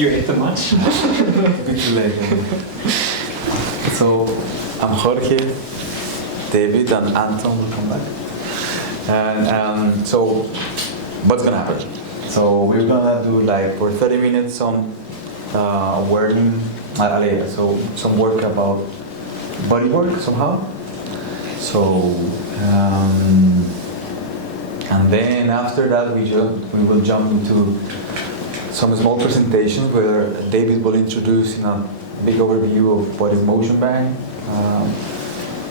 You ate too much? A bit too late. So, I'm Jorge, David, and Anton will come back. And so, what's gonna happen? So, we're gonna do like for 30 minutes some learning, so some work about body work somehow. So, and then after that we will jump into some small presentations where David will introduce in a big overview of what is motion bang.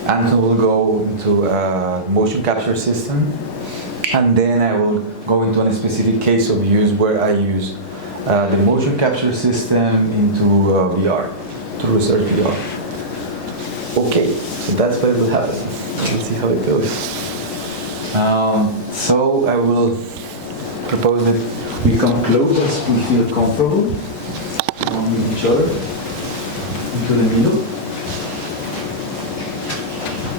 Anton will go into a motion capture system, and then I will go into a specific case of use where I use the motion capture system into VR, to research VR. Okay, so that's what will happen. Let's see how it goes. So I will propose that we come close as we feel comfortable with each other, into the middle.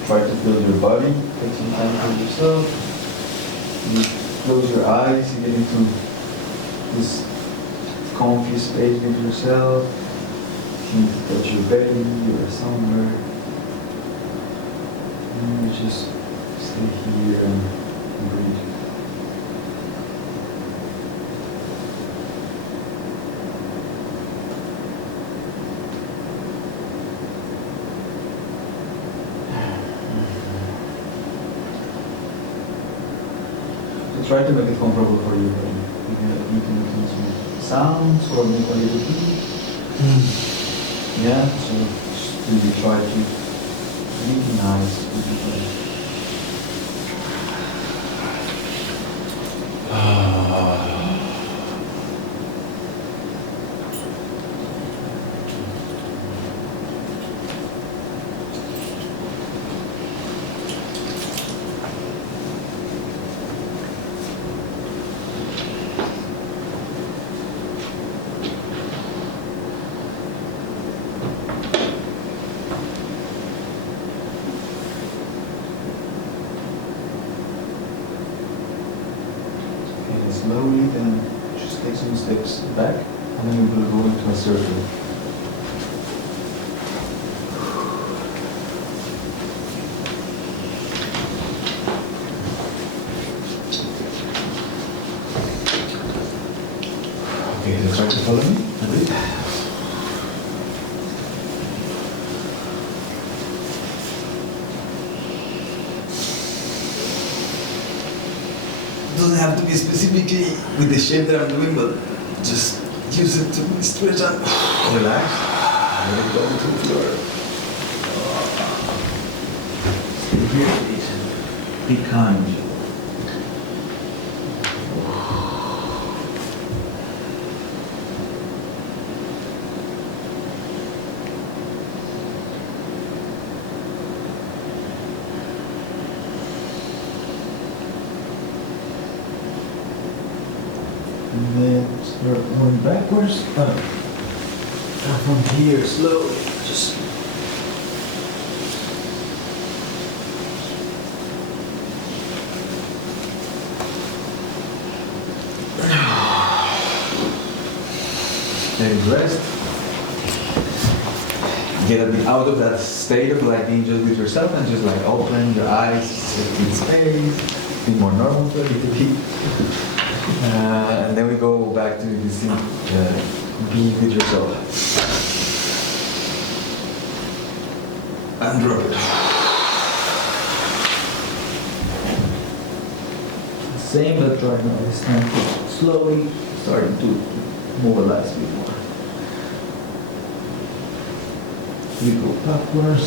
Try to feel your body, take some time for yourself. You close your eyes, you get into this comfy space with yourself. You need to touch your belly or somewhere. And you just stay here and breathe. So try to make it comfortable for you. You can make some sounds or make a little bit. Yeah, so just really try to be nice with your body. Slowly, then just take some steps back, and then we will go into a circle. Okay, so try to follow me a bit. Doesn't have to be specifically with the shape that I'm doing, but just use it to stretch and relax. Let it go to the floor. Stay here, please. Be kind. And then start going backwards. And from here, slowly, just let it rest. Get a bit out of that state of like being just with yourself and just like open your eyes, in space, be more normal for a little bit. And then we go back to this be with yourself. And drop it. Same, but right now this time slowly starting to mobilize a bit more. We go backwards.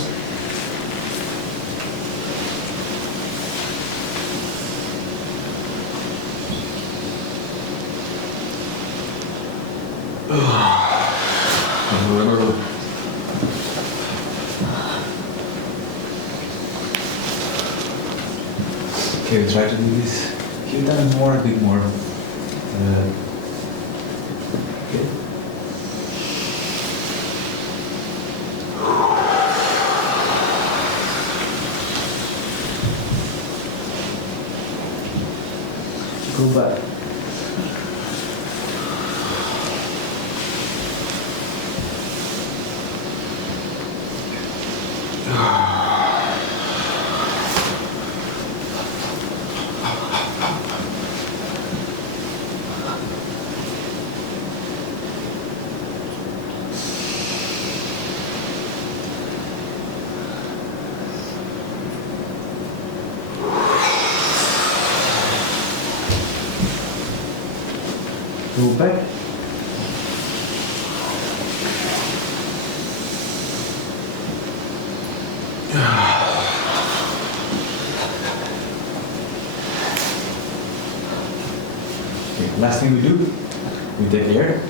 Okay, we try to do this a few times more, a bit more. Okay. Go back. Move back. Okay, last thing we do, we take air.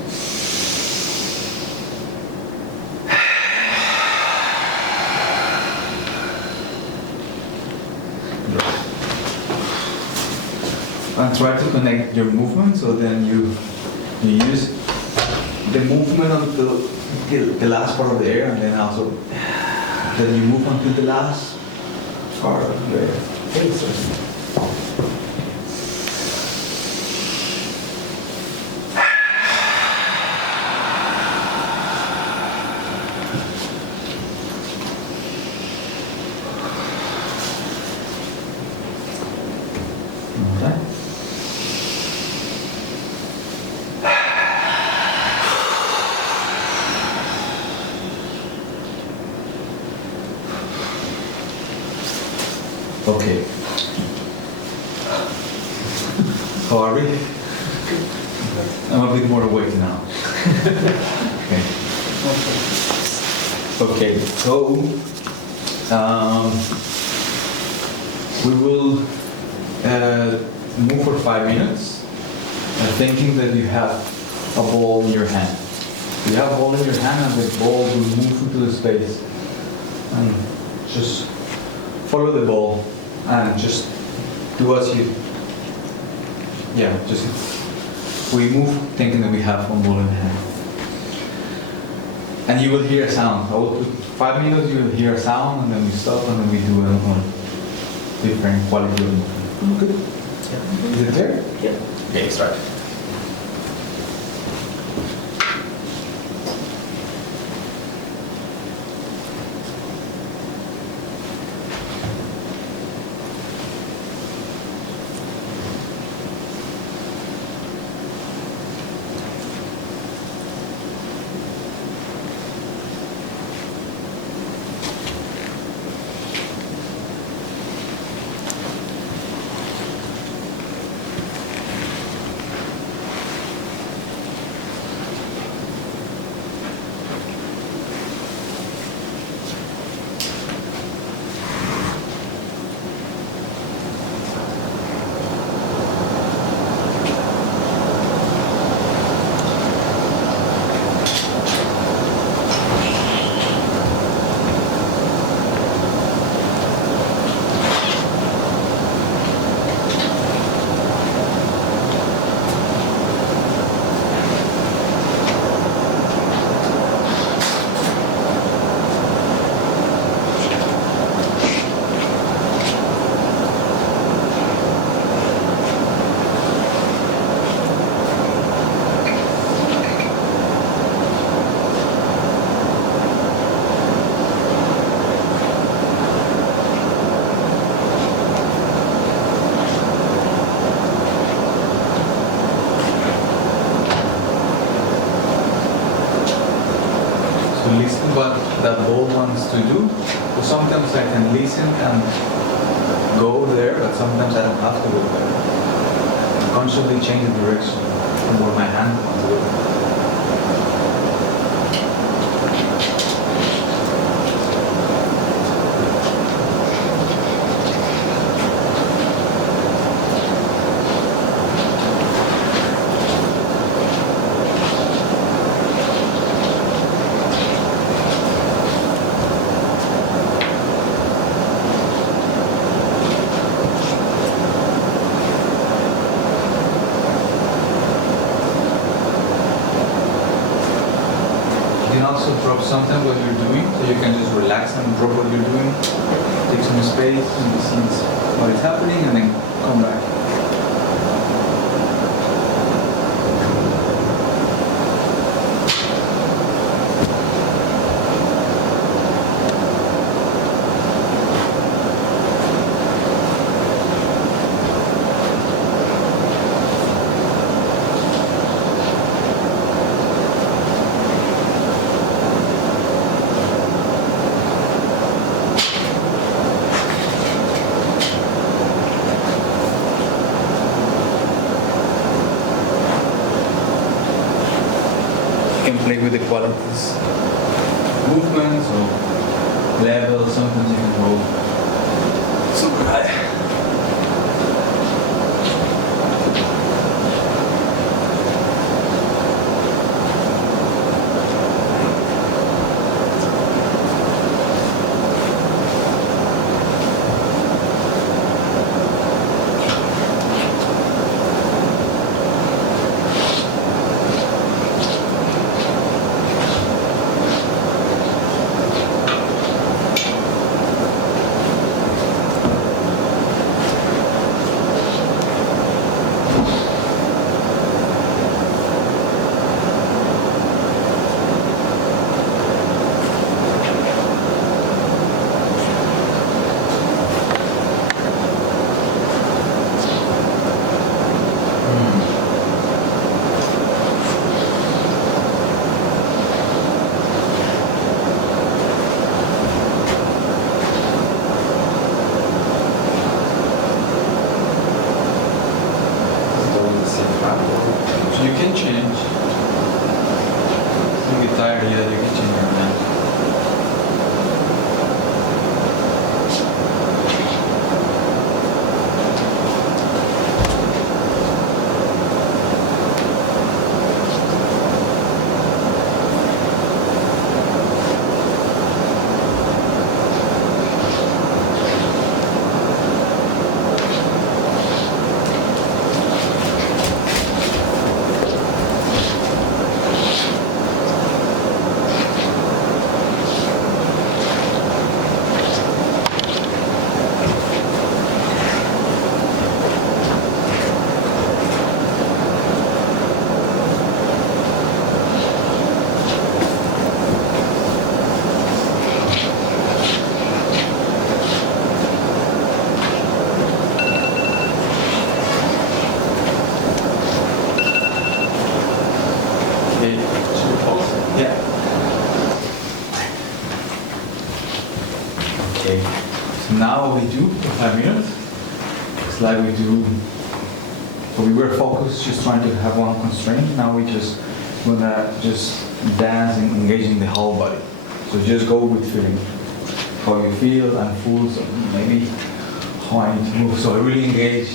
And try to connect your movement, so then you use the movement until the last part of the air, and then also then you move until the last part of the air. Okay, so okay. How are we? I'm a bit more awake now. Okay. Okay, so we will move for 5 minutes, thinking that you have a ball in your hand. You have a ball in your hand, and the ball will move into the space. And just follow the ball and just do as you. Yeah, just we move thinking that we have one ball in hand. And you will hear a sound. I will put 5 minutes, you will hear a sound, and then we stop, and then we do a different quality of movement. Good? Yeah. Is it clear? Yeah. Okay, start. Listen what that ball wants to do. So sometimes I can listen and go there, but sometimes I don't have to go there. I constantly change the direction from where my hand wants to go. You can also drop sometimes what you're doing, so you can just relax and drop what you're doing, take some space and see what is happening, and then come back. movements or levels. Sometimes you can go super high. You can change. You get tired, yeah, you can change your mind. Okay, so now what we do for 5 minutes, it's like we do, so we were focused just trying to have one constraint, now we just gonna just dance and engaging the whole body. So just go with feeling, how you feel and full, so maybe how I need to move. So I really engage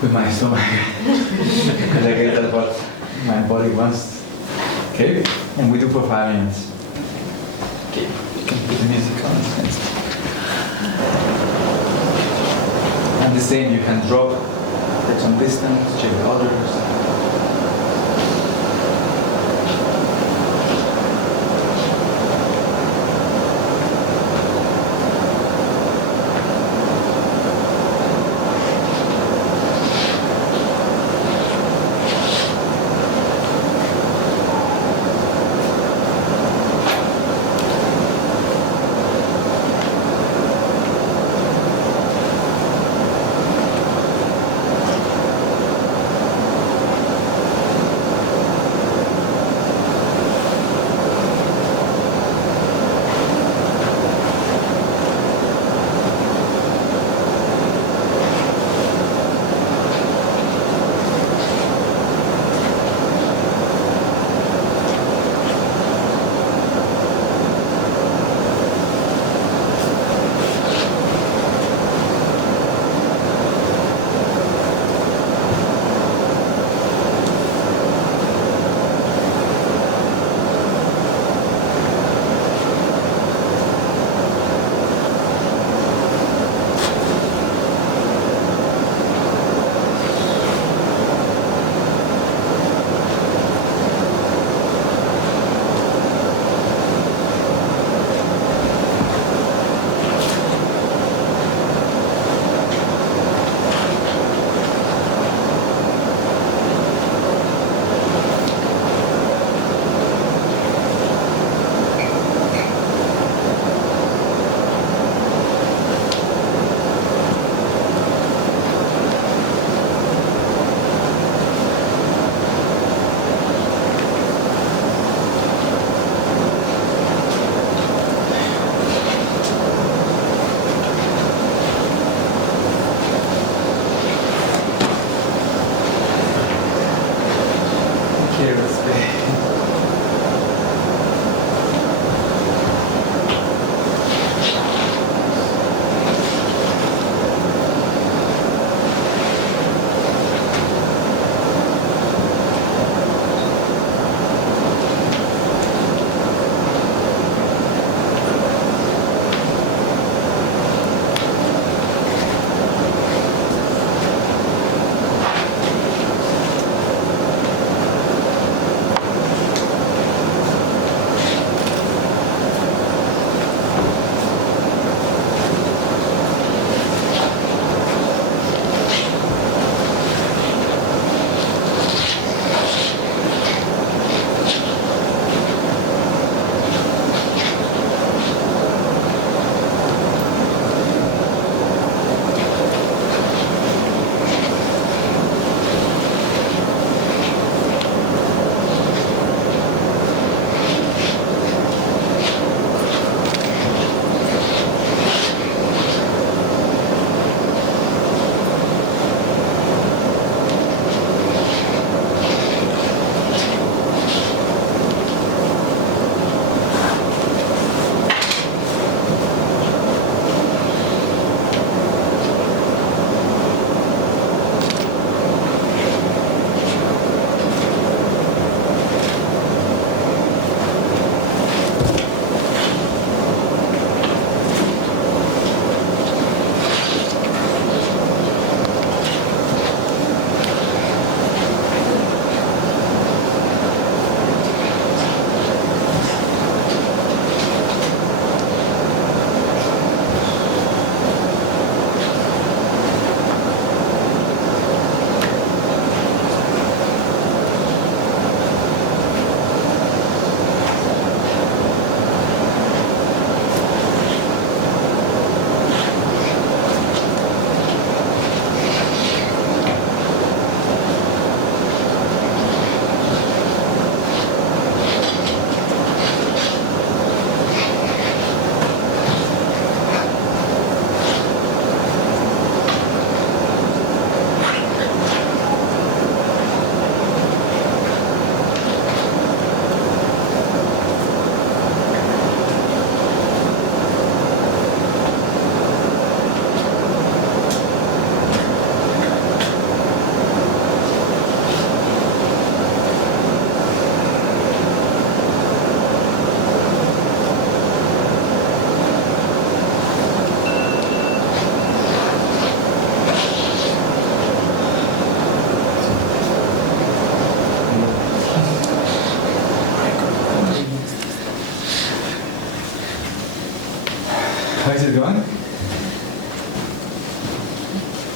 with my stomach, because I get that what my body wants. Okay, and we do for 5 minutes. Okay, you can put the music on. And the same, you can drop, take some distance, check the others.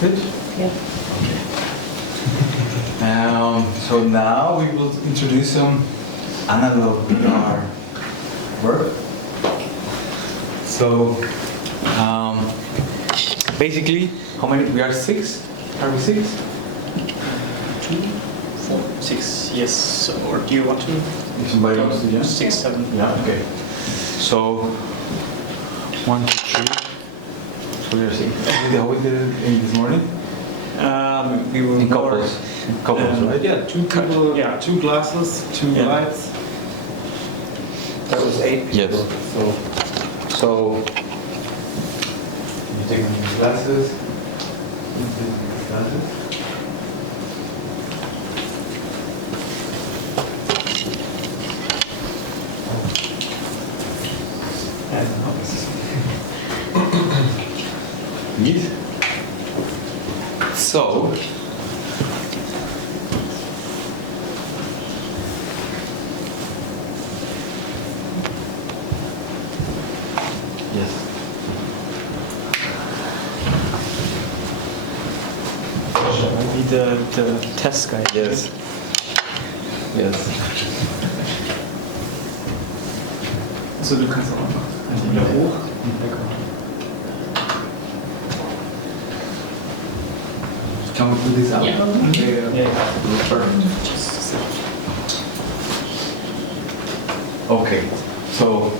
Good? Yeah. So now we will introduce some analog VR work. So basically, how many? We are six? Are we six? 2, 4, 6, yes. Or do you want to? If somebody wants to, yeah? 6, 7. Yeah, okay. So, 1, 2, 3. So we are six. How we did it this morning? We were In more, couples. In couples, right? Yeah, 2 people, Yeah. 2 glasses, 2 Yeah. lights. That was 8 Yes. people. So, you take the glasses. You take the glasses. Neat. So, yes. maybe the test guy. Yes. Yes. So du kannst auch einfach wieder hoch und weg. Can we put this out? Yeah. Okay, so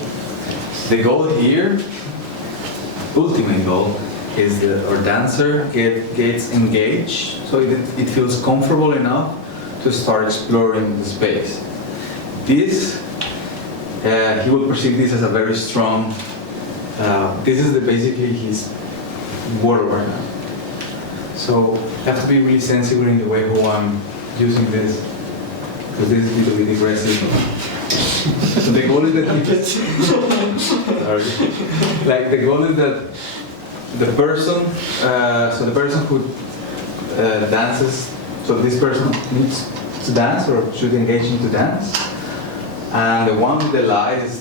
the goal here, ultimate goal, is that our dancer gets engaged, so it feels comfortable enough to start exploring the space. This, he will perceive this as a very strong, this is basically his world right now. So I have to be really sensible in the way how I'm using this, because this is a little bit aggressive. So the goal is that like the goal is that the person, so the person who dances, so this person needs to dance or should engage into dance, and the one with the light is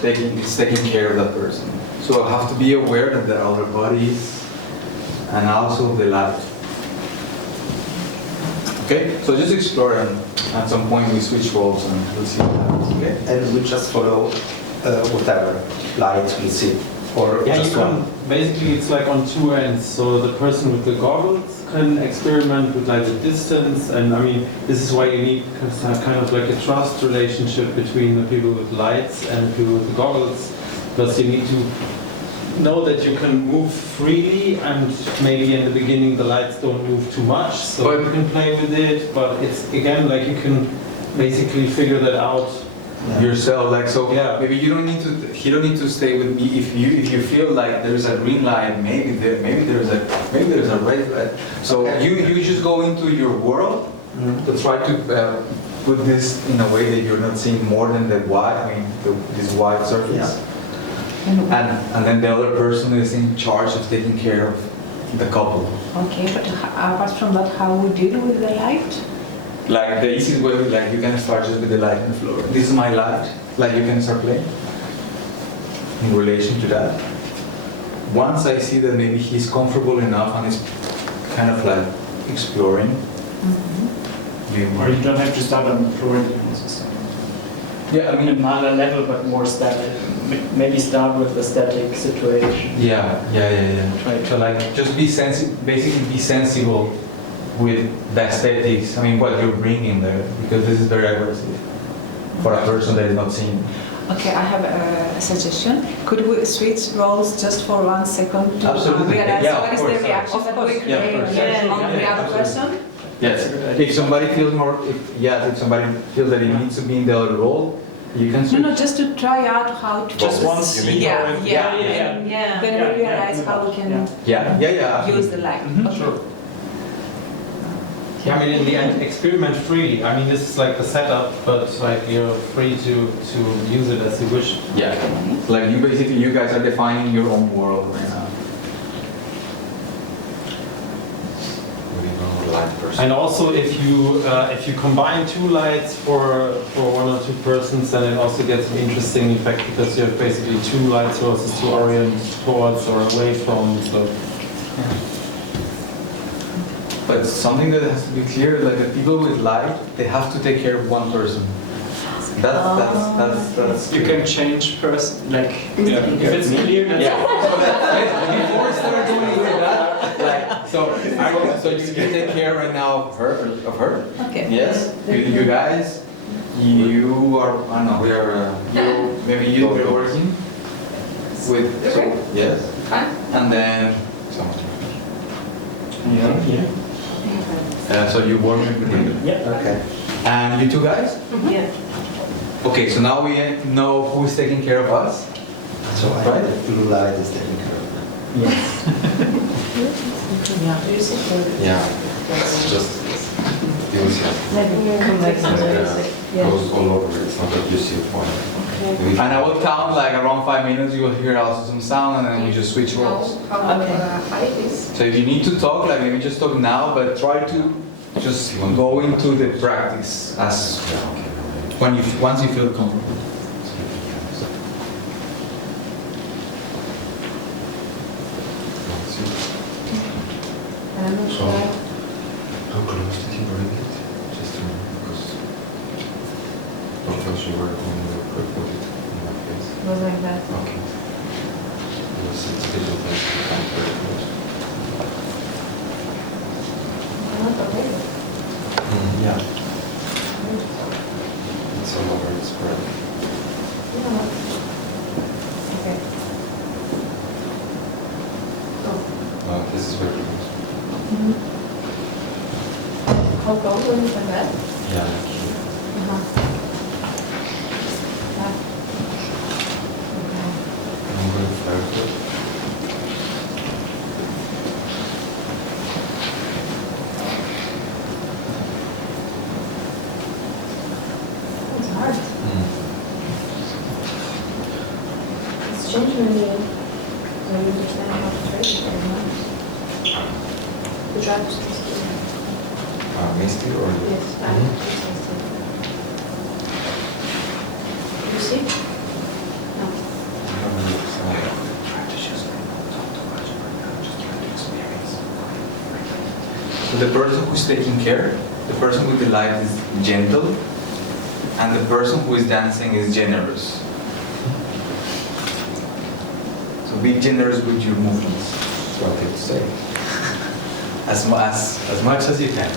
taking care of that person. So I have to be aware that there are other bodies and also the light. Okay, so just explore, and at some point we switch roles and we'll see what happens. Okay. And we just follow whatever light we see, or Yeah, just you can, basically it's like on 2 ends. So the person with the goggles can experiment with like the distance, and I mean, this is why you need kind of like a trust relationship between the people with lights and the people with the goggles, because you need to know that you can move freely, and maybe in the beginning the lights don't move too much, so you can play with it, but it's again like you can basically figure that out yourself, like, so Yeah. maybe you don't need to, he don't need to stay with me if you feel like there's a green light, maybe there's a red light. So you just go into your world to try to put this in a way that you're not seeing more than the white, this white surface. And then the other person is in charge of taking care of the couple. Okay, but apart from that, how we deal with the light? Like the easiest way, like you can start just with the light on the floor. This is my light. Like you can start playing in relation to that. Once I see that maybe he's comfortable enough and is kind of like exploring. Or you don't have to start on the floor in the system. Yeah, I I mean, mean, a level, but more static. Maybe start with a static situation. yeah. Try So like just basically be sensible with the aesthetics. I mean, what you're bringing there, because this is very aggressive for a person that is not seeing. Okay, I have a suggestion. Could we switch roles just for 1 second to Absolutely. realize Yeah, of what is course. the reaction that we Yeah, of create course. on the other person? Yes. If somebody feels more, if somebody feels that he needs to be in the other role, you can switch. No, just to try out how to Just once. Yeah. Yeah. Then we realize how we can Yeah. use the light. Mhm. Okay. Sure. Yeah, I mean, in the end, experiment freely. I mean, this is like the setup, but like you're free to use it as you wish. Yeah. Like you guys are defining your own world right now. And also, if you combine 2 lights for 1 or 2 persons, then it also gets an interesting effect, because you have basically 2 light sources to orient towards or away from. So But something that has to be clear, like the people with light, they have to take care of one person. That's You can change person, like, if it's clear, that's yeah. So before we start doing that, like, so you can take care right now of her. Okay. Yes. You guys, you are. I don't know. We are. Maybe you are working with. So, yes. Fine. And then. yeah. So you work with him. Yeah. Okay. And you two guys? Yeah. Okay, so now we know who is taking care of us. So I Right. the blue light is taking care of them. Yes. Yeah, it's just feels goes all over. It's not that you see a point. And I will count like around 5 minutes. You will hear also some sound, and then we just switch roles. So if you need to talk, like maybe just talk now, but try to just go into the practice as once you feel comfortable. So, how close did you bring it? Just to because because you were on the put it in my face. Was like that. Okay. Yes, it's digital, I'm very close. Yeah. It's all over the spread. Okay. This is very close. How come when it's like that? Yeah, like here. I'm going further. It's hard. Mm. It's changing when you understand how to trade it very much. The driver's test. Misty or? Yes, I Mhm. You see? No. So the person who's taking care, the person with the light is gentle, and the person who is dancing is generous. So be generous with your movements. That's what it say. As much as you can.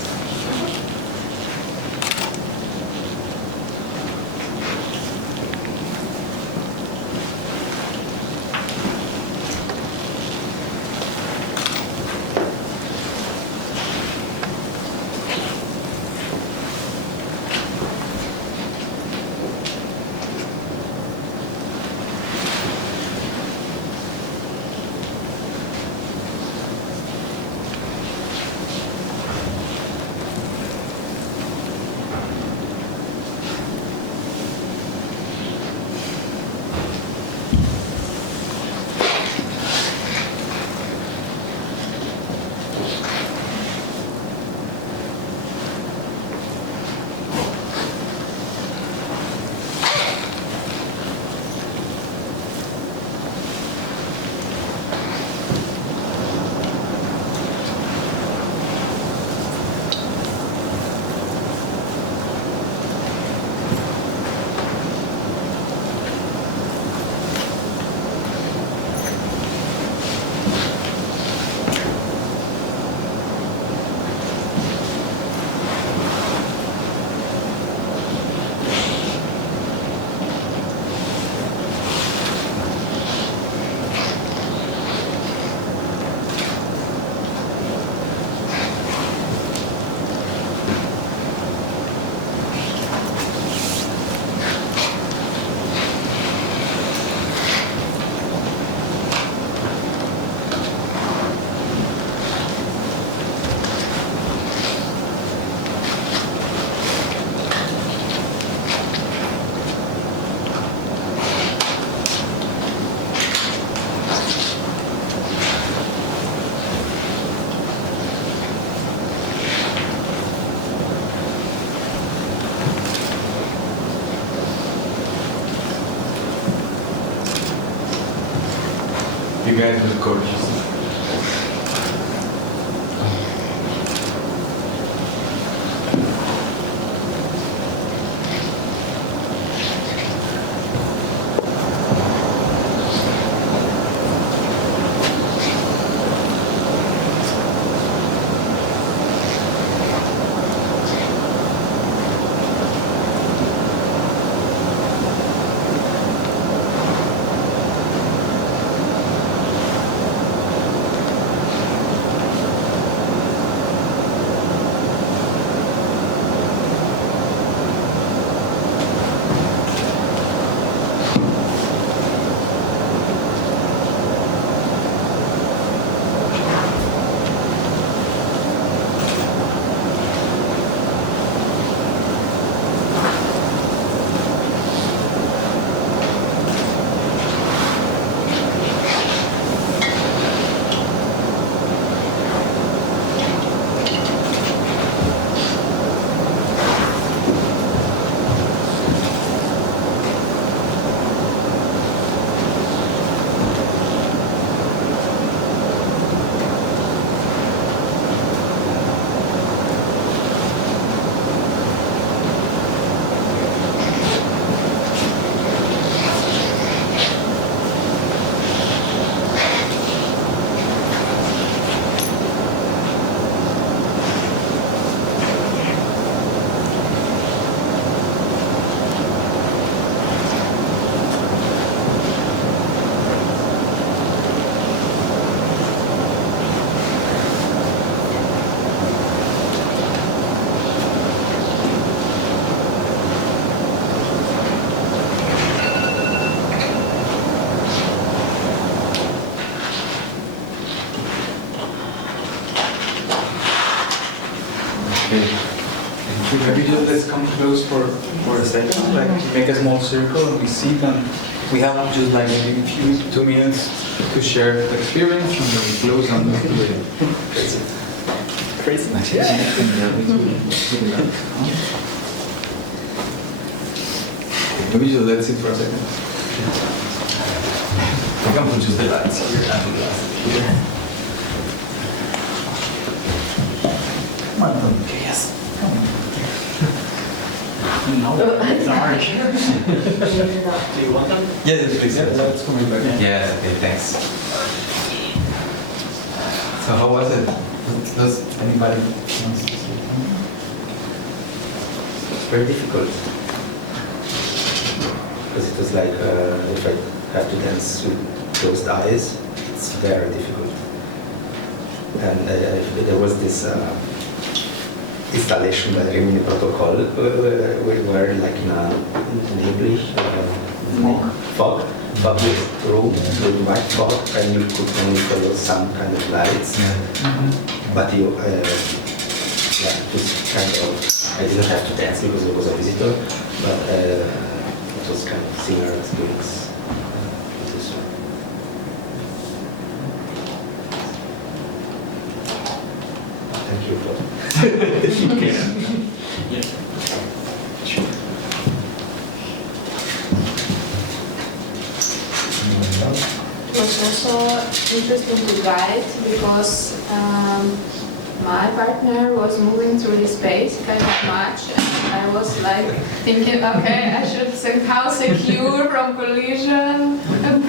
You guys look gorgeous. Okay. Maybe just let's come close for a second, like make a small circle and we sit and we have just like maybe 2 minutes to share the experience and then we close and move to it. Crazy. Maybe just let's sit for a second. I can put just the lights here and the glasses here. Come on, okay, yes. Come on. No, it's dark. Do you want them? Yes, please. Yeah, let's come back. Yes, okay, thanks. So how was it? Does anybody wants to say something? It's very difficult. Because it was like, if I have to dance with closed eyes, it's very difficult. And there was this installation by the Rimini protocol, we were like in English, fog with room, with white fog, and you could only follow some kind of lights. But you, yeah, it was kind of, I didn't have to dance because I was a visitor, but it was kind of similar experience. Thank you for Yeah. Sure. It was also interesting to guide because my partner was moving through the space kind of much, and I was like thinking, okay, I should somehow secure from collision and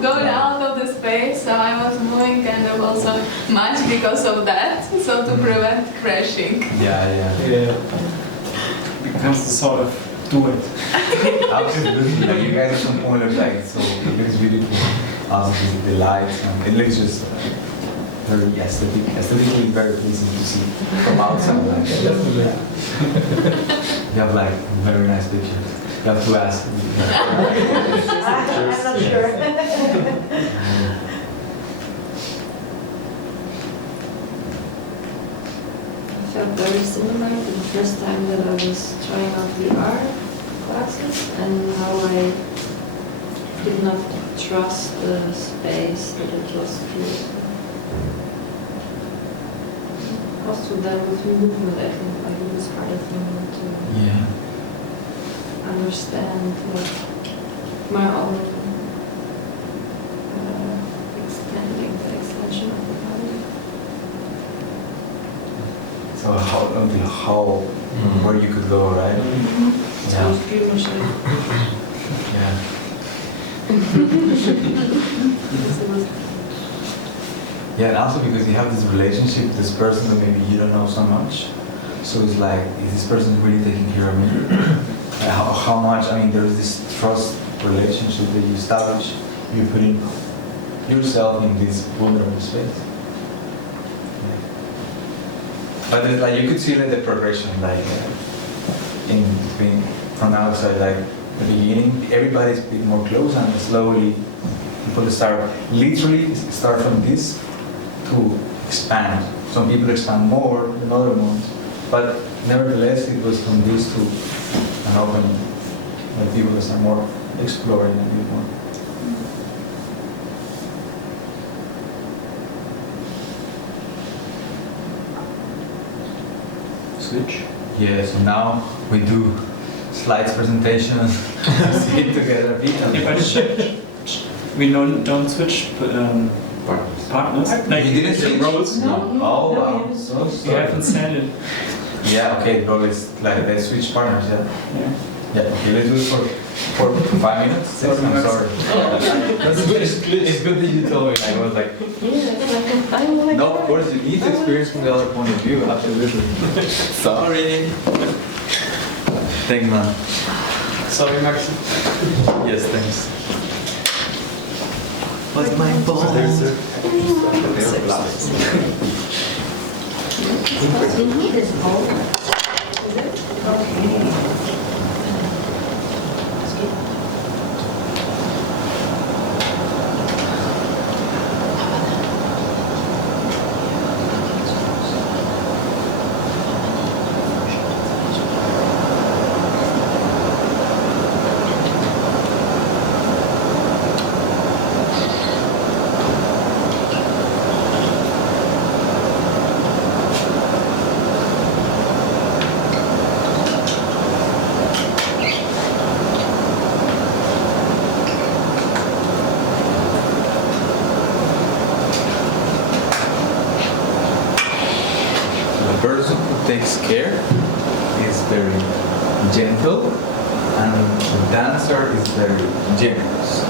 go out of the space. So I was moving kind of also much because of that, so to prevent crashing. Yeah. It becomes the sort of do it. Absolutely. Like you guys at some point look like so it looks beautiful. Also the lights and it looks just very aesthetically very pleasing to see from outside. Like, definitely. You have like very nice pictures. You have to ask. I'm not sure. I felt very similar to the first time that I was trying out VR classes and how I did not trust the space that it was created. Also there with movement, I think like it was harder for me to Yeah. understand like my own extending the extension of the body. So how where you could go, right? So it was pretty much like Yeah. because it was Yeah, and also because you have this relationship with this person that maybe you don't know so much. So it's like, is this person really taking care of me? And how much, I mean, there's this trust relationship that you establish, you put in yourself in this vulnerable space. Yeah. But it's like, you could see like the progression, like, in between, from outside, like, the beginning, everybody's a bit more close and slowly people start, literally start from this to expand. Some people expand more than other ones, but nevertheless it was from this to an opening, where people start more exploring a bit more. Switch. Yeah, so now we do slides presentation, sit together, If I we don't switch partners. Like You didn't the switch? roles. No. Oh, wow. So You sorry. haven't said it. Yeah, okay, bro, it's like they switch partners, yeah? Yeah. Yeah, okay, let's do it for 5 minutes. Sorry, I'm Max. sorry. That's good. It's good that you told me. I was like, no, of course, you need to experience from the other point of view, absolutely. Sorry. Thanks, man. Sorry, Max. Yes, thanks. What's my ball? takes care, is very gentle, and the dancer is very generous.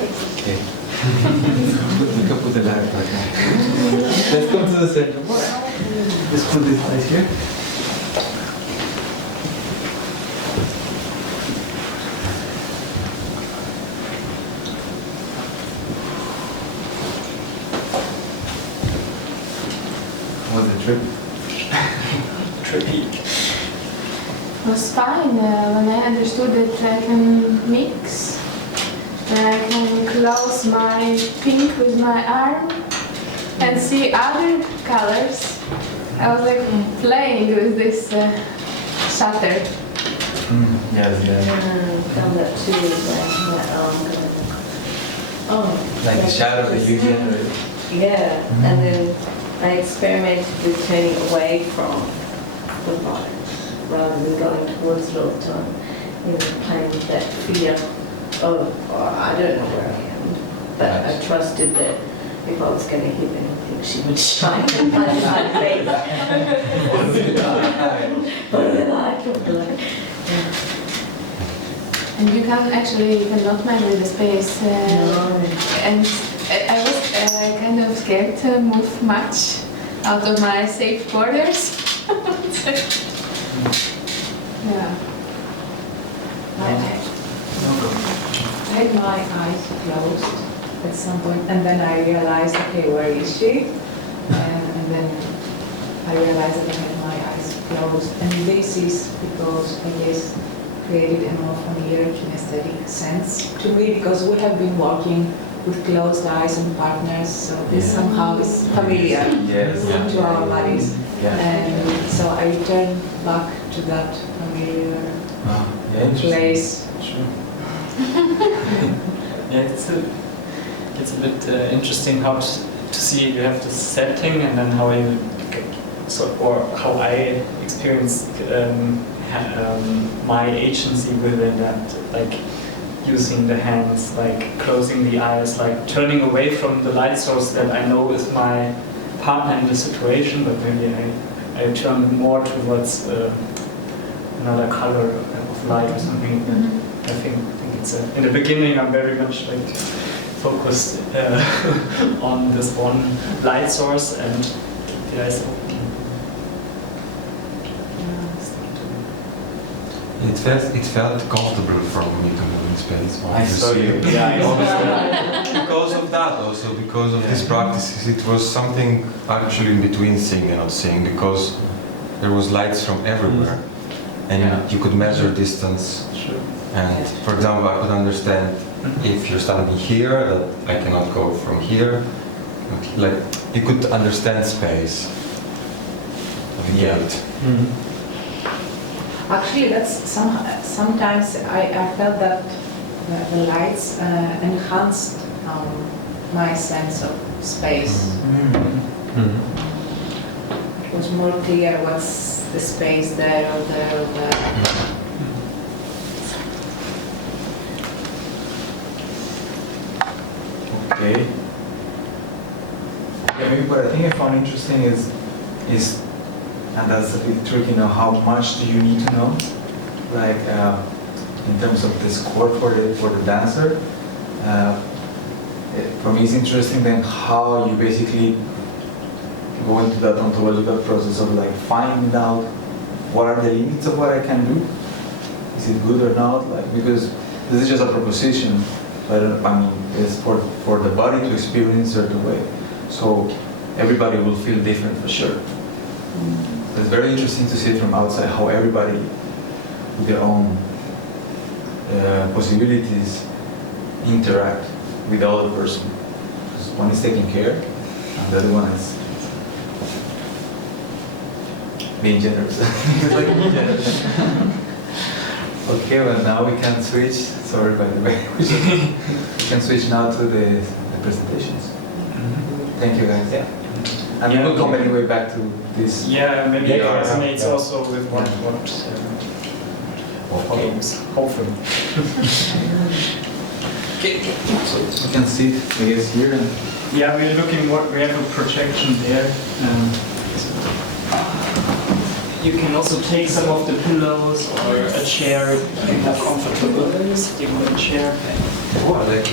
Okay. You can put the light back on. Let's come to the center. Let's put this right here. How was the trip? Trippy. It was fine when I understood that I can mix. I can close my pink with my arm and see other colors. I was like playing with this shutter. Yes, yes. Found that too, Like the shadow that you generate. yeah, and then I experimented with turning away from the light rather than going towards it all the time. You know, playing with that fear of, I don't know where I am, but I trusted that if I was going to hit anything, she would shine in my face. Put the light. And you cannot measure the space. No. And I was kind of scared move much out of my safe borders. Yeah. I had my eyes closed at some point, and then I realized, okay, where is she? And then I realized that I had my eyes closed. And this is because, I guess, created a more familiar kinesthetic sense to me, because we have been working with closed eyes and partners, so this somehow is familiar to our bodies. And so I return back to that familiar place. Sure. Yeah, it's a bit interesting how to see you have the setting and then how you or how I experienced my agency within that, like using the hands, like closing the eyes, like turning away from the light source that I know is my partner in the situation, but maybe I turn more towards another color of light or something. I think it's in the beginning I'm very much like focused on this one light source and the eyes open. It felt comfortable for me to move in space. I saw you. Yeah, Because of that also, because of these practices, it was something actually in between seeing and not seeing, because there was lights from everywhere and you could measure distance. Sure. And for example, I could understand if you're standing here, that I cannot go from here. Like, you could understand space. Navigate. Actually, that's sometimes I felt that the lights enhanced my sense of space. It was more clear what's the space there or there or there. Okay. Yeah, maybe what I think I found interesting is, and that's a bit tricky, how much do you need to know? Like, in terms of the score for the dancer. For me, it's interesting then how you basically go into that ontological process of like finding out what are the limits of what I can do. Is it good or not? Like, because this is just a proposition, but I mean, it's for the body to experience a certain way. So everybody will feel different for sure. It's very interesting to see it from outside how everybody with their own possibilities interact with the other person. Because one is taking care and the other one is being generous. Okay, well now we can switch. Sorry, by the way. We can switch now to the presentations. Thank you, guys. Yeah. And we will come anyway back to this. Yeah, maybe it resonates also with what follows, hopefully. So we can see it, I guess, here. And yeah, we're looking we have a projection there. You can also take some of the pillows or a chair if you're more comfortable sitting on a chair. Oh, I like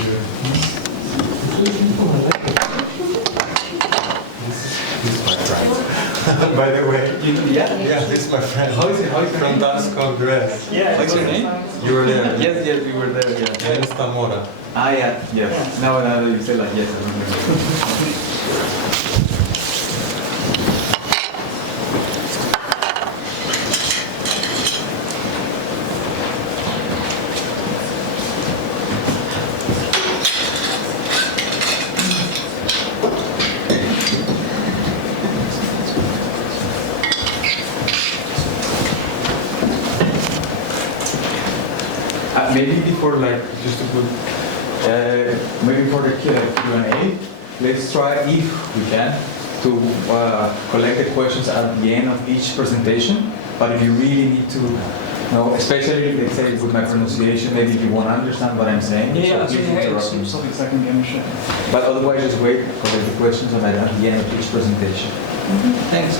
This is my friend. By the way. Yeah, this is my friend. how is it? From tanzdigital. Yeah. What's your name? You were there. Yes, we were there. Yeah. My name is Tamora. Ah, yeah. Yes. Now that you say like yes, I remember. Maybe before, like, just to put, maybe for the Q&A, let's try, if we can, to collect the questions at the end of each presentation. But if you really need to know, especially, let's say, with my pronunciation, maybe if you want to understand what I'm saying, so please interrupt me. But otherwise, just wait, collect the questions at the end of each presentation. Thanks.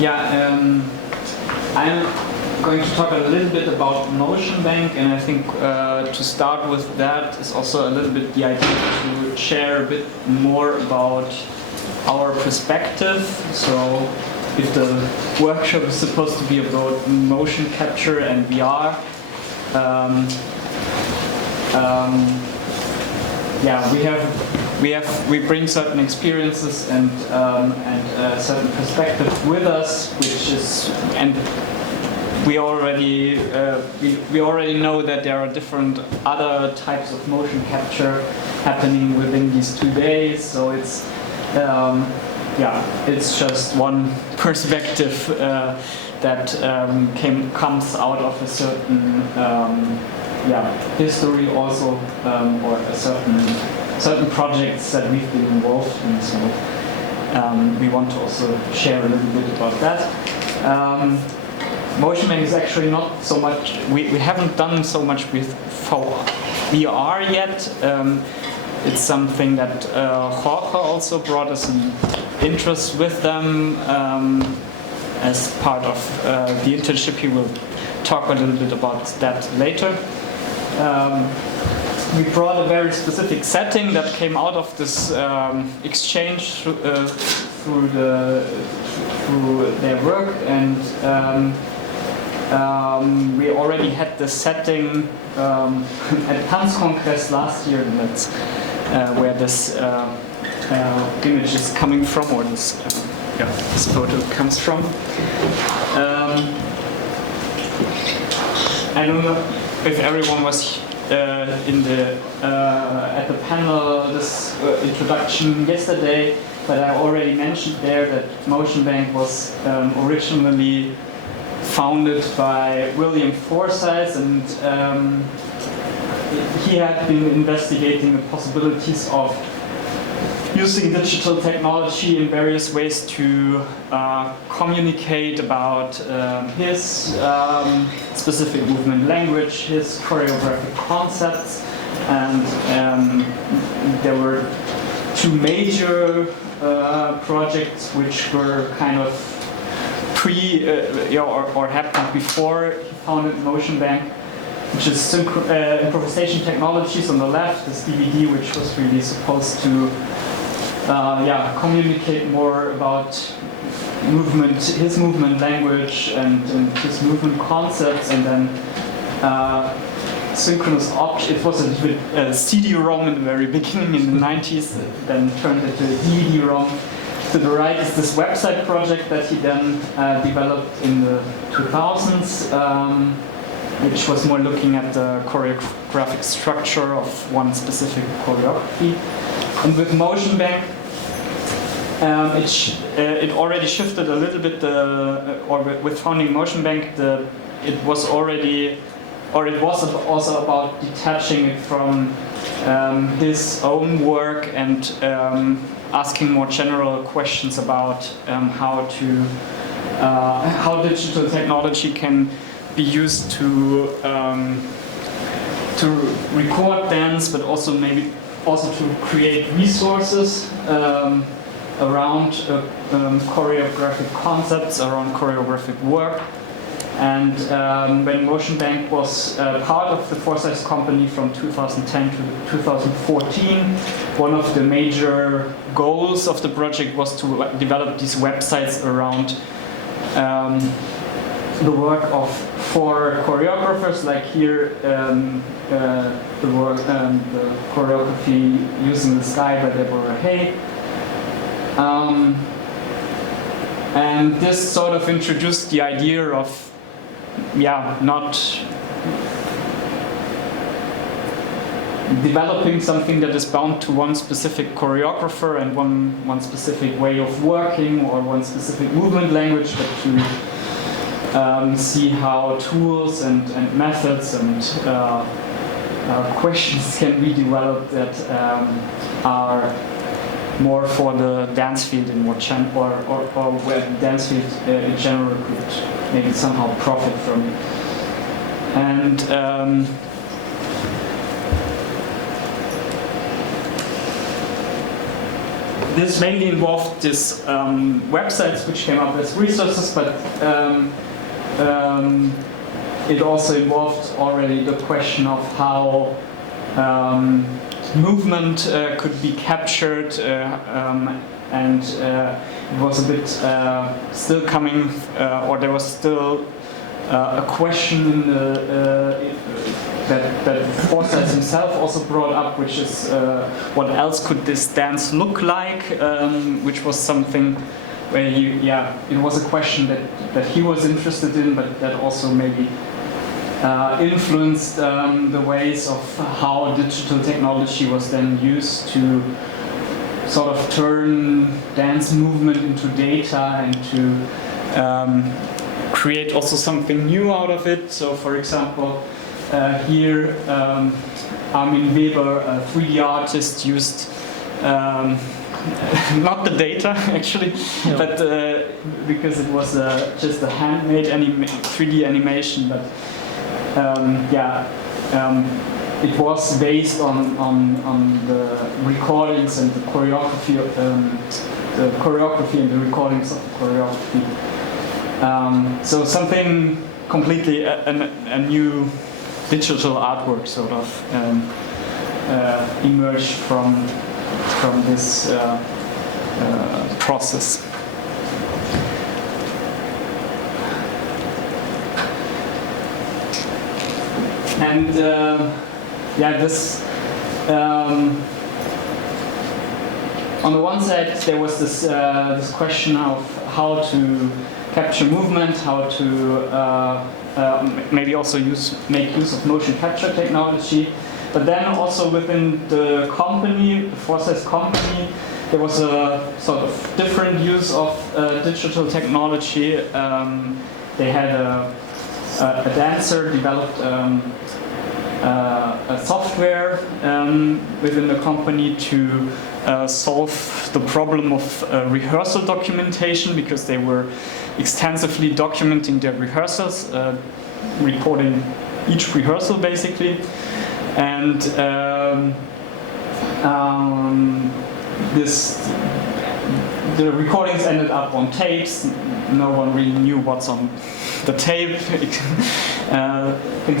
Yeah, I'm going to talk a little bit about Motion Bank, and I think to start with that is also a little bit the idea to share a bit more about our perspective. So if the workshop is supposed to be about motion capture and VR, we bring certain experiences and certain perspective with us, which is, and we already know that there are different other types of motion capture happening within these 2 days. So it's it's just one perspective that comes out of a certain history also, or a certain projects that we've been involved in. So we want to also share a little bit about that. Motion Bank is actually not so much, we haven't done so much with VR yet. It's something that Jorge also brought us an interest with them as part of the internship. He will talk a little bit about that later. We brought a very specific setting that came out of this exchange through their work, and we already had the setting at Tanzkongress last year, and that's where this image is coming from, or this photo comes from. I don't know if everyone was at the panel, this introduction yesterday, but I already mentioned there that Motion Bank was originally founded by William Forsyth, and he had been investigating the possibilities of using digital technology in various ways to communicate about his specific movement language, his choreographic concepts, and there were 2 major projects which were kind of or happened before he founded Motion Bank, which is improvisation technologies on the left, this DVD, which was really supposed to communicate more about movement, his movement language and his movement concepts, and then synchronous object. It was a CD-ROM in the very beginning in the 90s, then turned into a DVD-ROM. To the right is this website project that he then developed in the 2000s, which was more looking at the choreographic structure of one specific choreography. And with Motion Bank, it already shifted a little bit. With founding Motion Bank, it was also about detaching it from his own work and asking more general questions about how digital technology can be used to record dance, but also to create resources around choreographic concepts, around choreographic work. And when Motion Bank was part of the Forsyth company from 2010 to 2014, one of the major goals of the project was to develop these websites around the work of 4 choreographers, like here the choreography Using the Sky by Deborah Hay. And this sort of introduced the idea of not developing something that is bound to one specific choreographer and one specific way of working or one specific movement language, but to see how tools and methods and questions can be developed that are more for the dance field and more or where the dance field in general could maybe somehow profit from. And this mainly involved this websites which came up as resources, but it also involved already the question of how movement could be captured, and it was a bit still coming, or there was still a question that Forsyth himself also brought up, which is what else could this dance look like, which was something where it was a question that he was interested in, but that also maybe influenced the ways of how digital technology was then used to sort of turn dance movement into data and to create also something new out of it. So, for example, here Armin Weber, a 3D artist, used not the data actually, but because it was just a handmade 3D animation, but it was based on the recordings and the choreography and the recordings of the choreography. So something completely a new digital artwork sort of emerged from this process. And this on the one side there was this question of how to capture movement, how to maybe also make use of motion capture technology. But then also within the company, the Forsyth company, there was a sort of different use of digital technology. They had a dancer developed a software within the company to solve the problem of rehearsal documentation, because they were extensively documenting their rehearsals, recording each rehearsal basically. And the recordings ended up on tapes. No one really knew what's on the tape, things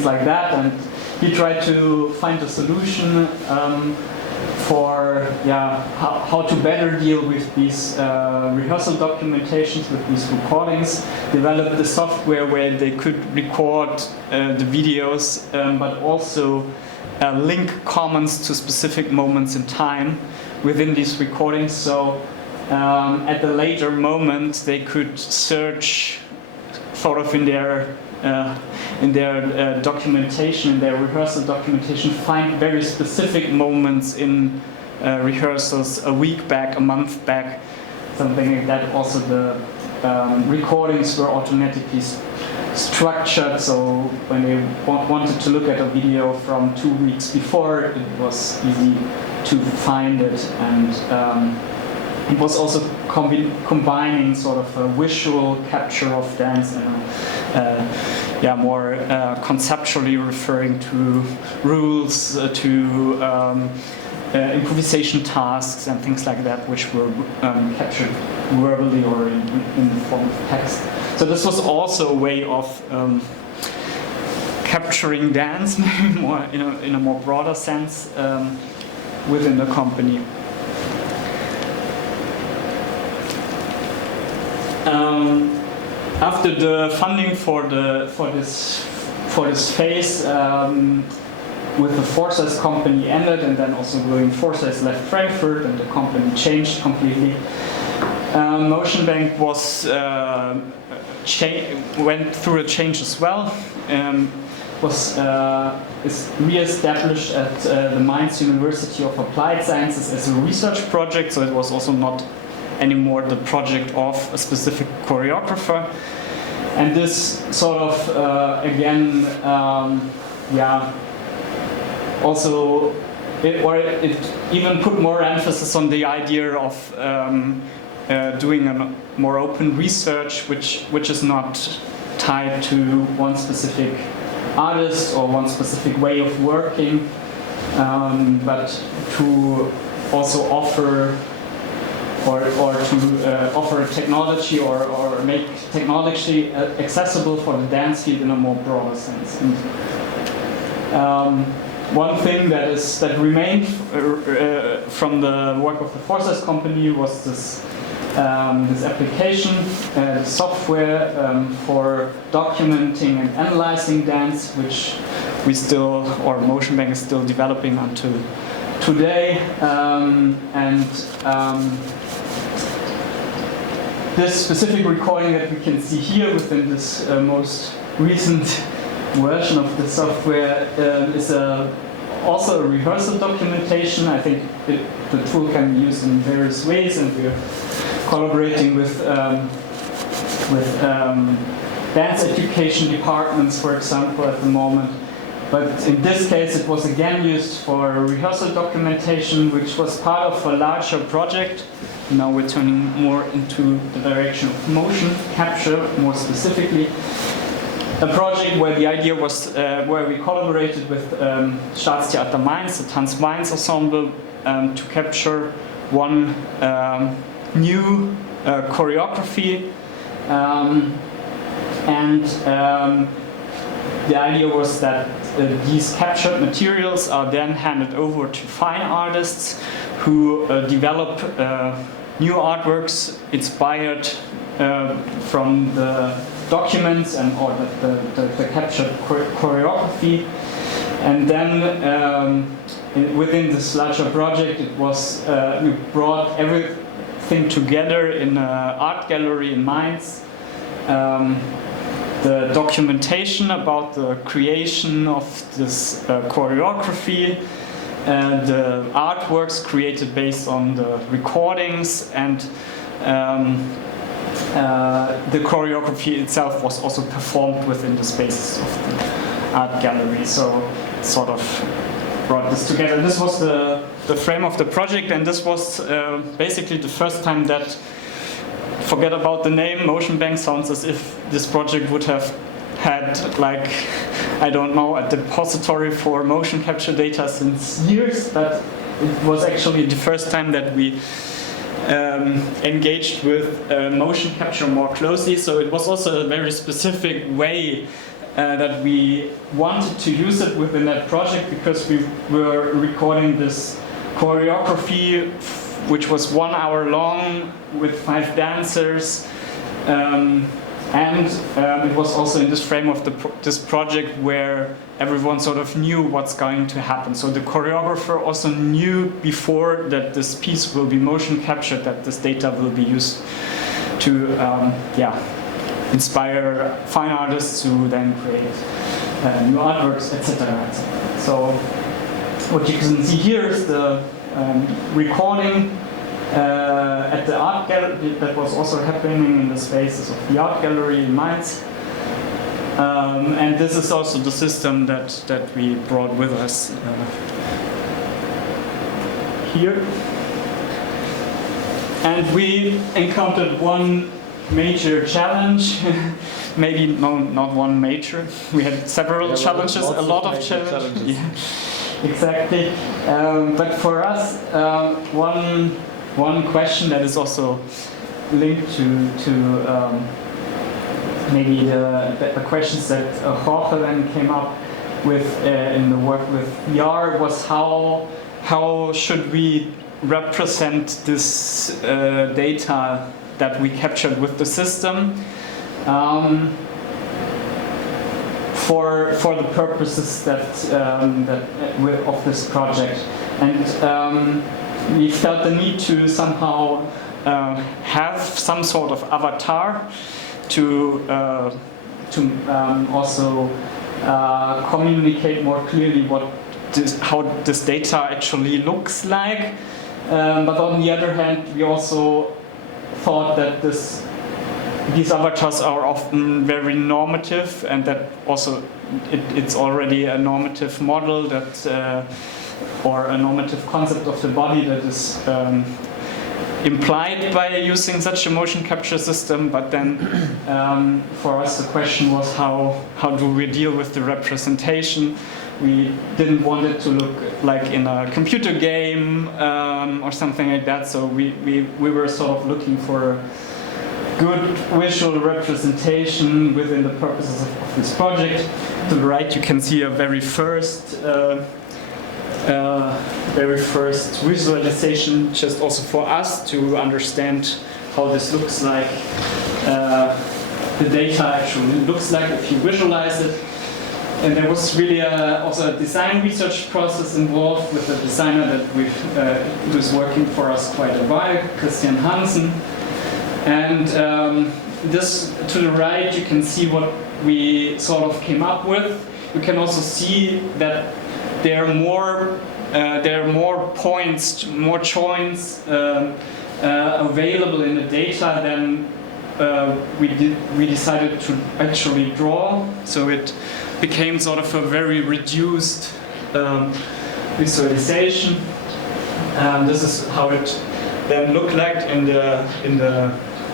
like that. And he tried to find a solution for how to better deal with these rehearsal documentations, with these recordings. Developed the software where they could record the videos, but also link comments to specific moments in time within these recordings. So at the later moment, they could search sort of in their documentation, in their rehearsal documentation, find very specific moments in rehearsals a week back, a month back, something like that. Also the recordings were automatically structured, so when they wanted to look at a video from 2 weeks before, it was easy to find it. And it was also combining sort of a visual capture of dance and more conceptually referring to rules, to improvisation tasks and things like that, which were captured verbally or in the form of text. So this was also a way of capturing dance, maybe more in a more broader sense within the company. After the funding for this phase with the Forsyth company ended, and then also William Forsyth left Frankfurt, and the company changed completely. Motion Bank went through a change as well. Is re-established at the Mainz University of Applied Sciences as a research project, so it was also not anymore the project of a specific choreographer. And this sort of also it even put more emphasis on the idea of doing a more open research, which is not tied to one specific artist or one specific way of working, but to also offer or to offer technology or make technology accessible for the dance field in a more broader sense. And one thing that remained from the work of the Forces company was this application, software for documenting and analyzing dance, which we still, or Motion Bank is still developing until today. This specific recording that we can see here within this most recent version of the software is also a rehearsal documentation. I think the tool can be used in various ways, and we're collaborating with dance education departments, for example, at the moment. But in this case, it was again used for rehearsal documentation, which was part of a larger project. Now we're turning more into the direction of motion capture, more specifically. A project where the idea was, where we collaborated with Staatstheater Mainz, the Tanz Mainz ensemble, to capture one new choreography. The idea was that these captured materials are then handed over to fine artists who develop new artworks inspired from the documents and or the captured choreography. And then within this larger project, it was we brought everything together in an art gallery in Mainz. The documentation about the creation of this choreography, the artworks created based on the recordings, and the choreography itself was also performed within the spaces of the art gallery. So it sort of brought this together. This was the frame of the project, and this was basically the first time that, forget about the name, Motion Bank sounds as if this project would have had, like, I don't know, a depository for motion capture data since years, but it was actually the first time that we engaged with motion capture more closely. So it was also a very specific way that we wanted to use it within that project, because we were recording this choreography which was 1 hour long with 5 dancers, and it was also in this frame of this project where everyone sort of knew what's going to happen. So the choreographer also knew before that this piece will be motion captured, that this data will be used to inspire fine artists who then create new artworks, etc., etc. So what you can see here is the recording at the art gallery that was also happening in the spaces of the art gallery in Mainz. And this is also the system that we brought with us here. And we encountered one major challenge. Maybe not one major. We had several challenges, a lot of challenges. Yeah. Exactly, but for us, one question that is also linked to maybe the questions that Jorge then came up with in the work with VR was how should we represent this data that we captured with the system. For the purposes that of this project, and we felt the need to somehow have some sort of avatar to also communicate more clearly how this data actually looks like. But on the other hand, we also thought that these avatars are often very normative, and that also it's already a normative model that, or a normative concept of the body that is implied by using such a motion capture system. But then for us the question was how do we deal with the representation We didn't want it to look like in a computer game or something like that. So we were sort of looking for good visual representation within the purposes of this project. To the right, you can see a very first visualization, just also for us to understand how this looks like. The data actually looks like if you visualize it. And there was really also a design research process involved with a designer that who was working for us quite a while, Christian Hansen. And this to the right, you can see what we sort of came up with. You can also see that there are more points, more joints available in the data than we decided to actually draw. So it became sort of a very reduced visualization. This is how it then looked like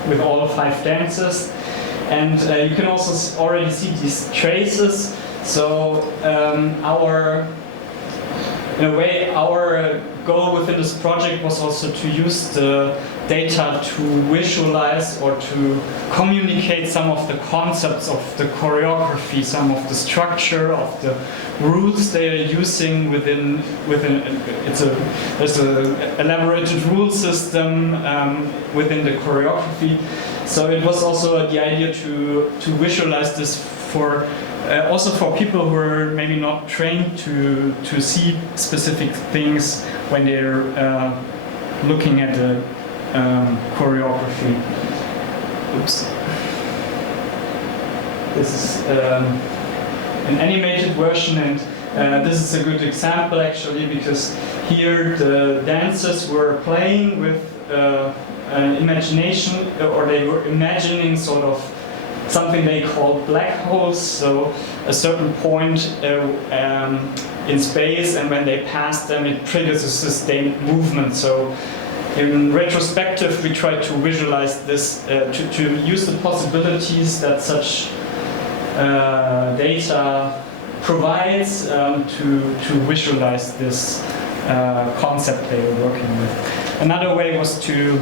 with all 5 dances. And you can also already see these traces. So in a way, our goal within this project was also to use the data to visualize or to communicate some of the concepts of the choreography, some of the structure of the rules they are using within there's an elaborated rule system within the choreography. So it was also the idea to visualize this for also for people who are maybe not trained to see specific things when they're looking at the choreography. Oops. This is an animated version, and this is a good example actually, because here the dancers were playing with an imagination, or they were imagining sort of something they call black holes, so a certain point in space, and when they pass them it triggers a sustained movement. So in retrospective we try to visualize this, to use the possibilities that such data provides to visualize this concept they were working with. Another way was to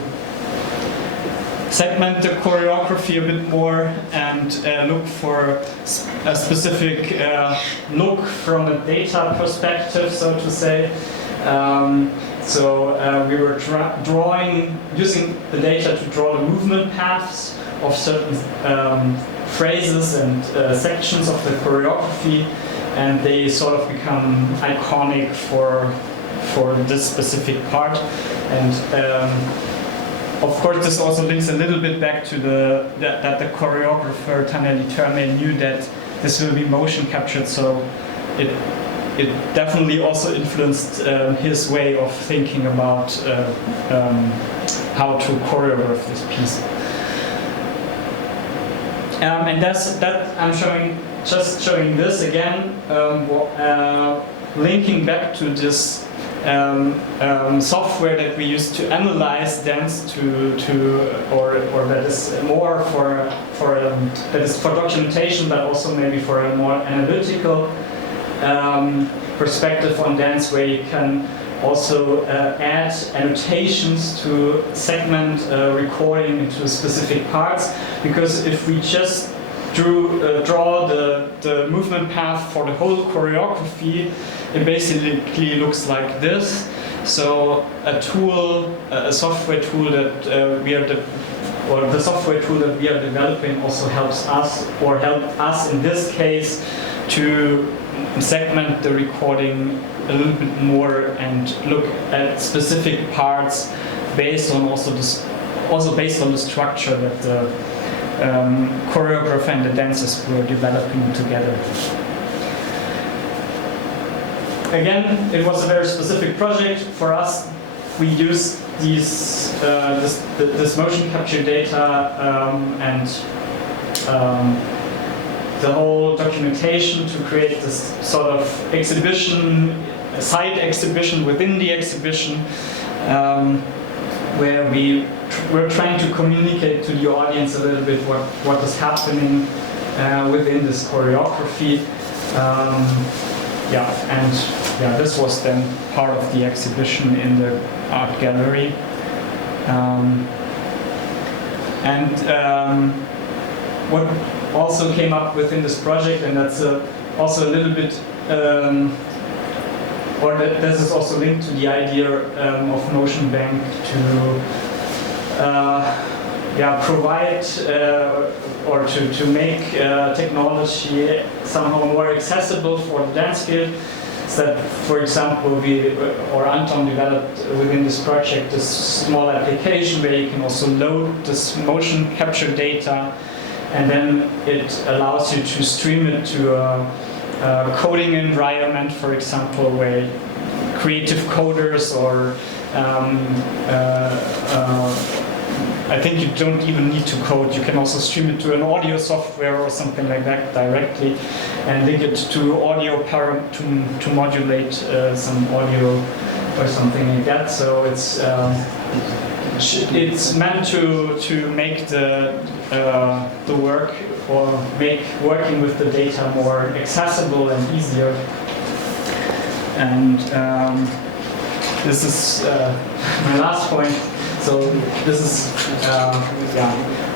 segment the choreography a bit more and look for a specific look from a data perspective, so to say. We were using the data to draw the movement paths of certain phrases and sections of the choreography, and they sort of become iconic for this specific part. And of course, this also links a little bit back to that the choreographer Taneli Terme knew that this will be motion captured, so it definitely also influenced his way of thinking about how to choreograph this piece. And that I'm showing this again, linking back to this software that we use to analyze dance or that is more that is for documentation, but also maybe for a more analytical perspective on dance, where you can also add annotations to segment recording into specific parts. Because if we just draw the movement path for the whole choreography, it basically looks like this. So a software tool that the software tool that we are developing also helps us in this case to segment the recording a little bit more and look at specific parts based on based on the structure that the choreographer and the dancers were developing together. Again, it was a very specific project for us. We used this motion capture data and the whole documentation to create this sort of exhibition, a side exhibition within the exhibition, where we were trying to communicate to the audience a little bit what is happening within this choreography. This was then part of the exhibition in the art gallery. What also came up within this project, and that's also a little bit, this is also linked to the idea of Notion Bank to provide or to make technology somehow more accessible for the dance field. So that, for example, Anton developed within this project this small application where you can also load this motion capture data, and then it allows you to stream it to a coding environment, for example, where creative coders or I think you don't even need to code. You can also stream it to an audio software or something like that directly, and link it to audio to modulate some audio or something like that. So it's meant to make the work or make working with the data more accessible and easier. And this is my last point. So this is,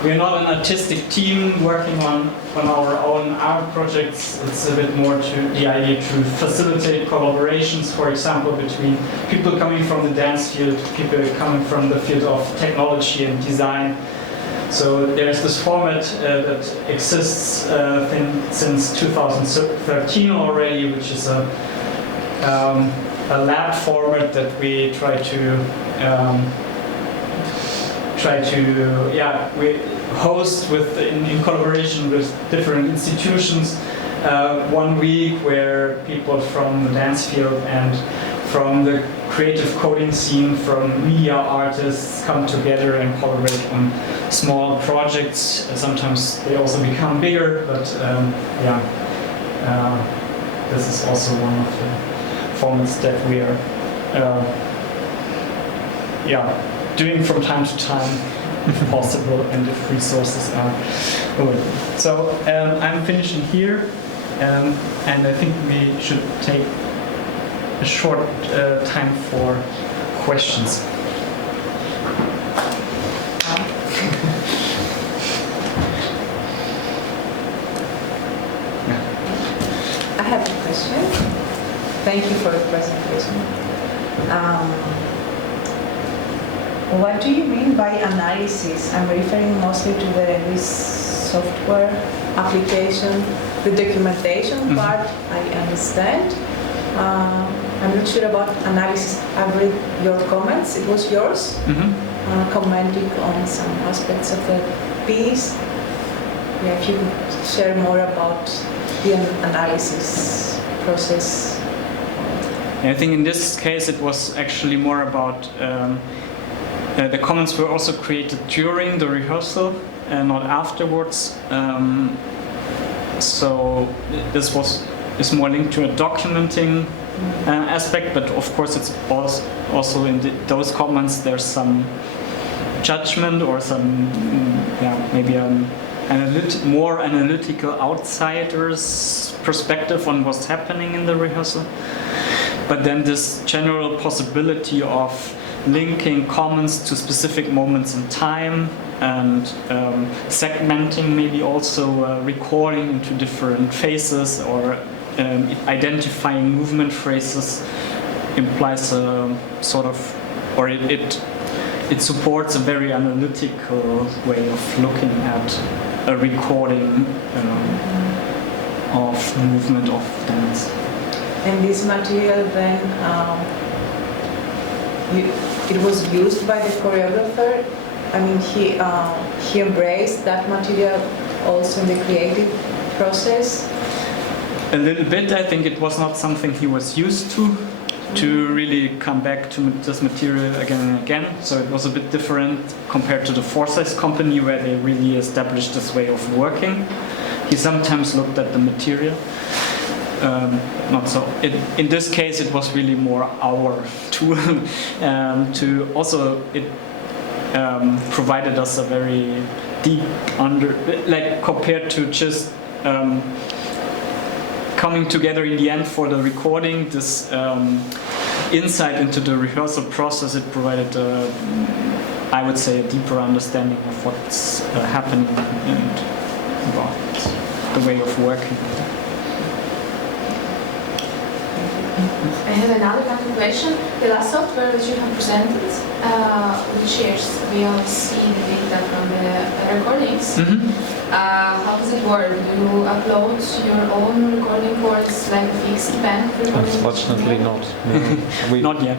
we're not an artistic team working on our own art projects. It's a bit more to the idea to facilitate collaborations, for example, between people coming from the dance field, people coming from the field of technology and design. So there's this format that exists since 2013 already, which is a lab format that we try to we host in collaboration with different institutions 1 week where people from the dance field and from the creative coding scene, from media artists come together and collaborate on small projects. Sometimes they also become bigger, but this is also one of the formats that we are doing from time to time, if possible, and if resources are available. So I'm finishing here, and I think we should take a short time for questions. I have a question. Thank you for the presentation. What do you mean by analysis? I'm referring mostly to this software application, the documentation part, I understand. I'm not sure about analysis. I've read your comments, it was yours, commenting on some aspects of the piece. Yeah, if you could share more about the analysis process. I think in this case it was actually more about the comments were also created during the rehearsal and not afterwards. So this is more linked to a documenting aspect, but of course it's also in those comments there's some judgment or some maybe more analytical outsider's perspective on what's happening in the rehearsal. But then this general possibility of linking comments to specific moments in time and segmenting, maybe also recording into different phases or identifying movement phrases implies a sort of, or it supports a very analytical way of looking at a recording of movement of dance. And this material then, it was used by the choreographer. I mean, he embraced that material also in the creative process. A little bit. I think it was not something he was used to really come back to this material again and again. So it was a bit different compared to the Forsyth company, where they really established this way of working. He sometimes looked at the material. Not so. In this case, it was really more our tool to also it provided us a very deep compared to just coming together in the end for the recording, this insight into the rehearsal process, it provided, I would say, a deeper understanding of what's happening and about the way of working. I have another kind of question. The last software which you have presented, which shares, we all see the data from the recordings. How does it work? Do you upload your own recording chords like a fixed band recording? Unfortunately not. No. We, Not yet.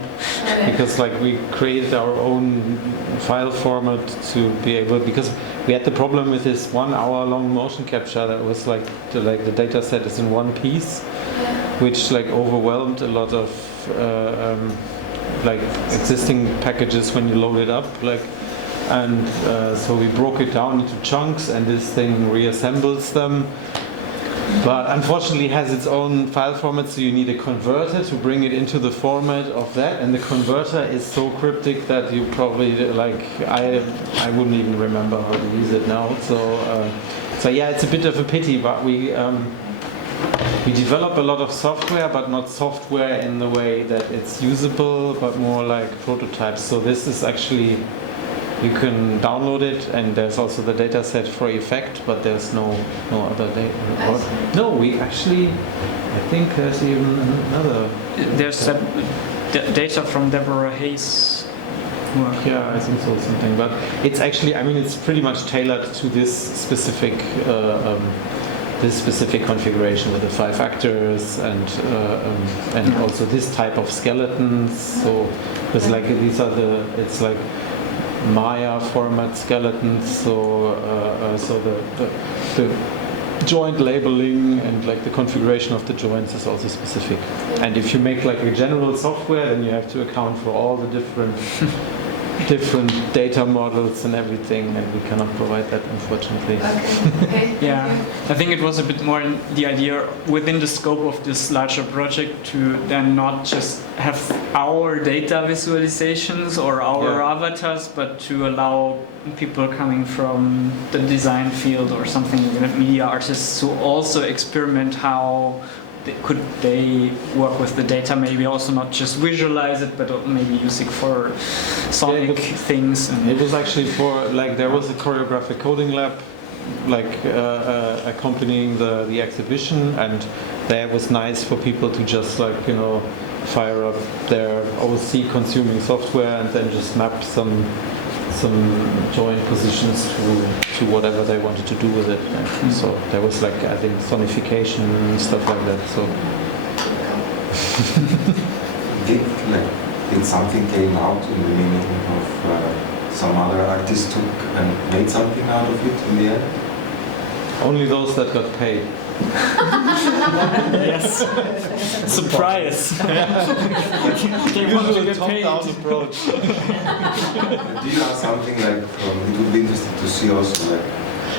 because like we created our own file format to be able, because we had the problem with this 1 hour long motion capture that was like the data set is in one piece, which like overwhelmed a lot of like existing packages when you load it up, like, and so we broke it down into chunks, and this thing reassembles them. But unfortunately, it has its own file format, so you need a converter to bring it into the format of that. And the converter is so cryptic that you probably like I wouldn't even remember how to use it now. So yeah, it's a bit of a pity, but we develop a lot of software, but not software in the way that it's usable, but more like prototypes. So this is actually, you can download it, and there's also the data set for effect, but there's no other data. No, we actually, I think there's even another. There's data from Deborah Hayes' work. Yeah, I think so, something. But it's actually, I mean, it's pretty much tailored to this specific configuration with the 5 actors and also this type of skeletons. So it's like these are it's like Maya format skeletons. So the joint labeling and like the configuration of the joints is also specific. And if you make like a general software, then you have to account for all the different data models and everything, and we cannot provide that, unfortunately. Okay. Yeah, I think it was a bit more the idea within the scope of this larger project to then not just have our data visualizations or our avatars, but to allow people coming from the design field or something like media artists to also experiment how could they work with the data, maybe also not just visualize it, but maybe use it for sonic things. And it was actually for, like, there was a choreographic coding lab, like accompanying the exhibition, and there was nice for people to just, like, you know, fire up their OC consuming software and then just map some joint positions to whatever they wanted to do with it. So there was, like, I think sonification and stuff like that. So did something came out in the meaning of some other artist took and made something out of it in the end? only those that got paid. Yes. Surprise. They want to get paid. Approach. Do you have something like it would be interesting to see also like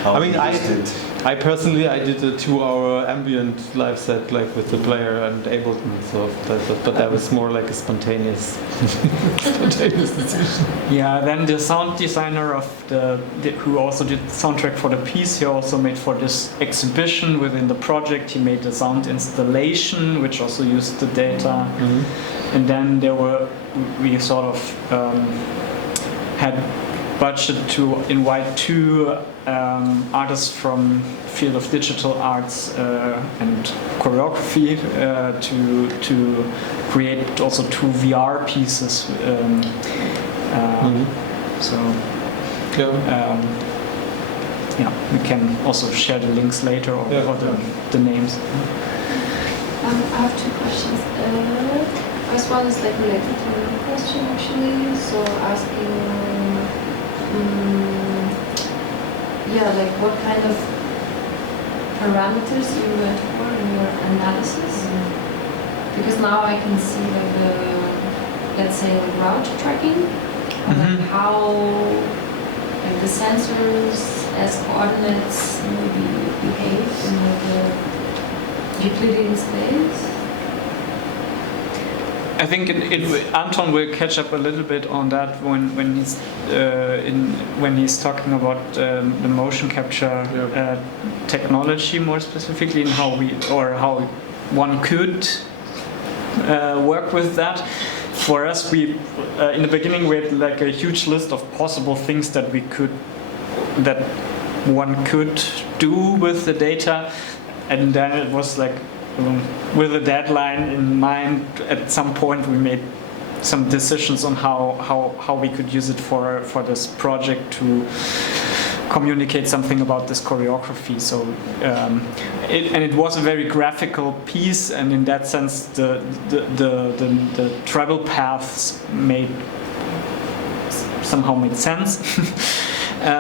how I mean, you used it? I personally did a 2-hour ambient live set, like with the player and Ableton. So, but that was more like a spontaneous decision. Yeah. Then the sound designer of who also did the soundtrack for the piece, he also made for this exhibition within the project. He made the sound installation, which also used the data. Mm-hmm. And then we sort of had budget to invite 2 artists from field of digital arts and choreography to create also 2 VR pieces. So we can also share the links later or the names. I have 2 questions. First one is like related to your question actually. So asking, like what kind of parameters you went for in your analysis? Because now I can see like let's say like route tracking, like how like the sensors as coordinates maybe behave in like the Euclidean space. I think Anton will catch up a little bit on that when he's talking about the motion capture technology more specifically, and how one could work with that. For us, we in the beginning we had like a huge list of possible things that one could do with the data, and then it was like with a deadline in mind. At some point, we made some decisions on how we could use it for this project to communicate something about this choreography. So it was a very graphical piece, and in that sense the travel paths somehow made sense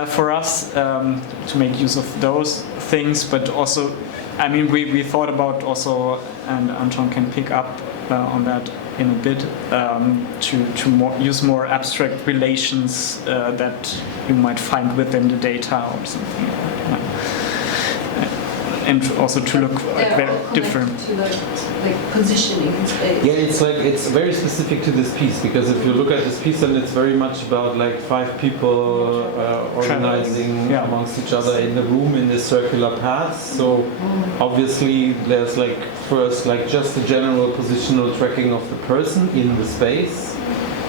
for us to make use of those things. But also, I mean, we thought about also, and Anton can pick up on that in a bit, to use more abstract relations that you might find within the data or something like that. And also to look at very different. To like positioning in space. Yeah, it's very specific to this piece, because if you look at this piece, then it's very much about like 5 people organizing amongst each other in the room in this circular path. So obviously there's like first like just a general positional tracking of the person in the space,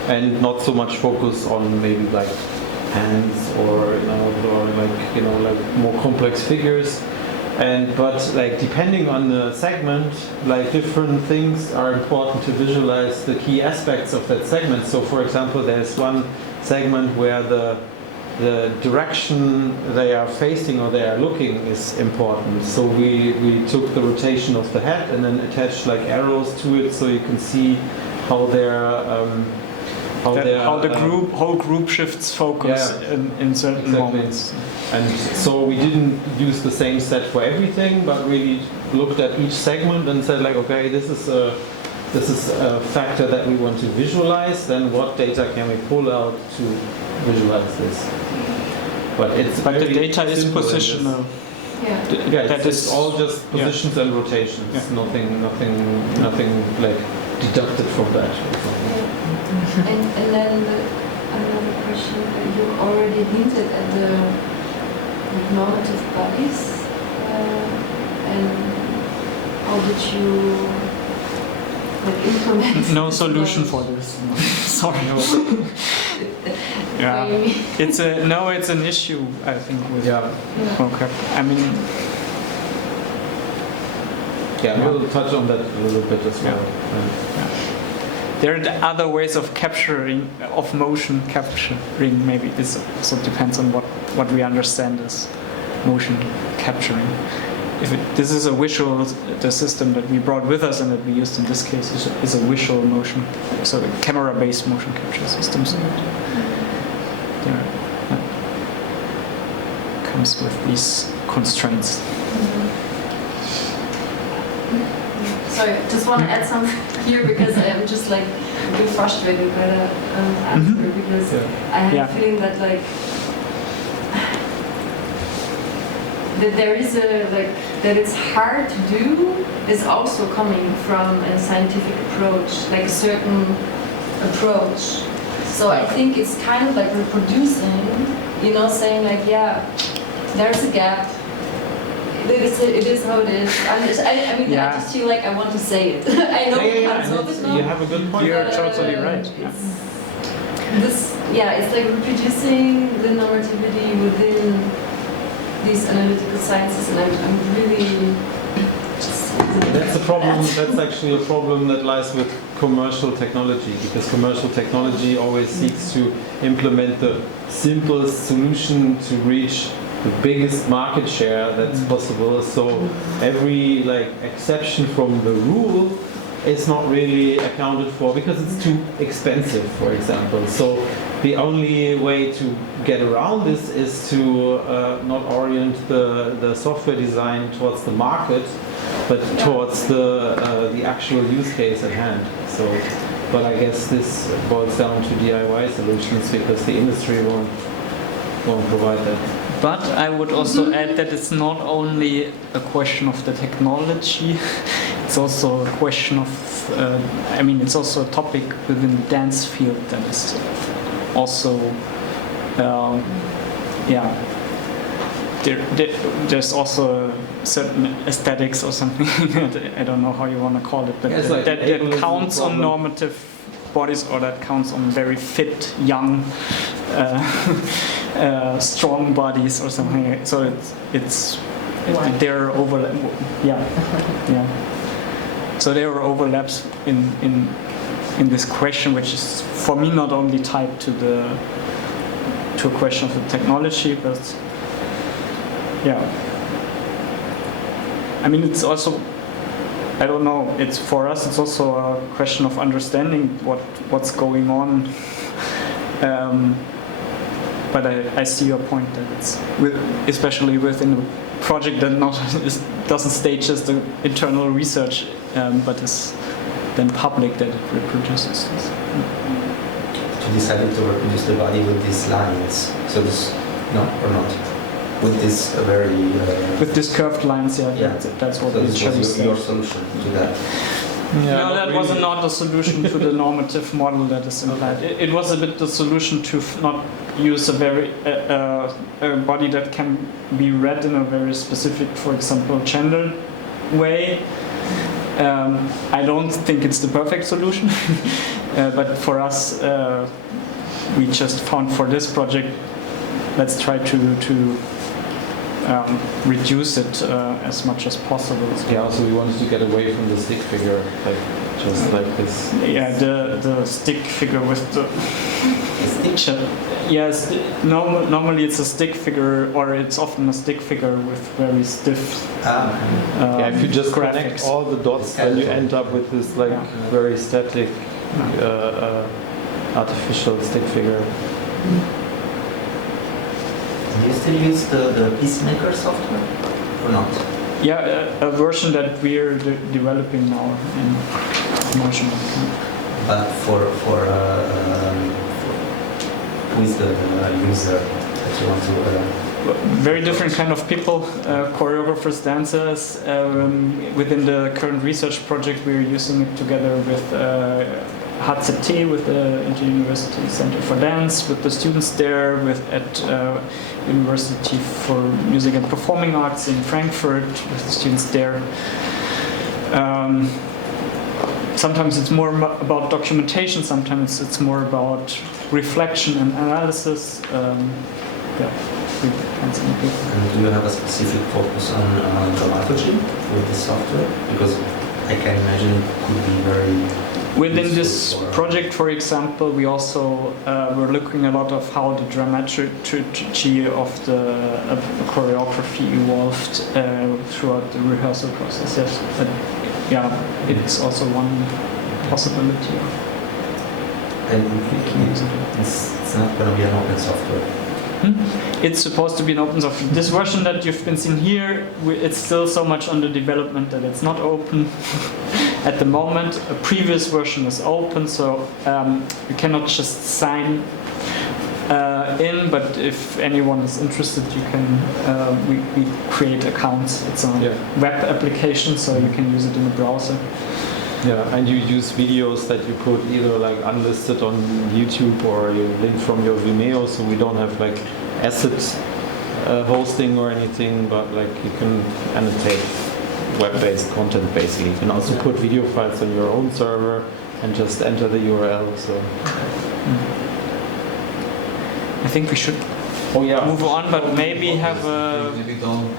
and not so much focus on maybe like hands or like more complex figures. But like depending on the segment, like different things are important to visualize the key aspects of that segment. So for example, there's one segment where the direction they are facing or they are looking is important. So we took the rotation of the head and then attached like arrows to it, so you can see how the whole group shifts focus in certain moments. And so we didn't use the same set for everything, but really looked at each segment and said like, okay, this is a factor that we want to visualize. Then what data can we pull out to visualize this? But the data is positional. It's all just positions and rotations. Yeah. Nothing like deducted from that. And then another question, you already hinted at the normative bodies, and how did you implement? No solution for this. Sorry. Yeah, it's an issue, I think, with vocab. I mean, we'll touch on that a little bit as well. There are other ways of motion capturing. Maybe this also depends on what we understand as motion capturing. This is a visual, the system that we brought with us and that we used in this case is a visual motion, so the camera-based motion capture system. So that comes with these constraints. Sorry, I just want to add something here, because I'm just like a bit frustrated by the answer, because I have a feeling that like that there is that it's hard to do is also coming from a scientific approach, like a certain approach. So I think it's kind of like reproducing, saying like, there's a gap. It is how it is. I just feel like I want to say it. I know you can't solve it now. You have a good point. You're totally right. It's like reproducing the normativity within these analytical sciences, and I'm really just... That's a problem. That's actually a problem that lies with commercial technology, because commercial technology always seeks to implement the simplest solution to reach the biggest market share that's possible. So every exception from the rule is not really accounted for because it's too expensive, for example. So the only way to get around this is to not orient the software design towards the market, but towards the actual use case at hand. So, but I guess this boils down to DIY solutions because the industry won't provide that. But I would also add that it's not only a question of the technology, it's also a question of, it's also a topic within the dance field that is also, there's also certain aesthetics or something. I don't know how you want to call it, but Yeah, it's like that ableism counts on problem. normative bodies, or that counts on very fit, young, strong bodies or something. So it's Why? there are overlap. Yeah, yeah. So there are overlaps in this question, which is for me not only tied to a question of the technology, but yeah. I mean, it's also, I don't know, it's for us, it's also a question of understanding what's going on. But I see your point that it's, especially within a project that doesn't stage as the internal research, but is then public, that it reproduces this. To decide to reproduce the body with these lines. So this, no, or not? With this very... With these curved lines, yeah, Yeah. that's what so we this chose. was your solution to that. No, that was not a solution to the normative model that is implied. It was a bit the solution to not use a very a body that can be read in a very specific, for example, gendered way. I don't think it's the perfect solution, but for us, we just found for this project, let's try to reduce it as much as possible. Yeah, so we wanted to get away from the stick figure, like just like this. Yeah, the stick figure with the yes. Normally it's a stick figure, or it's often a stick figure with very stiff. Yeah, if you just connect graphics. all the dots, then you end up with this like very static, artificial stick figure. Do you still use the Peacemaker software or not? Yeah, a version that we're developing now in Motion. But for who is the user that you want to... Very different kind of people, choreographers, dancers. Within the current research project, we're using it together with HZT, with the Inter-University Center for Dance, with the students there, at University for Music and Performing Arts in Frankfurt, with the students there. Sometimes it's more about documentation, sometimes it's more about reflection and analysis. And do you have a specific focus on dramaturgy with this software? Because I can imagine it could be very... Within this project, for example, we also were looking a lot of how the dramaturgy of the choreography evolved throughout the rehearsal process. Yes, but yeah, it's also one possibility. And it's not going to be an open software. It's supposed to be an open software. This version that you've been seeing here, it's still so much under development that it's not open at the moment. A previous version is open, so you cannot just sign in, but if anyone is interested, you can, we create accounts. It's a web application, so you can use it in the browser. Yeah, and you use videos that you put either like unlisted on YouTube or you link from your Vimeo, so we don't have like asset hosting or anything, but like you can annotate web-based content basically. You can also put video files on your own server and just enter the URL. So I think we should move on, but maybe have a... Maybe don't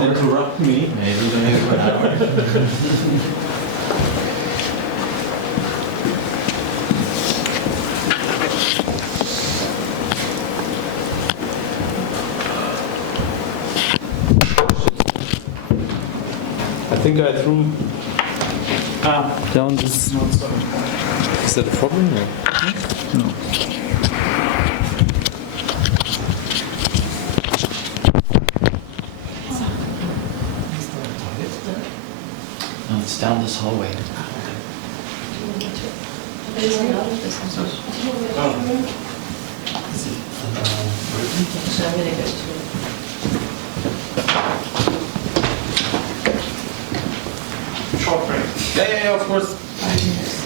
interrupt me. Maybe don't have an hour. I think I threw down this. Is that a problem? No. No, it's down this hallway. So I'm going to go to Short break. Yeah, of course. 5 minutes.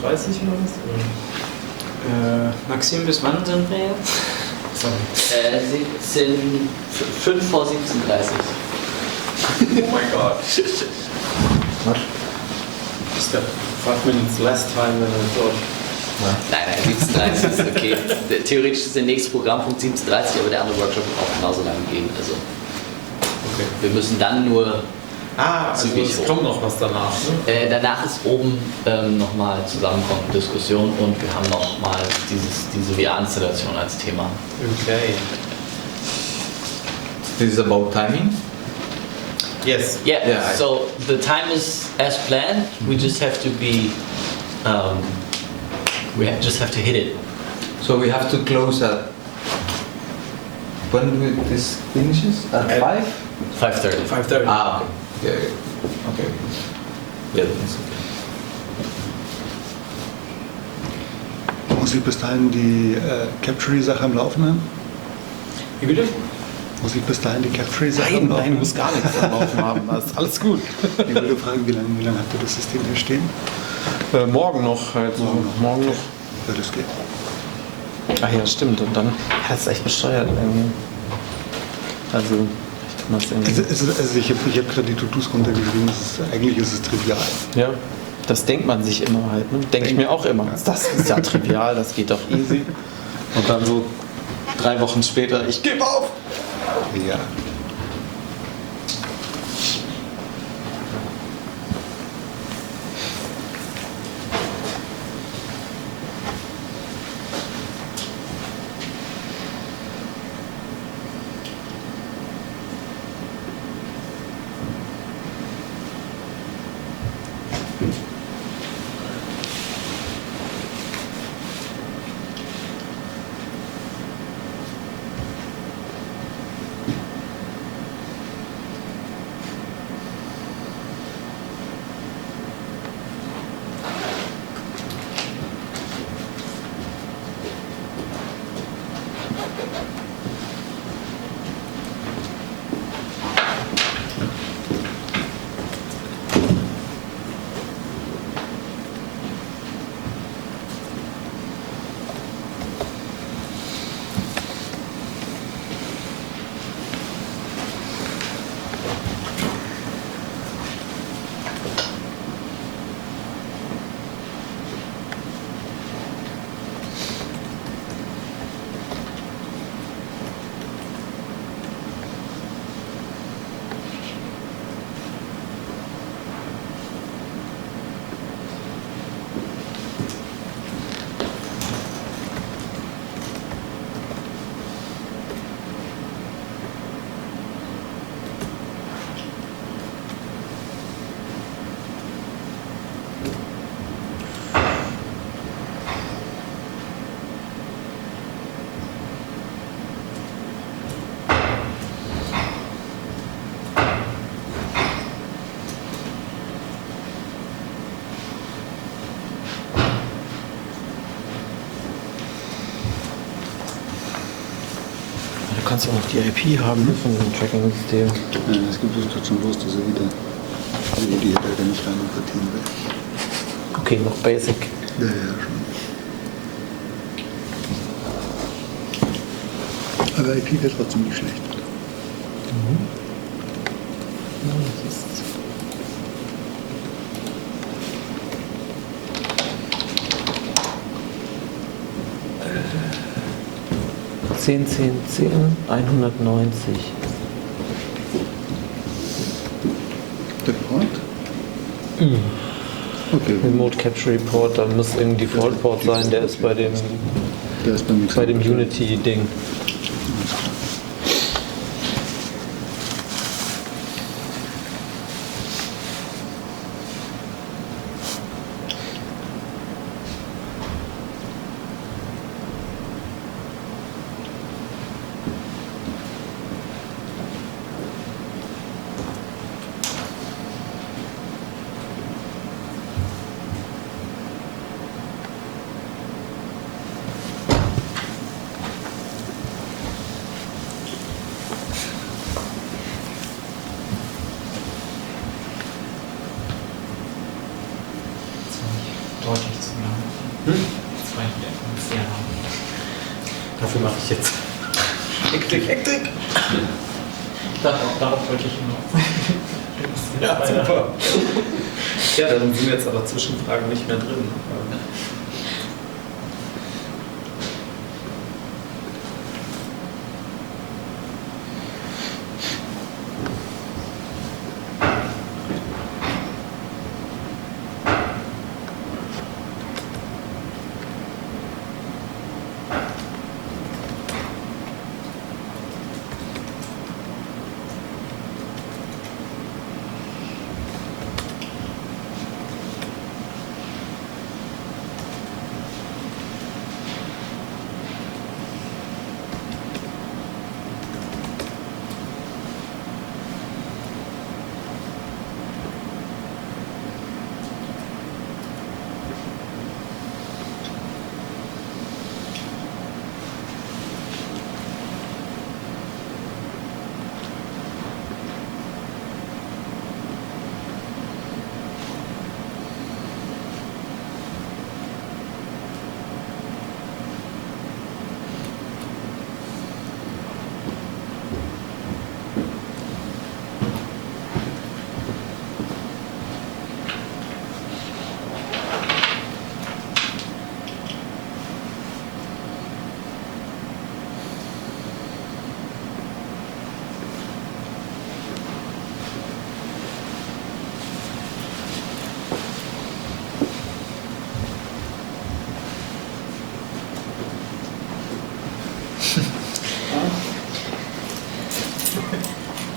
oder was? Maxim, bis wann sind wir jetzt? Sorry. 5 vor 17.30 Oh my god. Just got 5 minutes less time than I thought. Nein, 17.30 ist okay. Theoretisch ist der nächste Programmpunkt 17.30, aber der andere Workshop wird auch genauso lange gehen. Also Okay. wir müssen dann nur Also zügig es hoch. kommt noch was danach, ne? Danach ist oben nochmal Zusammenkommen, Diskussion und wir haben nochmal diese VR-Installation als Thema. Okay. This is about timing. Yes. Yeah, so the time is as planned, we just have to be, just have to hit it. So we have to close at. When do this finishes? At 5? 5:30. 5:30. Ah, okay. Okay. Yeah, that's okay. Muss ich bis dahin die Capture-Sache am Laufen haben? Wie bitte? Muss ich bis dahin die Capture-Sache am Laufen Nein, du musst gar nichts am Laufen haben. Das ist alles gut. Ich würde fragen, wie lange habt ihr das System hier stehen? Morgen noch. Also, morgen noch. Ja, das geht. Ach ja, stimmt. Und dann, das ist echt bescheuert irgendwie. Also, ich kann das irgendwie. Ich hab gerade die To-Dos runtergeschrieben. Eigentlich ist es trivial. Ja, das denkt man sich immer halt. Ne? Denke ich mir auch immer. Das ist ja trivial, das geht doch easy. Und dann so 3 Wochen später, ich gebe auf. Ja. Du kannst auch noch die IP haben von dem Tracking-System. Nein, es gibt gerade schon los, dass er wieder die hätte er nicht rein importieren will. Okay, noch Basic. Ja, ja, schon. Aber IP wäre trotzdem nicht schlecht. Ja, das ist 10, 10, 10, 190. Der Port? Okay. Remote Capture Report, da muss irgendein Default Port sein, der ist bei dem, Der ist bei dem Unity-Ding. Kaffee mache ich jetzt. Hektik. Darauf wollte ich hinaus. Ja, super. Ja, dann sind jetzt aber Zwischenfragen nicht mehr drin.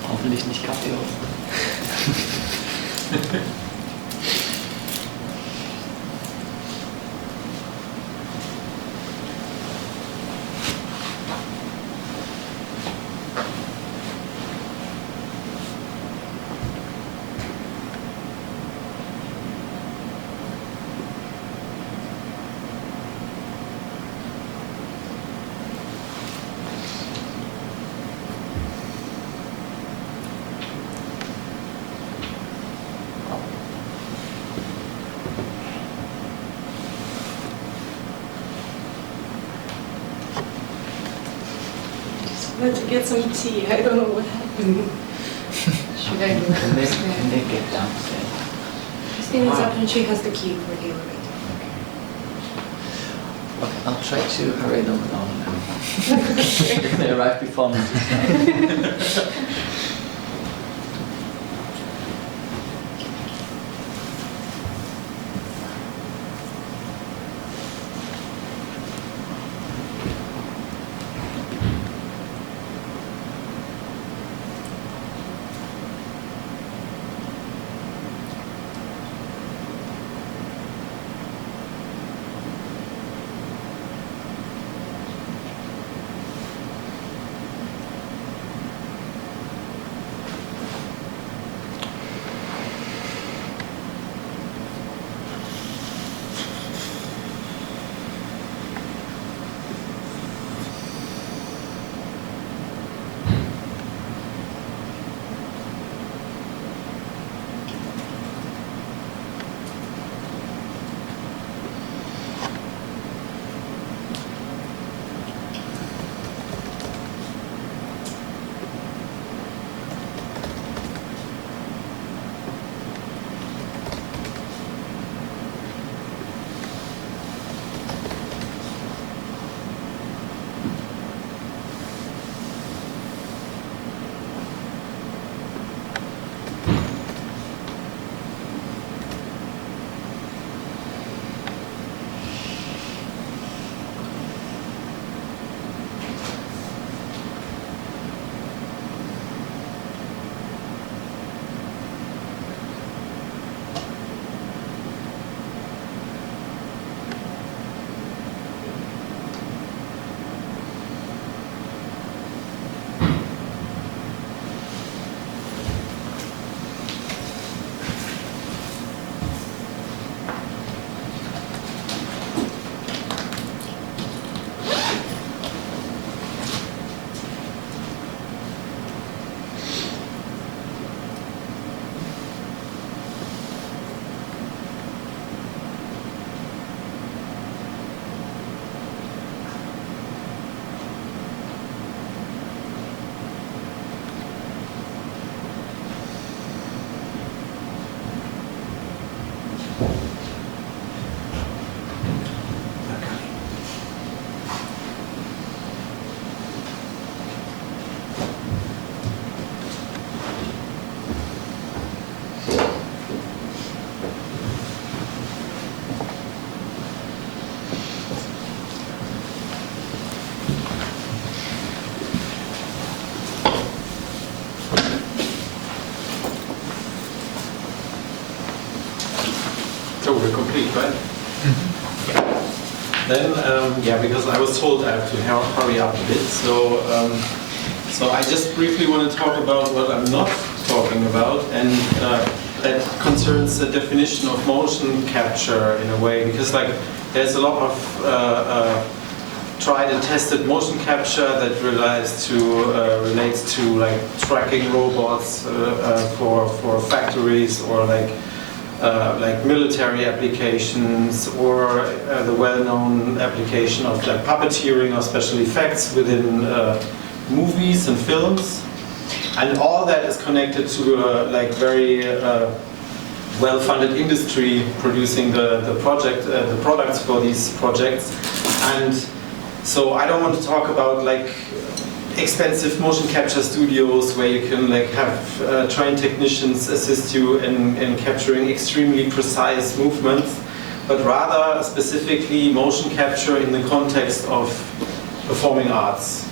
Hoffentlich nicht Kaffee. Went to get some tea. I don't know what happened. Should I go Can they upstairs? get downstairs? Christine is up and she has the key for the elevator. Okay, I'll try to hurry them along now. If they arrive before me. we're complete, right? Yeah. Then, because I was told I have to hurry up a bit, so I just briefly want to talk about what I'm not talking about, and that concerns the definition of motion capture in a way, because like there's a lot of tried and tested motion capture that relates to like tracking robots for factories, or like military applications, or the well-known application of like puppeteering or special effects within movies and films, and all that is connected to like very well-funded industry producing the products for these projects. And so I don't want to talk about like expensive motion capture studios where you can like have trained technicians assist you in capturing extremely precise movements, but rather specifically motion capture in the context of performing arts.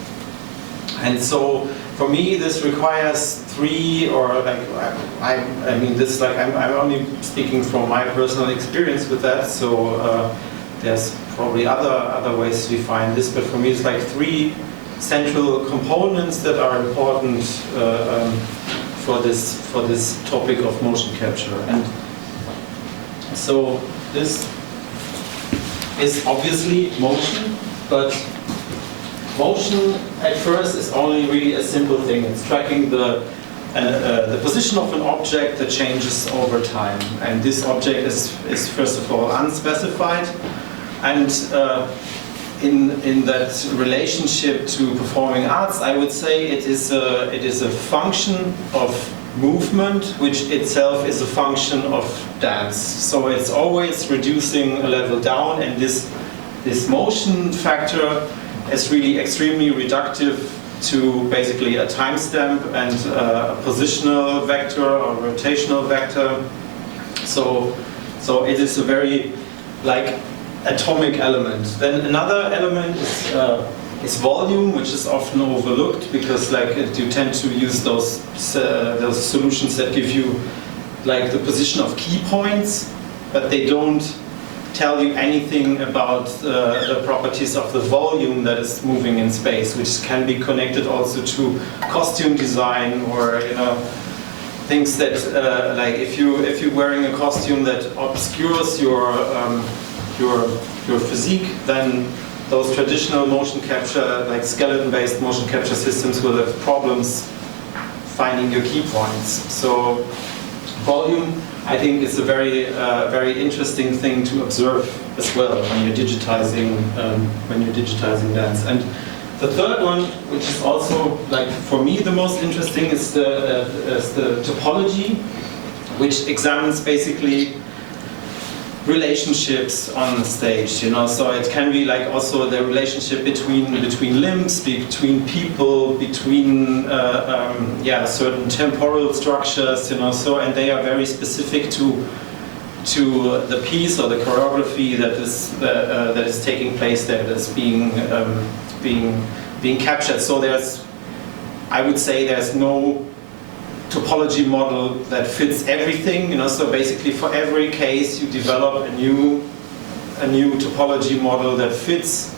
And so for me this requires three, or like I mean this, like I'm only speaking from my personal experience with that, so there's probably other ways to define this, but for me it's like three central components that are important for this topic of motion capture. And so this is obviously motion, but motion at first is only really a simple thing. It's tracking the position of an object that changes over time, and this object is first of all unspecified, and in that relationship to performing arts, I would say it is a function of movement, which itself is a function of dance. So it's always reducing a level down, and this motion factor is really extremely reductive to basically a timestamp and a positional vector or rotational vector. So it is a very like atomic element. Then another element is volume, which is often overlooked because like you tend to use those solutions that give you like the position of key points, but they don't tell you anything about the properties of the volume that is moving in space, which can be connected also to costume design, or things that like if you're wearing a costume that obscures your physique, then those traditional motion capture, like skeleton-based motion capture systems, will have problems finding your key points. So volume, I think, is a very interesting thing to observe as well when you're digitizing dance. And the third one, which is also like for me the most interesting, is the topology, which examines basically relationships on stage, so it can be like also the relationship between limbs, between people, between certain temporal structures, so, and they are very specific to the piece or the choreography that is taking place there, that's being captured. So I would say there's no topology model that fits everything, so basically for every case you develop a new topology model that fits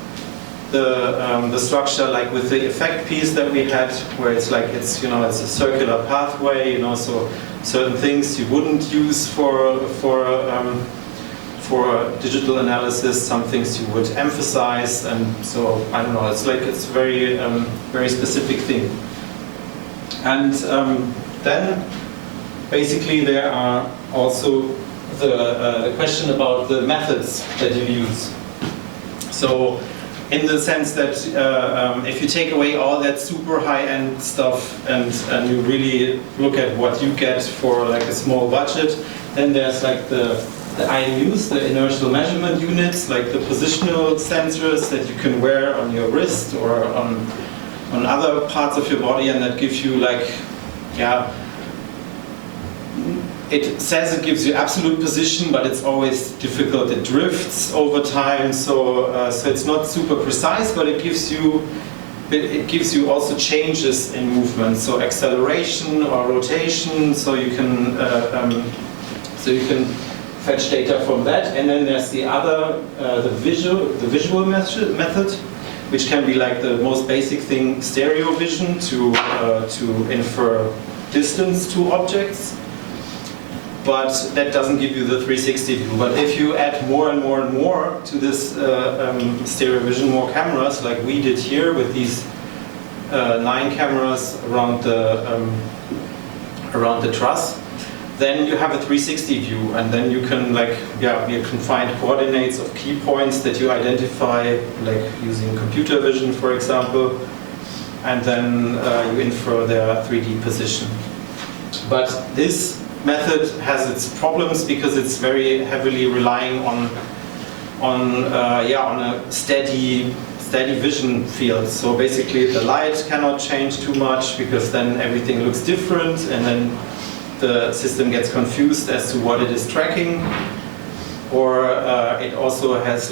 the structure, like with the effect piece that we had, where it's like it's a circular pathway, so certain things you wouldn't use for digital analysis, some things you would emphasize, and so I don't know, it's like it's very very specific thing. And then basically there are also the question about the methods that you use. So in the sense that if you take away all that super high-end stuff and you really look at what you get for like a small budget, then there's like the IMUs, the inertial measurement units, like the positional sensors that you can wear on your wrist or on other parts of your body, and that gives you like, it says it gives you absolute position, but it's always difficult. It drifts over time, so it's not super precise, but it gives you also changes in movement, so acceleration or rotation, so you can fetch data from that, and then there's the other, the visual method, which can be like the most basic thing, stereo vision, to infer distance to objects. But that doesn't give you the 360 view. But if you add more and more and more to this stereo vision, more cameras, like we did here with these 9 cameras around the truss, then you have a 360 view, and then you can you can find coordinates of key points that you identify, like using computer vision, for example, and then you infer their 3D position. But this method has its problems because it's very heavily relying on a steady vision field. So basically the light cannot change too much because then everything looks different, and then the system gets confused as to what it is tracking. Or it also has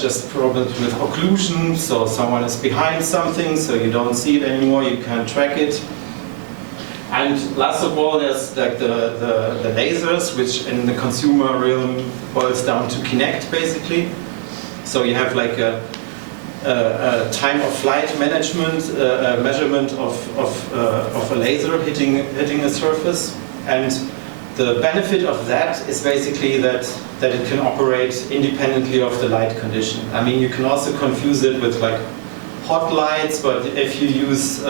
just problems with occlusion, so someone is behind something, so you don't see it anymore, you can't track it. And last of all, there's like the lasers, which in the consumer realm boils down to Kinect, basically. So you have like a time of flight management, measurement of a laser hitting a surface, and the benefit of that is basically that it can operate independently of the light condition. I mean, you can also confuse it with like hot lights, but if you use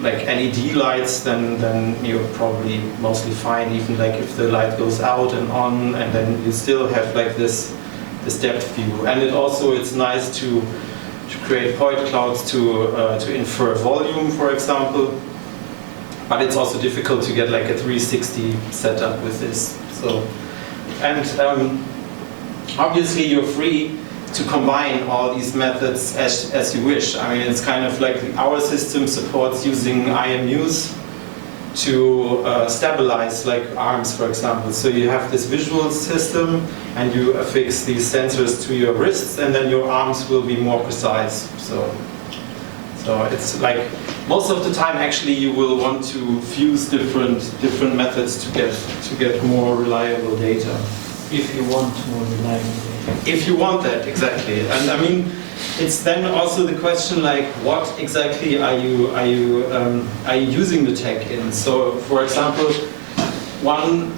like LED lights, then you're probably mostly fine, even like if the light goes out and on, and then you still have like this depth view. And it's nice to create point clouds to infer volume, for example. But it's also difficult to get like a 360 setup with this. So, and obviously you're free to combine all these methods as you wish. I mean, it's kind of like our system supports using IMUs to stabilize like arms, for example. So you have this visual system and you affix these sensors to your wrists, and then your arms will be more precise. So it's like most of the time actually you will want to fuse different methods to get more reliable data. If you want more reliable data. If you want that, exactly. And I mean, it's then also the question like, what exactly are you using the tech in? So, for example, one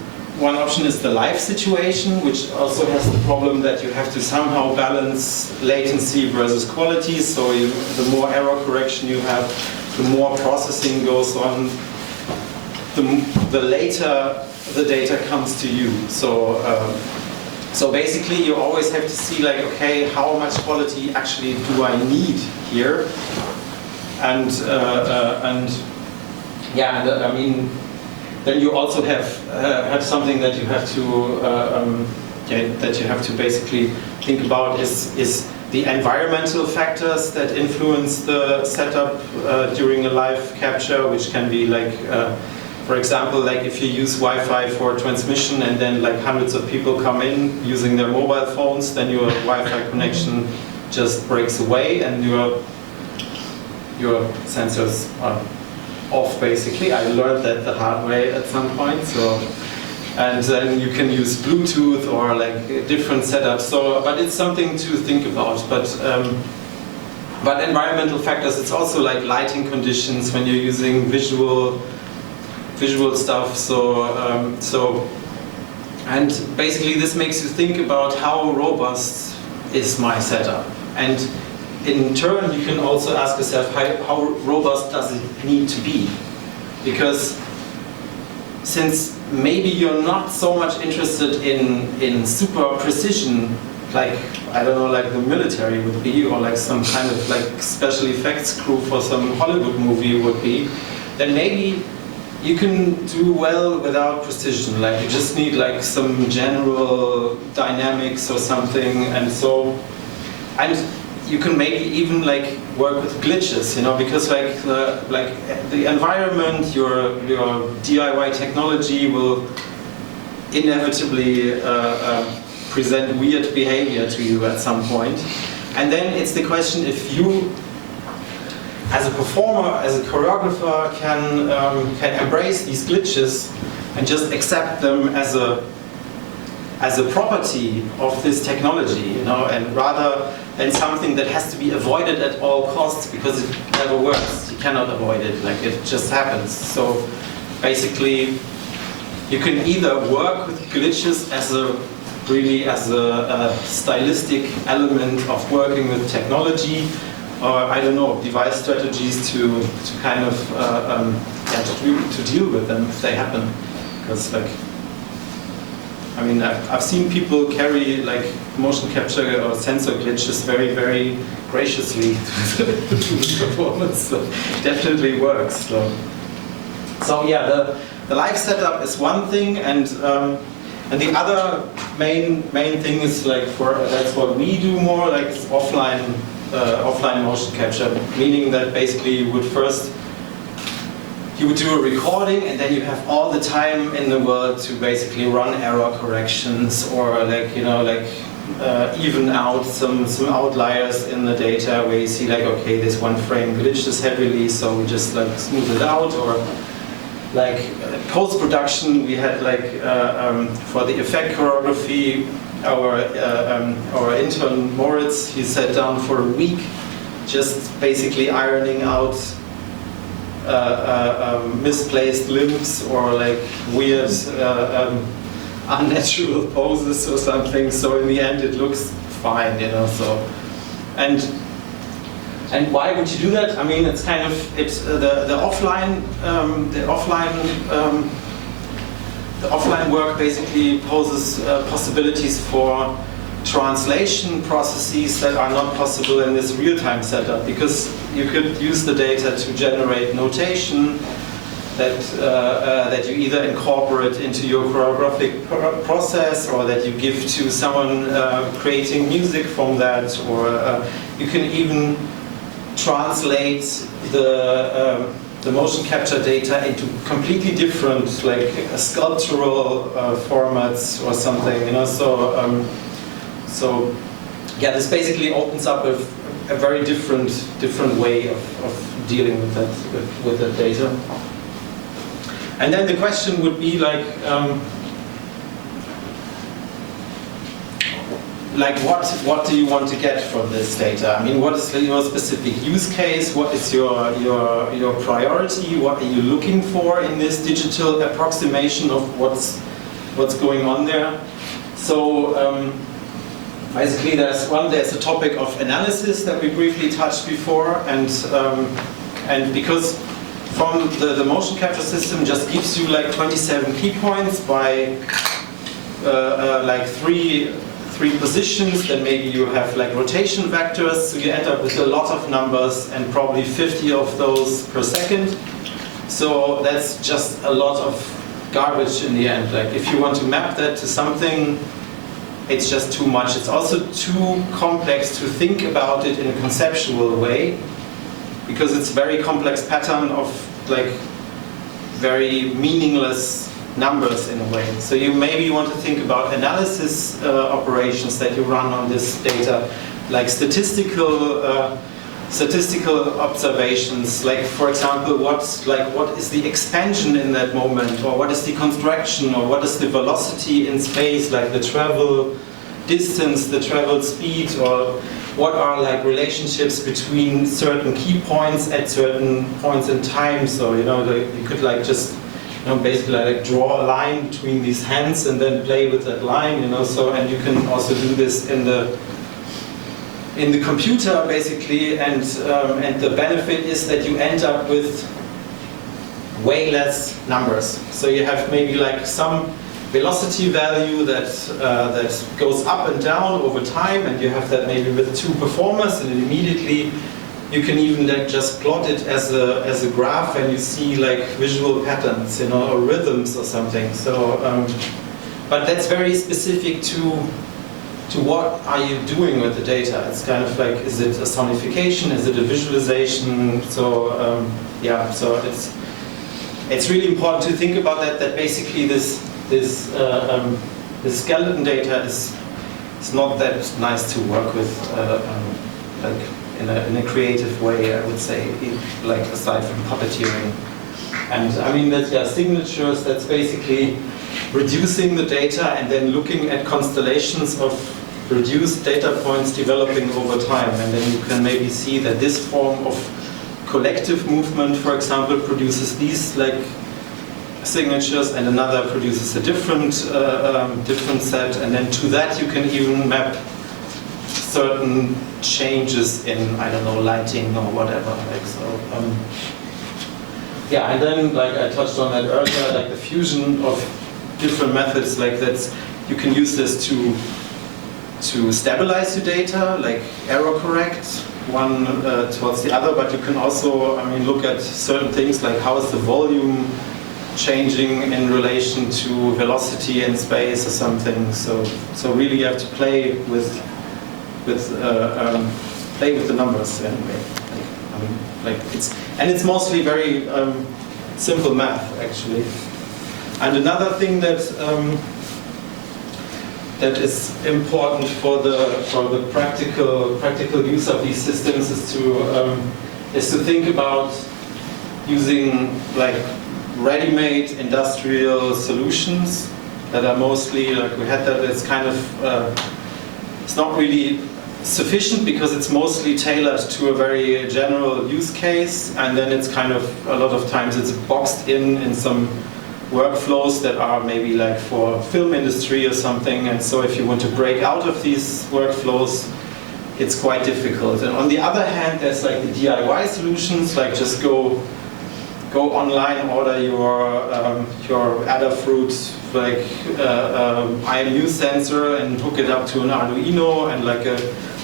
option is the live situation, which also has the problem that you have to somehow balance latency versus quality. So the more error correction you have, the more processing goes on, the later the data comes to you. So basically you always have to see like, okay, how much quality actually do I need here? And I mean, then you also have something that you have to basically think about is the environmental factors that influence the setup during a live capture, which can be like, for example, like if you use Wi-Fi for transmission and then like hundreds of people come in using their mobile phones, then your Wi-Fi connection just breaks away and your sensors are off, basically. I learned that the hard way at some point. So, and then you can use Bluetooth or like different setups. So, but it's something to think about. But environmental factors, it's also like lighting conditions when you're using visual stuff. So, and basically this makes you think about how robust is my setup. And in turn, you can also ask yourself, how robust does it need to be? Because since maybe you're not so much interested in super precision, like, I don't know, like the military would be, or like some kind of like special effects crew for some Hollywood movie would be, then maybe you can do well without precision. Like you just need like some general dynamics or something, and you can maybe even like work with glitches, you know, because like the environment, your DIY technology will inevitably present weird behavior to you at some point. And then it's the question if you, as a performer, as a choreographer, can embrace these glitches and just accept them as a property of this technology, and rather than something that has to be avoided at all costs because it never works. You cannot avoid it, like it just happens. So basically, you can either work with glitches as a stylistic element of working with technology, or I don't know, devise strategies to kind of to deal with them if they happen. Because I've seen people carry like motion capture or sensor glitches very, very graciously to the performance. So it definitely works. So yeah, the live setup is one thing, and the other main thing is that's what we do more, like offline motion capture, meaning that basically you would do a recording, and then you have all the time in the world to basically run error corrections or even out some outliers in the data where you see okay, this one frame glitches heavily, so we just smooth it out. Or post-production, we had for the effect choreography, our intern Moritz, he sat down for a week just basically ironing out misplaced limbs or weird unnatural poses or something. So in the end, it looks fine, So and why would you do that? I mean, it's kind of the offline work basically poses possibilities for translation processes that are not possible in this real-time setup, because you could use the data to generate notation that you either incorporate into your choreographic process, or that you give to someone creating music from that, or you can even translate the motion capture data into completely different, sculptural formats or something, So yeah, this basically opens up a very different way of dealing with that data. And then the question would be what do you want to get from this data? I mean, what is your specific use case? What is your priority? What are you looking for in this digital approximation of what's going on there? So basically, there's a topic of analysis that we briefly touched before, and because from the motion capture system just gives you 27 key points by three positions, then maybe you have rotation vectors, so you end up with a lot of numbers and probably 50 of those per second. So that's just a lot of garbage in the end. If you want to map that to something, it's just too much. It's also too complex to think about it in a conceptual way, because it's very complex pattern of very meaningless numbers in a way. So you maybe want to think about analysis operations that you run on this data, statistical observations, for example, what is the expansion in that moment, or what is the contraction, or what is the velocity in space, the travel distance, the travel speed, or what are relationships between certain key points at certain points in time. So you could just basically draw a line between these hands and then play with that line, So, and you can also do this in the computer basically, and the benefit is that you end up with way less numbers. So you have maybe some velocity value that goes up and down over time, and you have that maybe with two performers, and immediately you can even just plot it as a graph, and you see visual patterns, or rhythms or something. So, but that's very specific to what are you doing with the data. It's kind of is it a sonification? Is it a visualization? So yeah, so it's really important to think about that basically this skeleton data is not that nice to work with in a creative way, I would say, aside from puppeteering. And I mean, that's, yeah, signatures, that's basically reducing the data and then looking at constellations of reduced data points developing over time. And then you can maybe see that this form of collective movement, for example, produces these like signatures, and another produces a different set. And then to that you can even map certain changes in, I don't know, lighting or whatever. Like, so, yeah, and then, like I touched on that earlier, like the fusion of different methods, like that's, you can use this to stabilize your data, like error correct one towards the other, but you can also, I mean, look at certain things like how is the volume changing in relation to velocity in space or something. So really you have to play with the numbers anyway. I mean, like it's mostly very simple math actually. And another thing that that is important for the practical use of these systems is to think about using like ready-made industrial solutions that are mostly like we had that. It's kind of it's not really sufficient because it's mostly tailored to a very general use case, and then it's kind of a lot of times it's boxed in some workflows that are maybe like for film industry or something, and so if you want to break out of these workflows it's quite difficult. And on the other hand there's like the DIY solutions, like just go online, order your Adafruit like IMU sensor and hook it up to an Arduino and like a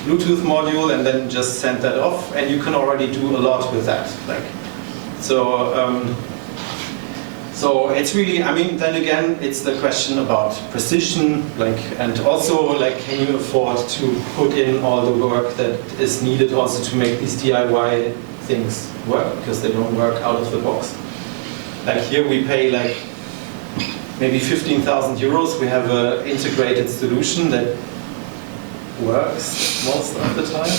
Bluetooth module, and then just send that off, and you can already do a lot with that. Like, so it's really, I mean, then again, it's the question about precision, like, and also like, can you afford to put in all the work that is needed also to make these DIY things work, because they don't work out of the box. Like here we pay like maybe 15,000 euros. We have an integrated solution that works most of the time.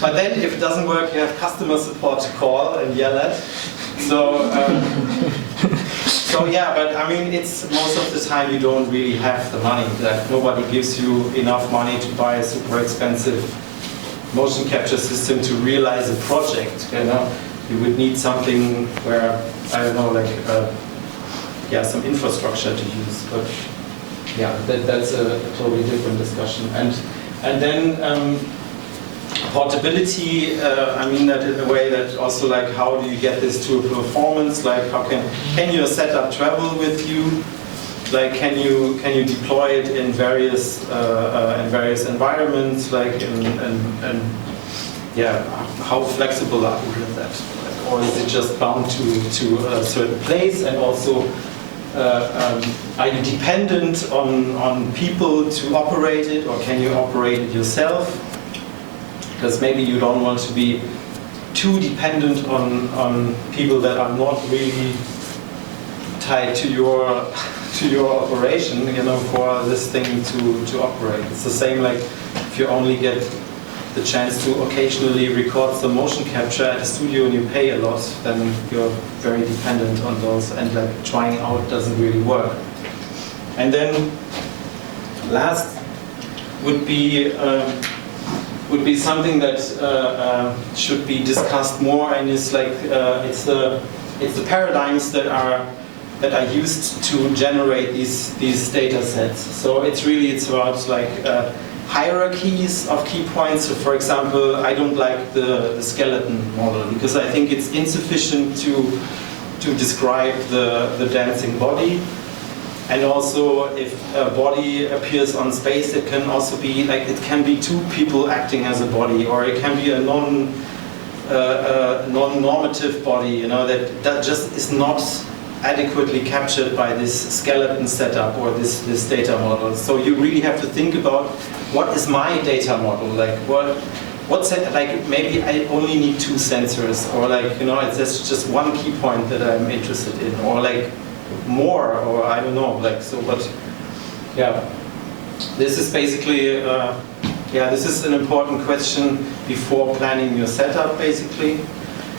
But then if it doesn't work, you have customer support to call and yell at. So yeah, but I mean, it's most of the time you don't really have the money. Like nobody gives you enough money to buy a super expensive motion capture system to realize a project. You know, you would need something where, I don't know, like yeah, some infrastructure to use. But yeah, that's a totally different discussion. And then portability, I mean that in a way that also like how do you get this to a performance? Like how can your setup travel with you? Like can you deploy it in various environments? Like and yeah, how flexible are you with that? Like, or is it just bound to a certain place? And also, are you dependent on people to operate it, or can you operate it yourself? Because maybe you don't want to be too dependent on people that are not really tied to your operation, you know, for this thing to operate. It's the same like if you only get the chance to occasionally record some motion capture at a studio and you pay a lot, then you're very dependent on those, and like trying out doesn't really work. And then last would be something that should be discussed more, and is like it's the paradigms that are used to generate these data sets. So it's about like hierarchies of key points. So for example, I don't like the skeleton model because I think it's insufficient to describe the dancing body. And also, if a body appears on space, it can also be like, it can be two people acting as a body, or it can be a non-normative body, you know, that just is not adequately captured by this skeleton setup or this data model. So you really have to think about, what is my data model? Like what's it, like maybe I only need two sensors, or like, you know, it's just one key point that I'm interested in, or like more, or I don't know, like, so, but yeah, this is basically, yeah, this is an important question before planning your setup, basically.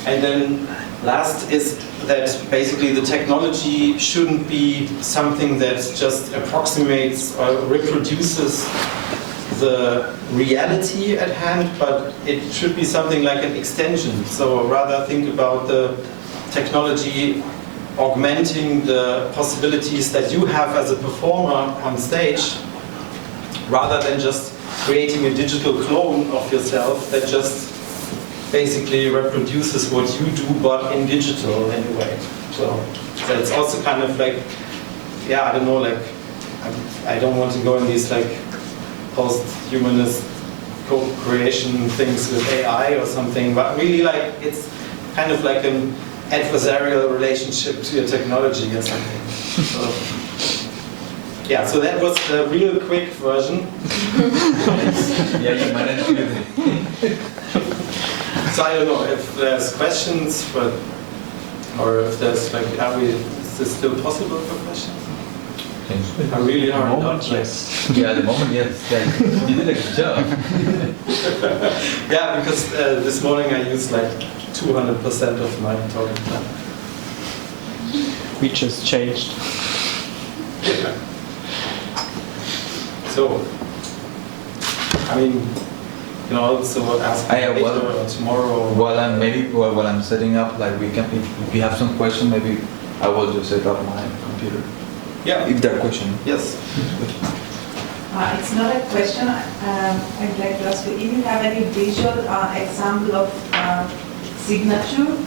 And then last is that basically the technology shouldn't be something that just approximates or reproduces the reality at hand, but it should be something like an extension. So rather think about the technology augmenting the possibilities that you have as a performer on stage, rather than just creating a digital clone of yourself that just basically reproduces what you do, but in digital anyway. So it's also kind of like, yeah, I don't know, like, I don't want to go in these like post-humanist co-creation things with AI or something, but really like it's kind of like an adversarial relationship to your technology or something. So, yeah, so that was the real quick version. Yeah, you managed to. So I don't know if there's questions, but or if there's like, is this still possible for questions? I really hard. At the moment, yes. Yeah, at the moment, yes. Yeah, you did a good job. Yeah, because this morning I used like 200% of my talking time. We just changed. Yeah. So, I mean, you know, also ask me later or tomorrow. While I'm setting up, like we can, if we have some question, maybe I will just set up my computer. Yeah. If there are questions. Yes. It's not a question. I'd like to ask you if you have any visual example of signature.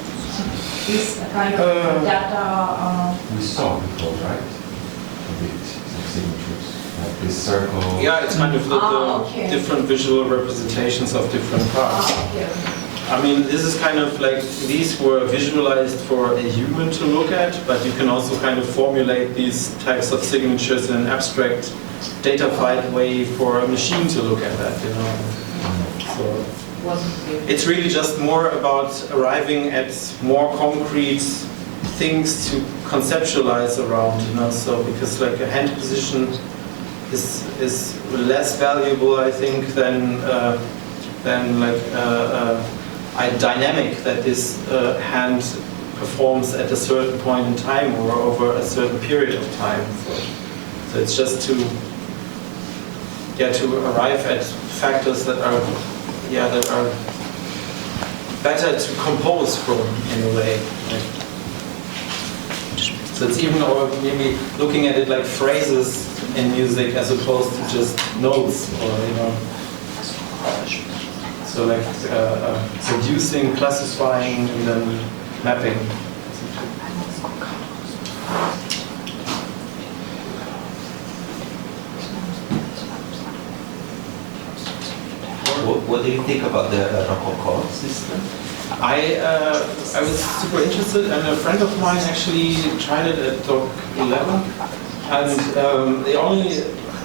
Is a kind of data. We saw before, right? A bit some signatures, like this circle. Yeah, it's kind of the different visual representations of different parts. Okay. I mean, this is kind of like, these were visualized for a human to look at, but you can also kind of formulate these types of signatures in an abstract, datafied way for a machine to look at that, you know. So it's really just more about arriving at more concrete things to conceptualize around, you know. So because like a hand position is less valuable, I think, than like a dynamic that this hand performs at a certain point in time or over a certain period of time. So it's just to arrive at factors that are better to compose from in a way. So it's even, or maybe looking at it like phrases in music as opposed to just notes, or you know. So like producing, classifying, and then mapping. What do you think about the Rococo system? I was super interested, and a friend of mine actually tried it at Doc 11, and the only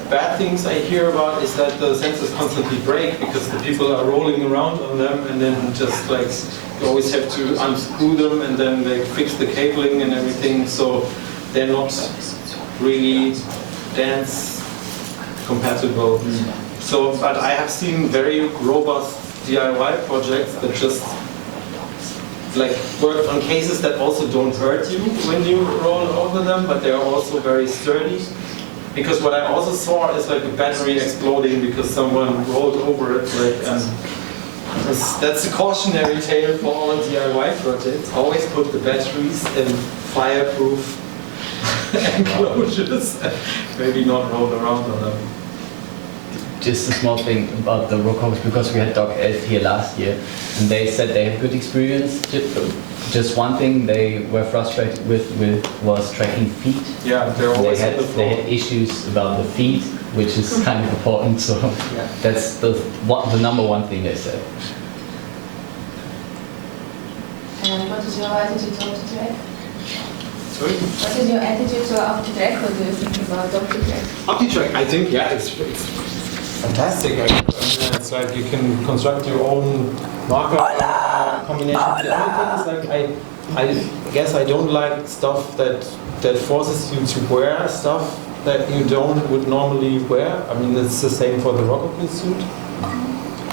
bad things I hear about is that the sensors constantly break because the people are rolling around on them, and then just like you always have to unscrew them and then they fix the cabling and everything, so they're not really dance compatible. So, but I have seen very robust DIY projects that just like work on cases that also don't hurt you when you roll over them, but they are also very sturdy. Because what I also saw is like a battery exploding because someone rolled over it. Like, that's a cautionary tale for all DIY projects. Always put the batteries in fireproof enclosures, maybe not roll around on them. Just a small thing about the Rococos, because we had Doc 11 here last year, and they said they had good experience. Just one thing they were frustrated with was tracking feet. Yeah, they're always they had issues about the feet, which is kind of important. So yeah. That's the number one thing they said. And what is your attitude to OptiTrack? Sorry? What is your attitude to OptiTrack? What do you think about OptiTrack? OptiTrack, I think, yeah, it's fantastic. I mean, it's like you can construct your own marker combination. The only thing is like I guess I don't like stuff that forces you to wear stuff that you would normally wear. I mean, it's the same for the Rococo suit.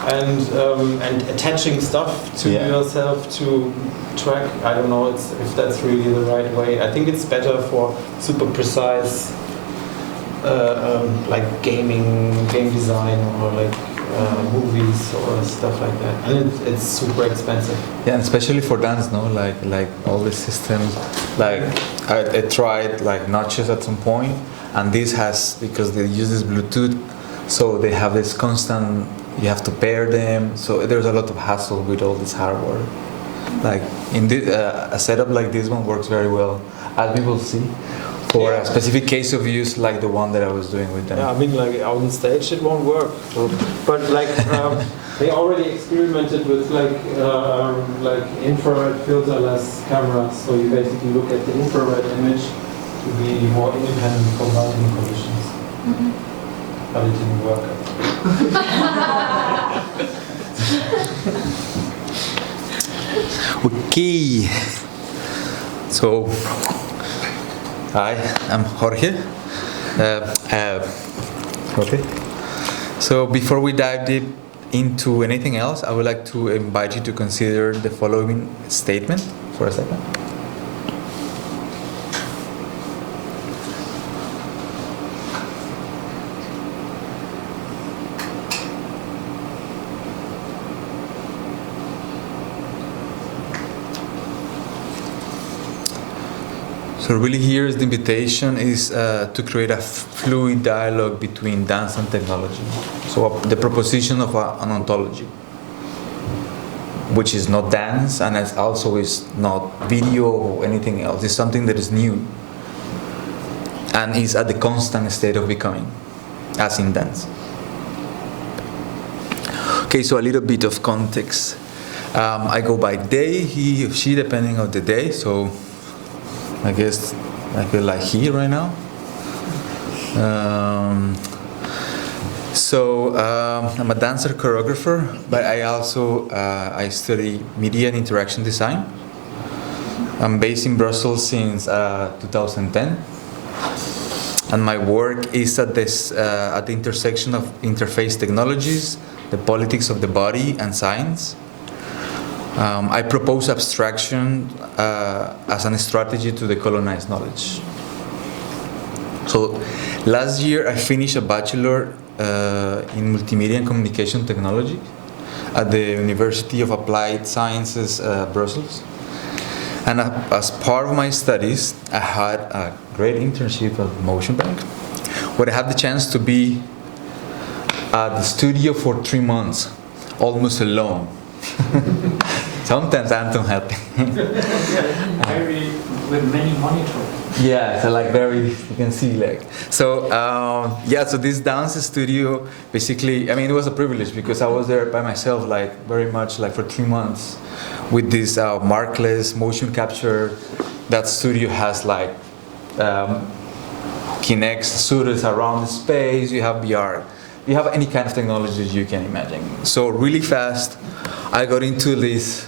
and attaching stuff to yourself to track. I don't know if that's really the right way. I think it's better for super precise like game design or like movies or stuff like that, and it's super expensive. Yeah, and especially for dance, no, like all the systems. Like I tried like notches at some point, and this has, because they use this Bluetooth, so they have this constant. You have to pair them, so there's a lot of hassle with all this hardware. Like in this, a setup like this one works very well, as people see. For a specific case of use, like the one that I was doing with them. Yeah, I mean, like on stage it won't work. But like they already experimented with like infrared filterless cameras. So you basically look at the infrared image to be more independent from lighting conditions. But it didn't work. Okay. So. Hi, I'm Jorge. Okay. So before we dive deep into anything else, I would like to invite you to consider the following statement for a second. So really here the invitation is to create a fluid dialogue between dance and technology. So the proposition of an ontology, which is not dance and it also is not video or anything else. It's something that is new and is at the constant state of becoming, as in dance. Okay, so a little bit of context. I go by they, he or she, depending on the day. So I guess I feel like he right now. I'm a dancer choreographer, but I also I study media and interaction design. I'm based in Brussels since 2010, and my work is at the intersection of interface technologies, the politics of the body, and science. I propose abstraction as a strategy to decolonize knowledge. So last year I finished a bachelor in multimedia and communication technology at the University of Applied Sciences, Brussels. And as part of my studies, I had a great internship at Motion Bank, where I had the chance to be at the studio for 3 months, almost alone. Sometimes Anton helping. Very with many monitors. Yeah, so like very, you can see like. So so this dance studio, basically, I mean, it was a privilege because I was there by myself, like very much like for 3 months with this markless motion capture. That studio has like Kinect suitors around the space, you have VR, you have any kind of technology you can imagine. So really fast, I got into this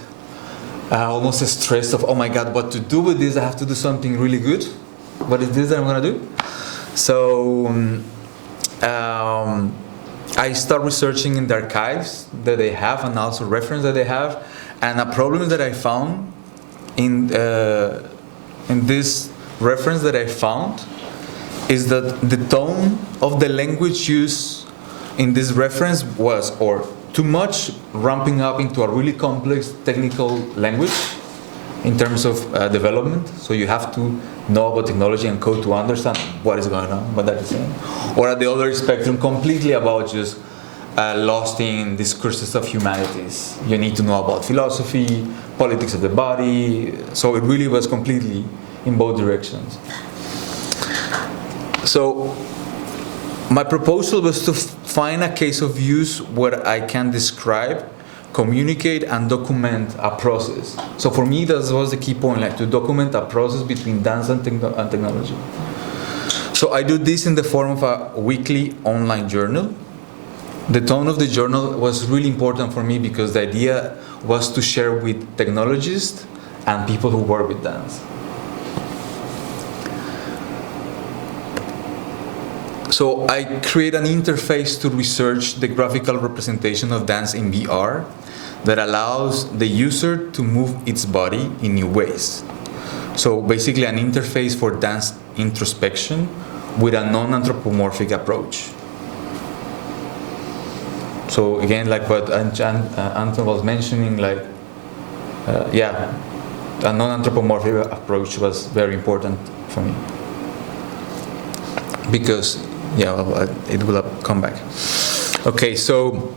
almost a stress of, oh my God, what to do with this? I have to do something really good. What is this that I'm gonna do? So I start researching in the archives that they have and also reference that they have. And a problem that I found in this reference that I found is that the tone of the language used in this reference was or too much ramping up into a really complex technical language in terms of development. So you have to know about technology and code to understand what is going on, what that is saying. Or at the other spectrum, completely about just lost in discourses of humanities. You need to know about philosophy, politics of the body. So it really was completely in both directions. So my proposal was to find a case of use where I can describe, communicate, and document a process. So for me, that was the key point, like to document a process between dance and technology. So I do this in the form of a weekly online journal. The tone of the journal was really important for me because the idea was to share with technologists and people who work with dance. So I create an interface to research the graphical representation of dance in VR that allows the user to move its body in new ways. So basically an interface for dance introspection with a non-anthropomorphic approach. So again, like what Anton was mentioning, like, a non-anthropomorphic approach was very important for me. Because, it will come back. Okay, so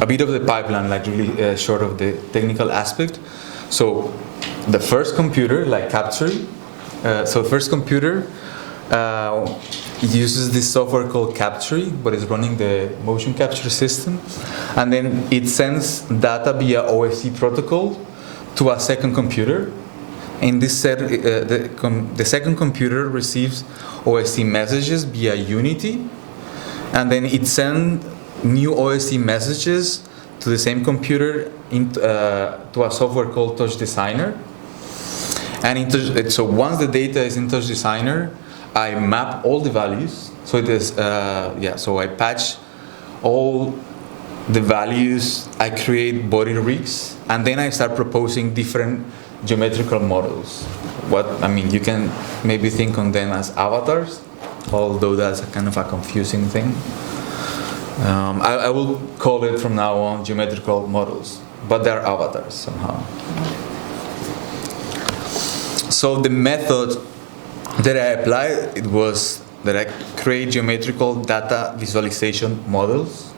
a bit of the pipeline, like really short of the technical aspect. So the first computer, like Capture, first computer, it uses this software called Capture, but it's running the motion capture system. And then it sends data via OSC protocol to a second computer. In this the second computer receives OSC messages via Unity, and then it sends new OSC messages to the same computer to a software called Touch Designer. And so once the data is in Touch Designer, I map all the values. So it is, so I patch all the values, I create body rigs, and then I start proposing different geometrical models. You can maybe think on them as avatars, although that's a kind of a confusing thing. I will call it from now on geometrical models, but they're avatars somehow. So the method that I applied, it was that I create geometrical data visualization models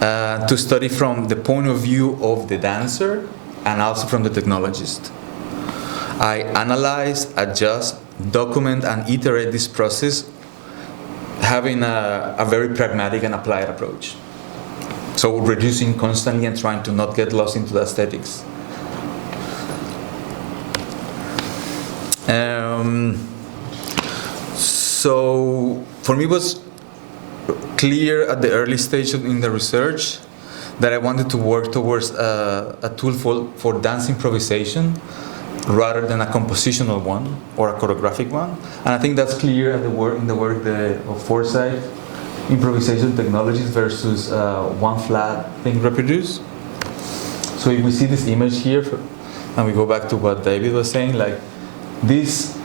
to study from the point of view of the dancer and also from the technologist. I analyze, adjust, document, and iterate this process, having a very pragmatic and applied approach. So reducing constantly and trying to not get lost into the aesthetics. So for me it was clear at the early stage in the research that I wanted to work towards a tool for dance improvisation rather than a compositional one or a choreographic one. And I think that's clear in the work of Foresight, improvisation technologies versus one flat thing reproduced. So if we see this image here, and we go back to what David was saying, like this,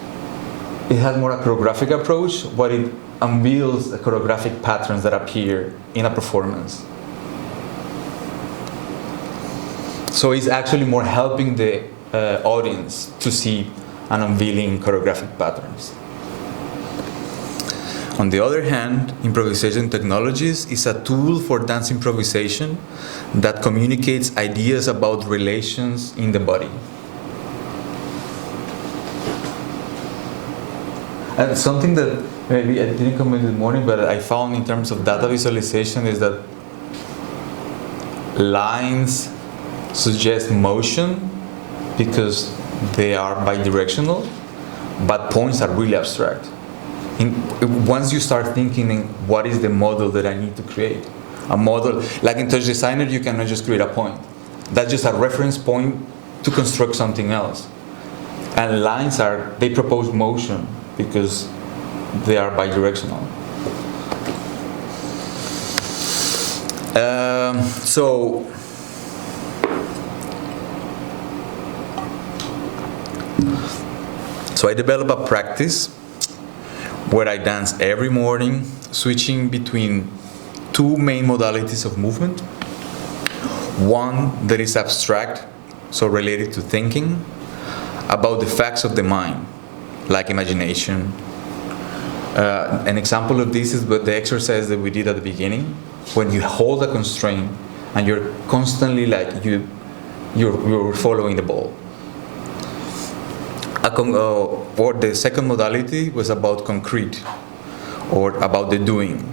it has more a choreographic approach, but it unveils the choreographic patterns that appear in a performance. So it's actually more helping the audience to see and unveiling choreographic patterns. On the other hand, improvisation technologies is a tool for dance improvisation that communicates ideas about relations in the body. And something that maybe I didn't comment this morning, but I found in terms of data visualization is that lines suggest motion because they are bidirectional, but points are really abstract. Once you start thinking in what is the model that I need to create, a model, like in Touch Designer, you cannot just create a point. That's just a reference point to construct something else. And lines they propose motion because they are bidirectional. So I develop a practice where I dance every morning, switching between two main modalities of movement. One that is abstract, so related to thinking, about the facts of the mind, like imagination. An example of this is the exercise that we did at the beginning, when you hold a constraint and you're constantly you're following the ball. Or the second modality was about concrete, or about the doing,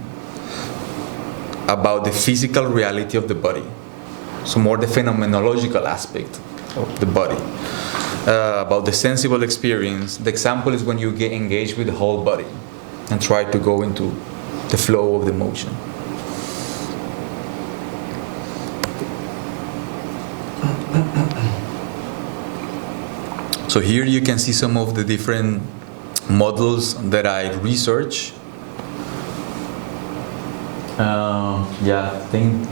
about the physical reality of the body. So more the phenomenological aspect of the body, about the sensible experience. The example is when you get engaged with the whole body and try to go into the flow of the motion. So here you can see some of the different models that I research. Yeah, I think.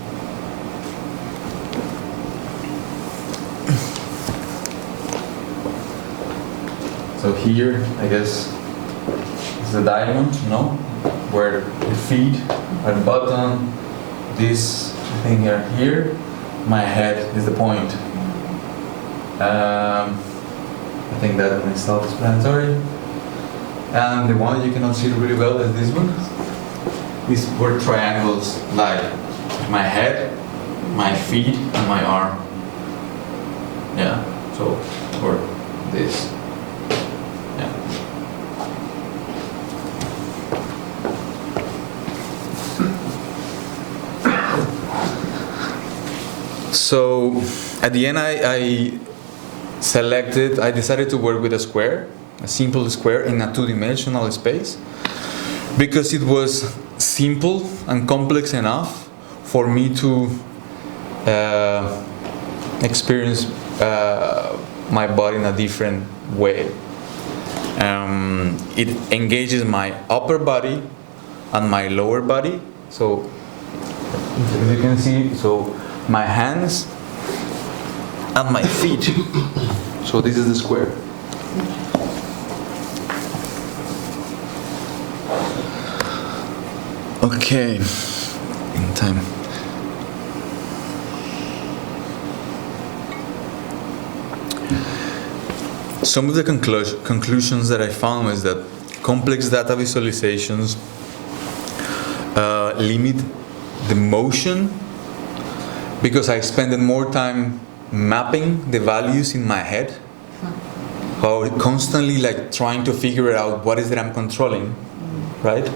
So here, I guess, is the diamond, no? Where the feet are the bottom, this thing are here, my head is the point. I think that is self-explanatory. And the one you cannot see really well is this one. These were triangles like my head, my feet, and my arm. Yeah, so, or this. Yeah. So at the end I decided to work with a square, a simple square in a two-dimensional space, because it was simple and complex enough for me to experience my body in a different way. It engages my upper body and my lower body. So as you can see, so my hands and my feet. So this is the square. Okay, in time. Some of the conclusions that I found was that complex data visualizations limit the motion, because I spent more time mapping the values in my head, or constantly like trying to figure out what is it I'm controlling, right?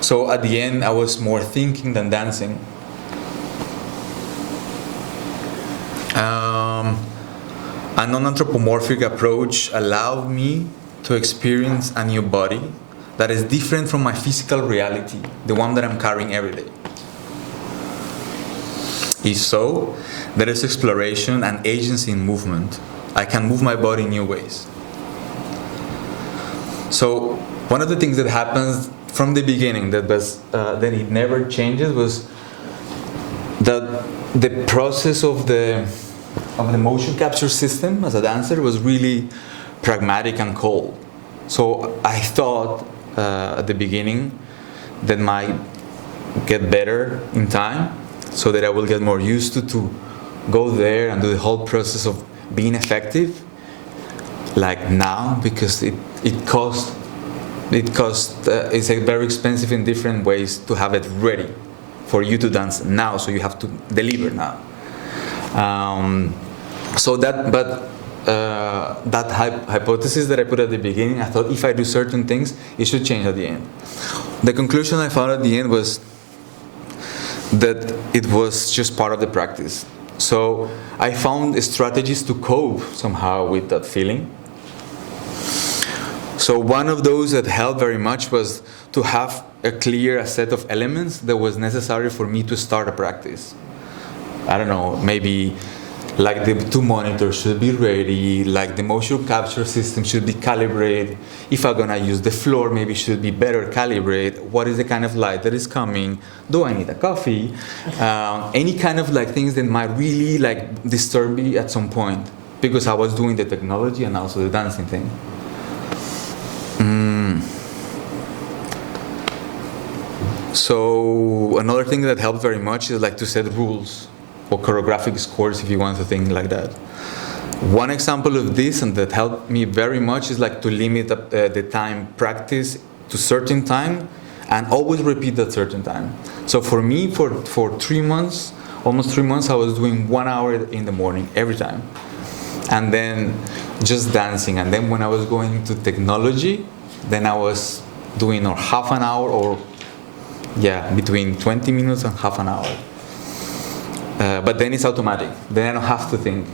So at the end, I was more thinking than dancing. A non-anthropomorphic approach allowed me to experience a new body that is different from my physical reality, the one that I'm carrying every day. If so, there is exploration and agency in movement. I can move my body in new ways. So one of the things that happens from the beginning that it never changes was that the process of the motion capture system as a dancer was really pragmatic and cold. So I thought at the beginning that might get better in time, so that I will get more used to go there and do the whole process of being effective, like now, because it's very expensive in different ways to have it ready for you to dance now, so you have to deliver now. That hypothesis that I put at the beginning, I thought if I do certain things, it should change at the end. The conclusion I found at the end was that it was just part of the practice. So I found strategies to cope somehow with that feeling. So one of those that helped very much was to have a clear set of elements that was necessary for me to start a practice. I don't know, maybe like the two monitors should be ready, like the motion capture system should be calibrated. If I'm gonna use the floor, maybe it should be better calibrated. What is the kind of light that is coming? Do I need a coffee? Any kind of like things that might really like disturb me at some point, because I was doing the technology and also the dancing thing. So another thing that helped very much is like to set rules or choreographic scores, if you want to think like that. One example of this, and that helped me very much, is like to limit the time practice to certain time and always repeat that certain time. So for me, for 3 months, almost 3 months, I was doing 1 hour in the morning every time, and then just dancing. And then when I was going into technology, then I was doing half an hour or between 20 minutes and half an hour. But then it's automatic. Then I don't have to think.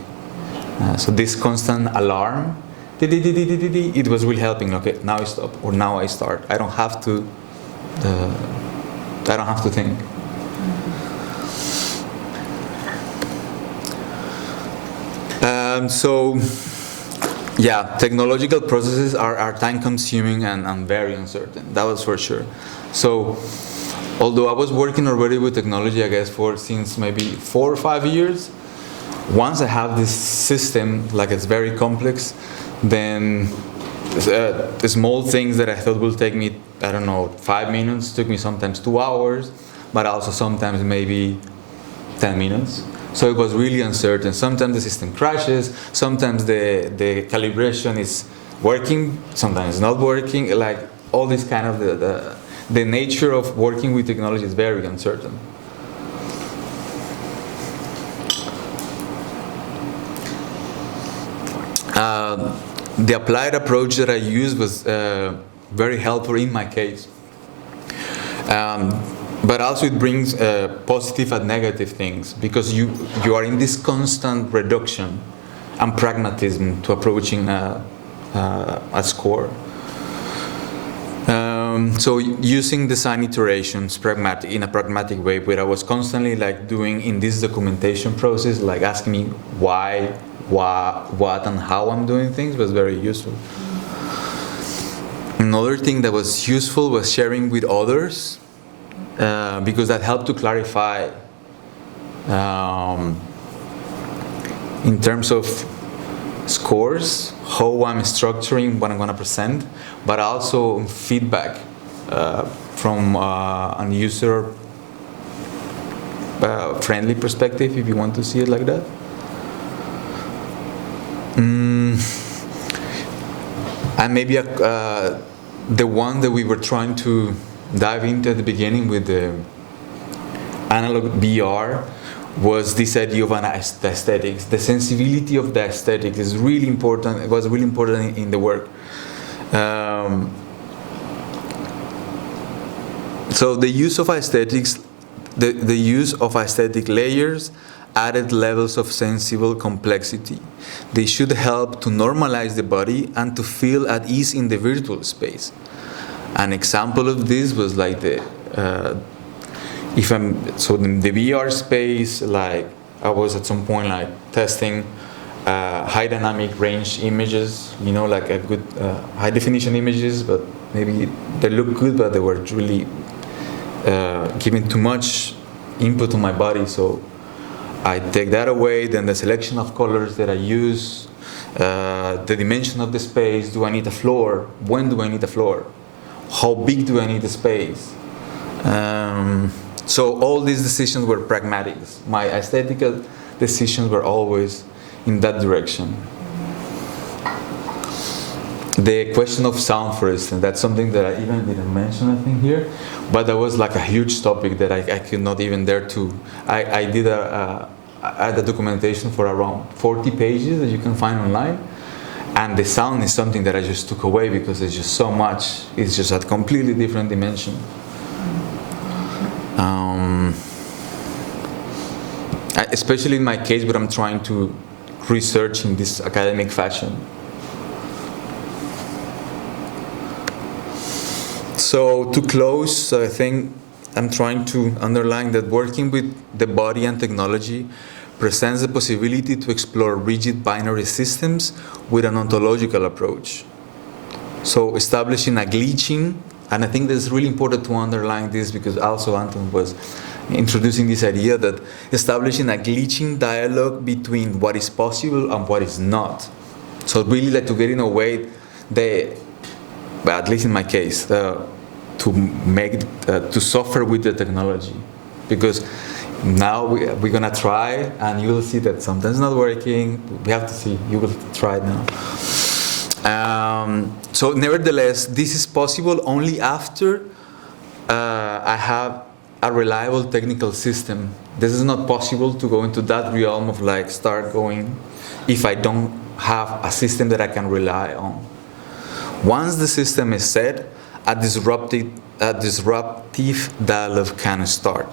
So this constant alarm, it was really helping. Okay, now I stop, or now I start. I don't have to think. So Yeah, technological processes are time consuming and very uncertain. That was for sure. So, although I was working already with technology, I guess since maybe 4 or 5 years, once I have this system, like it's very complex, then the small things that I thought will take me, I don't know, 5 minutes, took me sometimes 2 hours, but also sometimes maybe 10 minutes. So it was really uncertain. Sometimes the system crashes, sometimes the calibration is working, sometimes not working, like all this kind of, the nature of working with technology is very uncertain. The applied approach that I used was very helpful in my case. But also it brings positive and negative things, because you are in this constant reduction and pragmatism to approaching a score. So using design iterations in a pragmatic way, where I was constantly like doing in this documentation process, like asking me why, what and how I'm doing things, was very useful. Another thing that was useful was sharing with others, because that helped to clarify in terms of scores, how I'm structuring what I'm going to present, but also feedback from a user friendly perspective, if you want to see it like that. And maybe the one that we were trying to dive into at the beginning with the analog VR was this idea of an aesthetics. The sensibility of the aesthetic is really important. It was really important in the work. So the use of aesthetics, the use of aesthetic layers added levels of sensible complexity. They should help to normalize the body and to feel at ease in the virtual space. An example of this was like the in the VR space, like I was at some point like testing high dynamic range images, like a good high definition images, but maybe they look good, but they were really giving too much input to my body. So I take that away. Then the selection of colors that I use, the dimension of the space. Do I need a floor? When do I need a floor? How big do I need the space? So all these decisions were pragmatic. My aesthetical decisions were always in that direction. The question of sound, for instance, that's something that I even didn't mention, I think, here, but that was like a huge topic that I could not even dare to. I did a documentation for around 40 pages that you can find online, and the sound is something that I just took away because it's just so much. It's just a completely different dimension. Especially in my case, where I'm trying to research in this academic fashion. So to close, I think I'm trying to underline that working with the body and technology presents the possibility to explore rigid binary systems with an ontological approach. So establishing a glitching, and I think that's really important to underline this because also Anton was introducing this idea that establishing a glitching dialogue between what is possible and what is not. So really like to get in a way, at least in my case, to suffer with the technology, because now we're gonna try, and you will see that sometimes it's not working. We have to see. You will try it now. So nevertheless, this is possible only after I have a reliable technical system. This is not possible to go into that realm of like start going if I don't have a system that I can rely on. Once the system is set, a disruptive dialogue can start.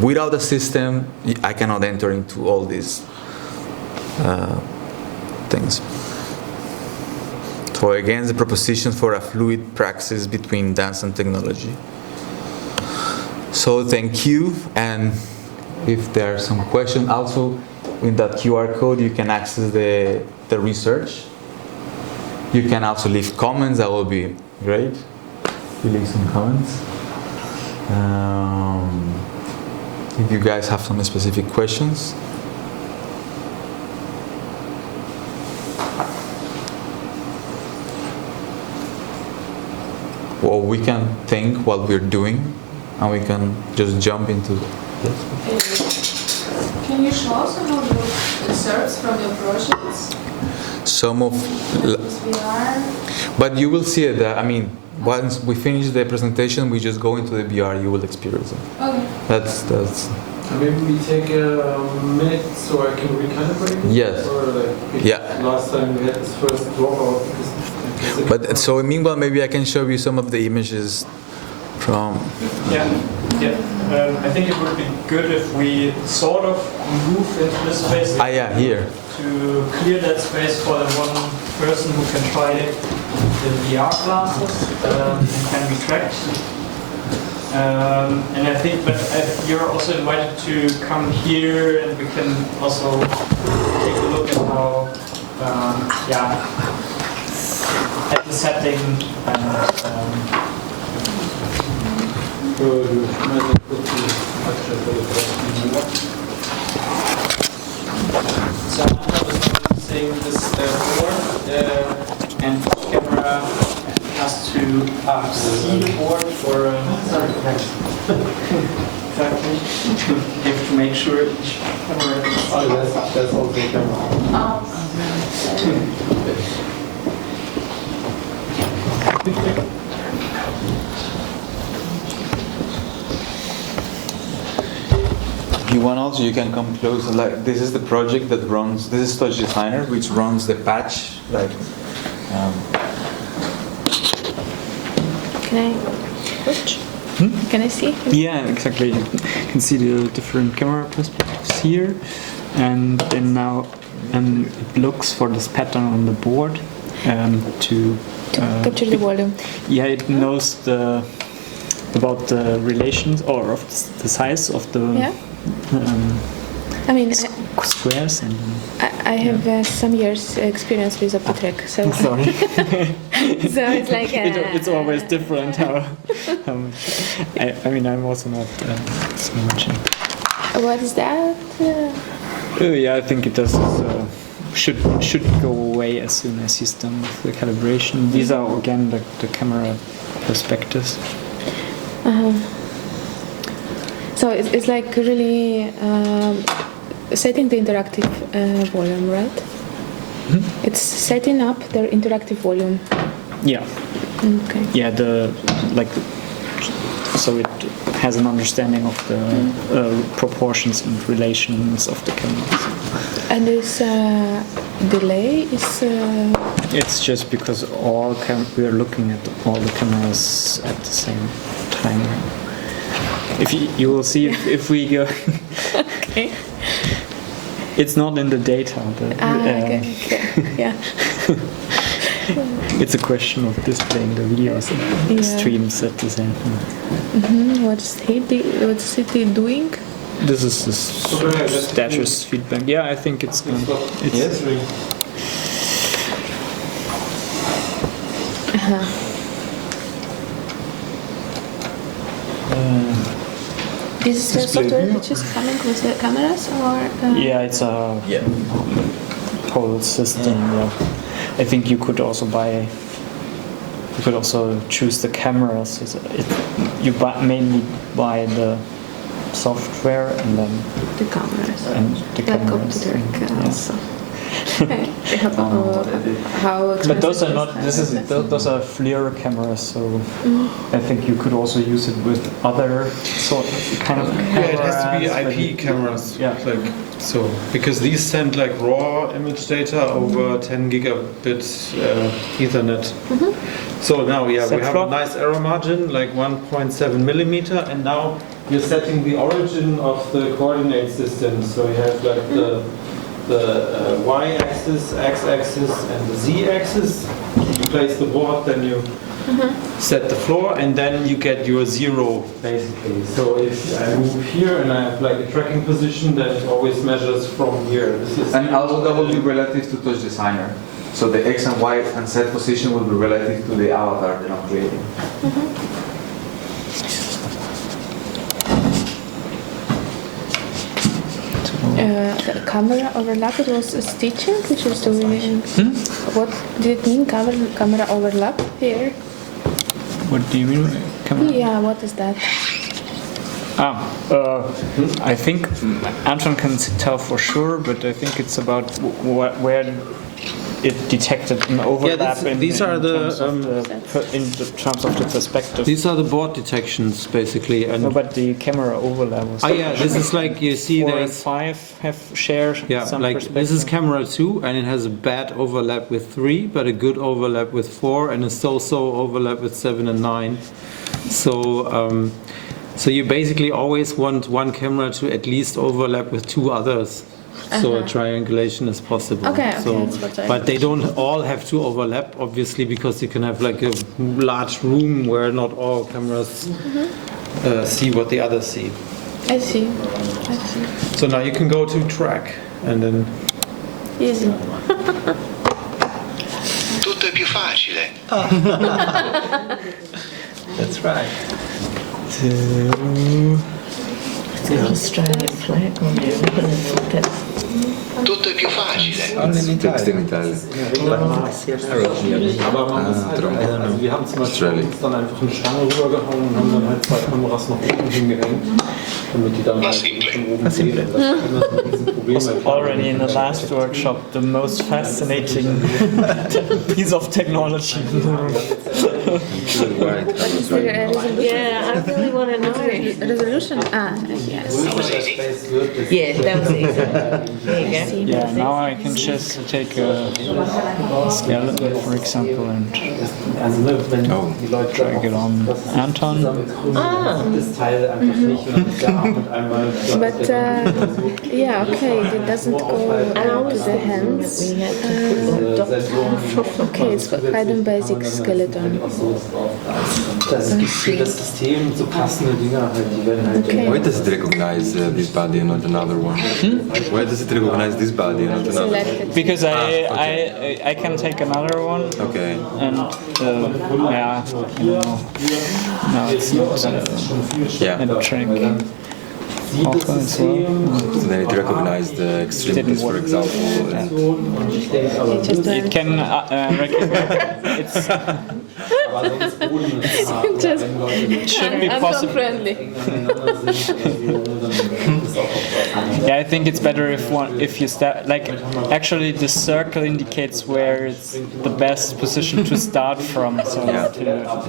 Without a system, I cannot enter into all these things. So again, the proposition for a fluid praxis between dance and technology. So thank you, and if there are some questions, also in that QR code you can access the research You can also leave comments, that will be great. If you leave some comments. If you guys have some specific questions. Well, we can think what we're doing and we can just jump into Can you show some of your excerpts from your projects? some of This VR? but you will see it I mean once we finish the presentation we just go into the VR, you will experience it. Okay. That's Maybe we take a minute so I can recalibrate it? Yes. Or like, Yeah. last time we had this first dropout. but so meanwhile maybe I can show you some of the images from Yeah. I think it would be good if we sort of move into this space here. to clear that space for the one person who can try the VR glasses and can be tracked. And I think, but you're also invited to come here, and we can also take a look at how, at the setting and. So I'm using this board, and the camera has to see the board for. Sorry. Exactly. You have to make sure each camera. That's also the camera. If you want also, you can come closer. Like this is the project that runs. This is Touch Designer, which runs the patch. Like, Can I watch? Can I see? Yeah, exactly. You can see the different camera perspectives here, and then now it looks for this pattern on the board to Capture the volume. Yeah, it knows about the relations or of the size of the Yeah. I mean, squares and. I have some years experience with OptiTrack, so Sorry. so it's like It's always different how I mean I'm also not so much. what is that? Yeah, I think it does. Should go away as soon as he's done with the calibration. These are again the camera perspectives. So it's like really setting the interactive volume, right? It's setting up the interactive volume. Yeah. Okay. Yeah. So it has an understanding of the proportions and relations of the cameras. And this delay is. It's just because we are looking at all the cameras at the same time. If you will see if we go. Okay. It's not in the data. Okay. Yeah. It's a question of displaying the videos and streams at the same time. What's it doing? This is the status feedback. Yeah, I think it's good. Yes. Is the software which is coming with the cameras or? Yeah, it's a whole system. Yeah. I think you could also choose the cameras. You mainly buy the software and then the cameras. And the cameras. Also. How expensive But those are not. is Those are FLIR cameras. So I think you could also use it with other sort of kind of cameras. Yeah, it has to be IP cameras. Yeah. Like so, because these send like raw image data over 10 gigabit Ethernet. So now, we have a nice error margin, like 1.7 millimeter, and now you're setting the origin of the coordinate system. So you have like the y-axis, x-axis, and the z-axis. You place the board, then you set the floor, and then you get your zero, basically. So if I move here and I have like a tracking position, then it always measures from here. And also that will be relative to Touch Designer. So the X and Y and Z position will be relative to the avatar that I'm creating. The camera overlap, it was a stitching, which is doing. What did it mean, camera overlap here? What do you mean? Yeah, what is that? I think Anton can tell for sure, but I think it's about where it detected an overlap in terms of the perspective. These are the board detections, basically. And No, but the camera overlap was. yeah, this is like you see 4 and there's 5 have shared some like perspective. this is camera 2, and it has a bad overlap with 3, but a good overlap with 4, and a so-so overlap with 7 and 9. So so you basically always want one camera to at least overlap with 2 others. So a triangulation is possible. Okay, so, that's what I- but they don't all have to overlap, obviously, because you can have like a large room where not all cameras see what the others see. I see. So now you can go to track and then. Easy. Tutto è più facile. That's right. Australian flag on there. Tutto è più facile. Only in Italy. Aber man muss halt, also wir haben zum Beispiel uns dann einfach eine Stange rübergehauen und haben dann halt 2 Kameras nach oben hingehängt, damit die dann halt von oben sehen. Das ist immer so ein Riesenproblem. Was already in the last workshop the most fascinating piece of technology. Yeah, I really want to know. Resolution? Yes. Yeah, that was easy. There you go. Yeah, now I can just take a skeleton, for example, and Also ne, wenn die Leute drag it on Anton. das Teil einfach nicht und dann ist der Arm mit einmal. But yeah, okay, it doesn't go to the hands. Okay, it's quite a basic skeleton. Das gibt für das System so passende Dinger halt, die werden halt. Okay. Why does it recognize this body and not another one? Why does it recognize this body and not another one? Selected. Because I can take another one. Okay. And yeah, you know, no, it's not Yeah. a trick. Offer as well. So then it recognizes the extremities, for example. And It can recognize. It's it should be possible. friendly. Yeah, I think it's better if you start like actually the circle indicates where it's the best position to start from. So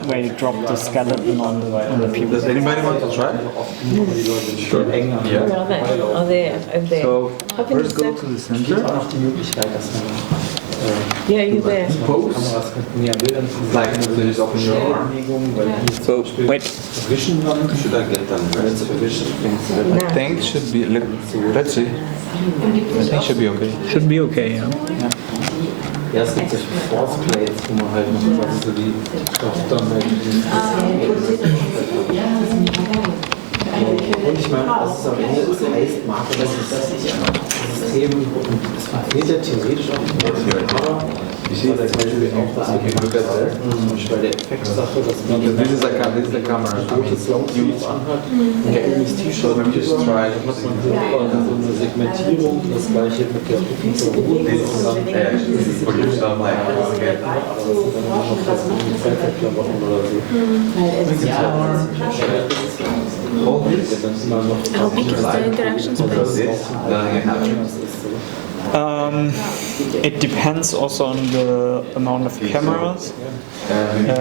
where you drop the skeleton on the people. Does anybody want to try? Sure. Where are they? Oh, there, over there. So Up in first the go to the center. Auch die Möglichkeit, dass man Yeah, you're there. Kameras könnten ja Bildern Like there's open your arm. So wait. Wischen dann. Should I get them? Wenn es verwischen, I think should be. Let's see. I think should be okay. Should be okay. Yeah. ja, es gibt solche Force Plates, wo man halt noch quasi so die dann halt und ich meine, was es am Ende ist, heißt, mag das System, und das fehlt ja theoretisch auch nicht, aber ich sehe zum Beispiel auch, dass wir zum Beispiel bei der Effektsache, dass man This is the camera. rotes Longsleeve anhat und der irgendwie das T-Shirt drüber, dann hat man so eine Segmentierung, das gleiche mit der Profilierung und dann ist es wirklich dann mal noch fast irgendwie Freizeitklamotten oder so. How big is the interaction space? It depends also on the amount of cameras. Here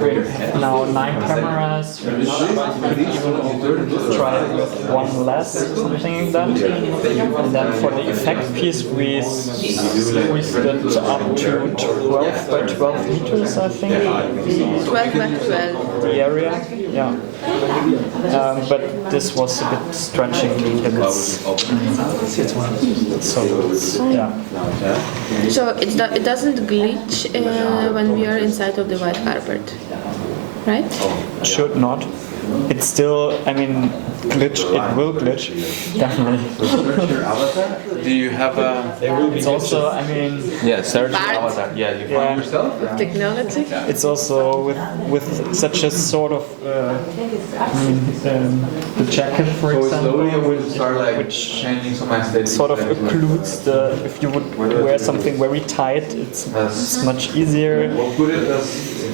we have now 9 cameras. We could even try it with 1 less, something like that. And then for the effect piece, we squeezed it up to 12 by 12 meters, I think. 12 by 12. The area, yeah. But this was a bit stretching the limits. So, yeah. So it doesn't glitch when we are inside of the white carpet, right? Should not. It's still, I mean, glitch, it will glitch. Definitely. Search your avatar. Do you have a... It's also, I mean, Yeah, search your Bart? avatar. Yeah, you Yeah. find yourself? Technology? it's also with such a sort of, the jacket, for So example, slowly it will which- start like which changing some aesthetics. sort of like- occludes the, if you would wear something very tight, it's much easier. We'll put it as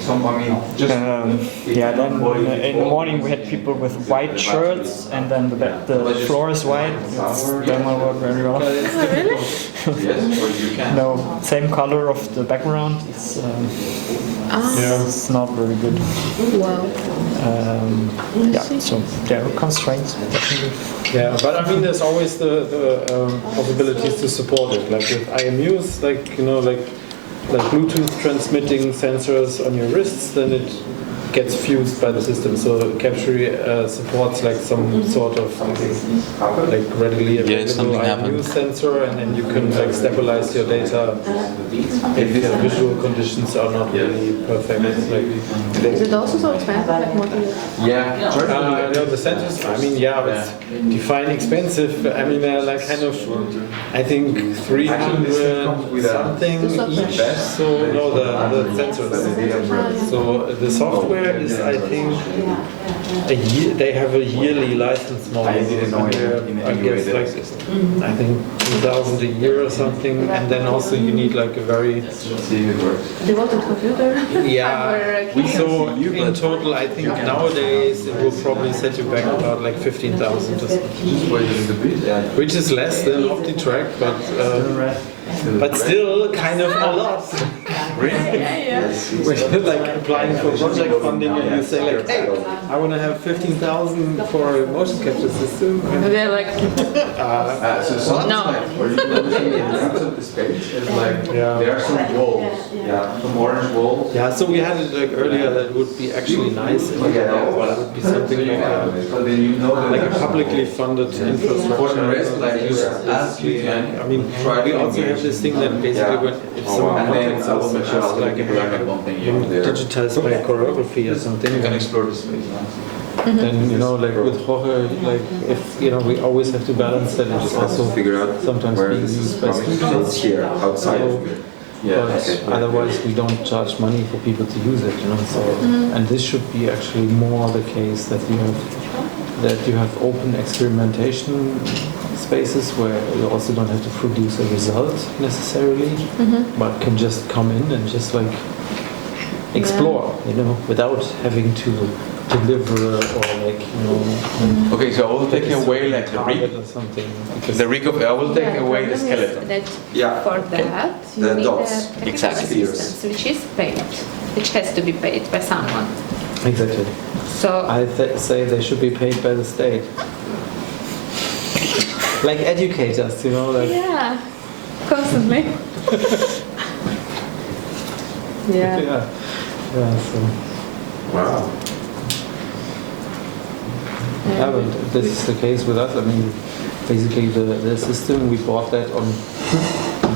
some, I mean, just... Yeah, then in the morning we had people with white shirts, and then the floor is white. That will work very well. Yes, or you can. No, same color of the background. It's not very good. Wow. Yeah, so there are constraints. Definitely. Yeah, but I mean, there's always the possibilities to support it. Like with IMUs, like like Bluetooth transmitting sensors on your wrists, then it gets fused by the system. So Capture supports like some sort of like readily available something IMU happened. sensor, and then you can like stabilize your data if your visual conditions are not really perfect. Is it also so expensive? Like more than Yeah. No, the sensors, I mean, yeah, it's define expensive. I mean, they're like kind of, I think 300 something each. So, no, the sensors. So, the software is, I think, a year, they have a yearly license model. I didn't know it. I guess like, I think 2,000 a year or something. And then also you need like a very, devoted computer? yeah. So in total, I think nowadays it will probably set you back about like 15,000 or something. Which is less than OptiTrack, but still kind of a lot. When you're like applying for project funding and you say like, hey, I want to have 15,000 for a motion capture system. And they're like, So sometimes where you look at this page, it's like there are some walls, some orange walls. Yeah, so we had it like earlier that would be actually nice. Well, it would be something But then you know that like a publicly funded infrastructure. for the rest, like you ask you I mean, we also have this thing that basically when if someone contacts us and asks like, digitized by choreography or something, you can explore the space. then like with Jorge, like if we always have to balance that, and it's also Figure out sometimes where being this is used by coming from. students. It's here, outside of it. But otherwise we don't charge money for people to use it, So and this should be actually more the case that you have open experimentation spaces where you also don't have to produce a result necessarily, but can just come in and just like explore, without having to deliver or like Okay, so I will take away like the rig or something. The rig of I will take away the skeleton. Yeah. For that, you The need dots. a technical Exactly. assistance, which is paid, which has to be paid by someone. Exactly. So I say they should be paid by the state. Like educators, like yeah, constantly. yeah. So Wow. yeah, but this is the case with us. I mean, basically the system we bought that on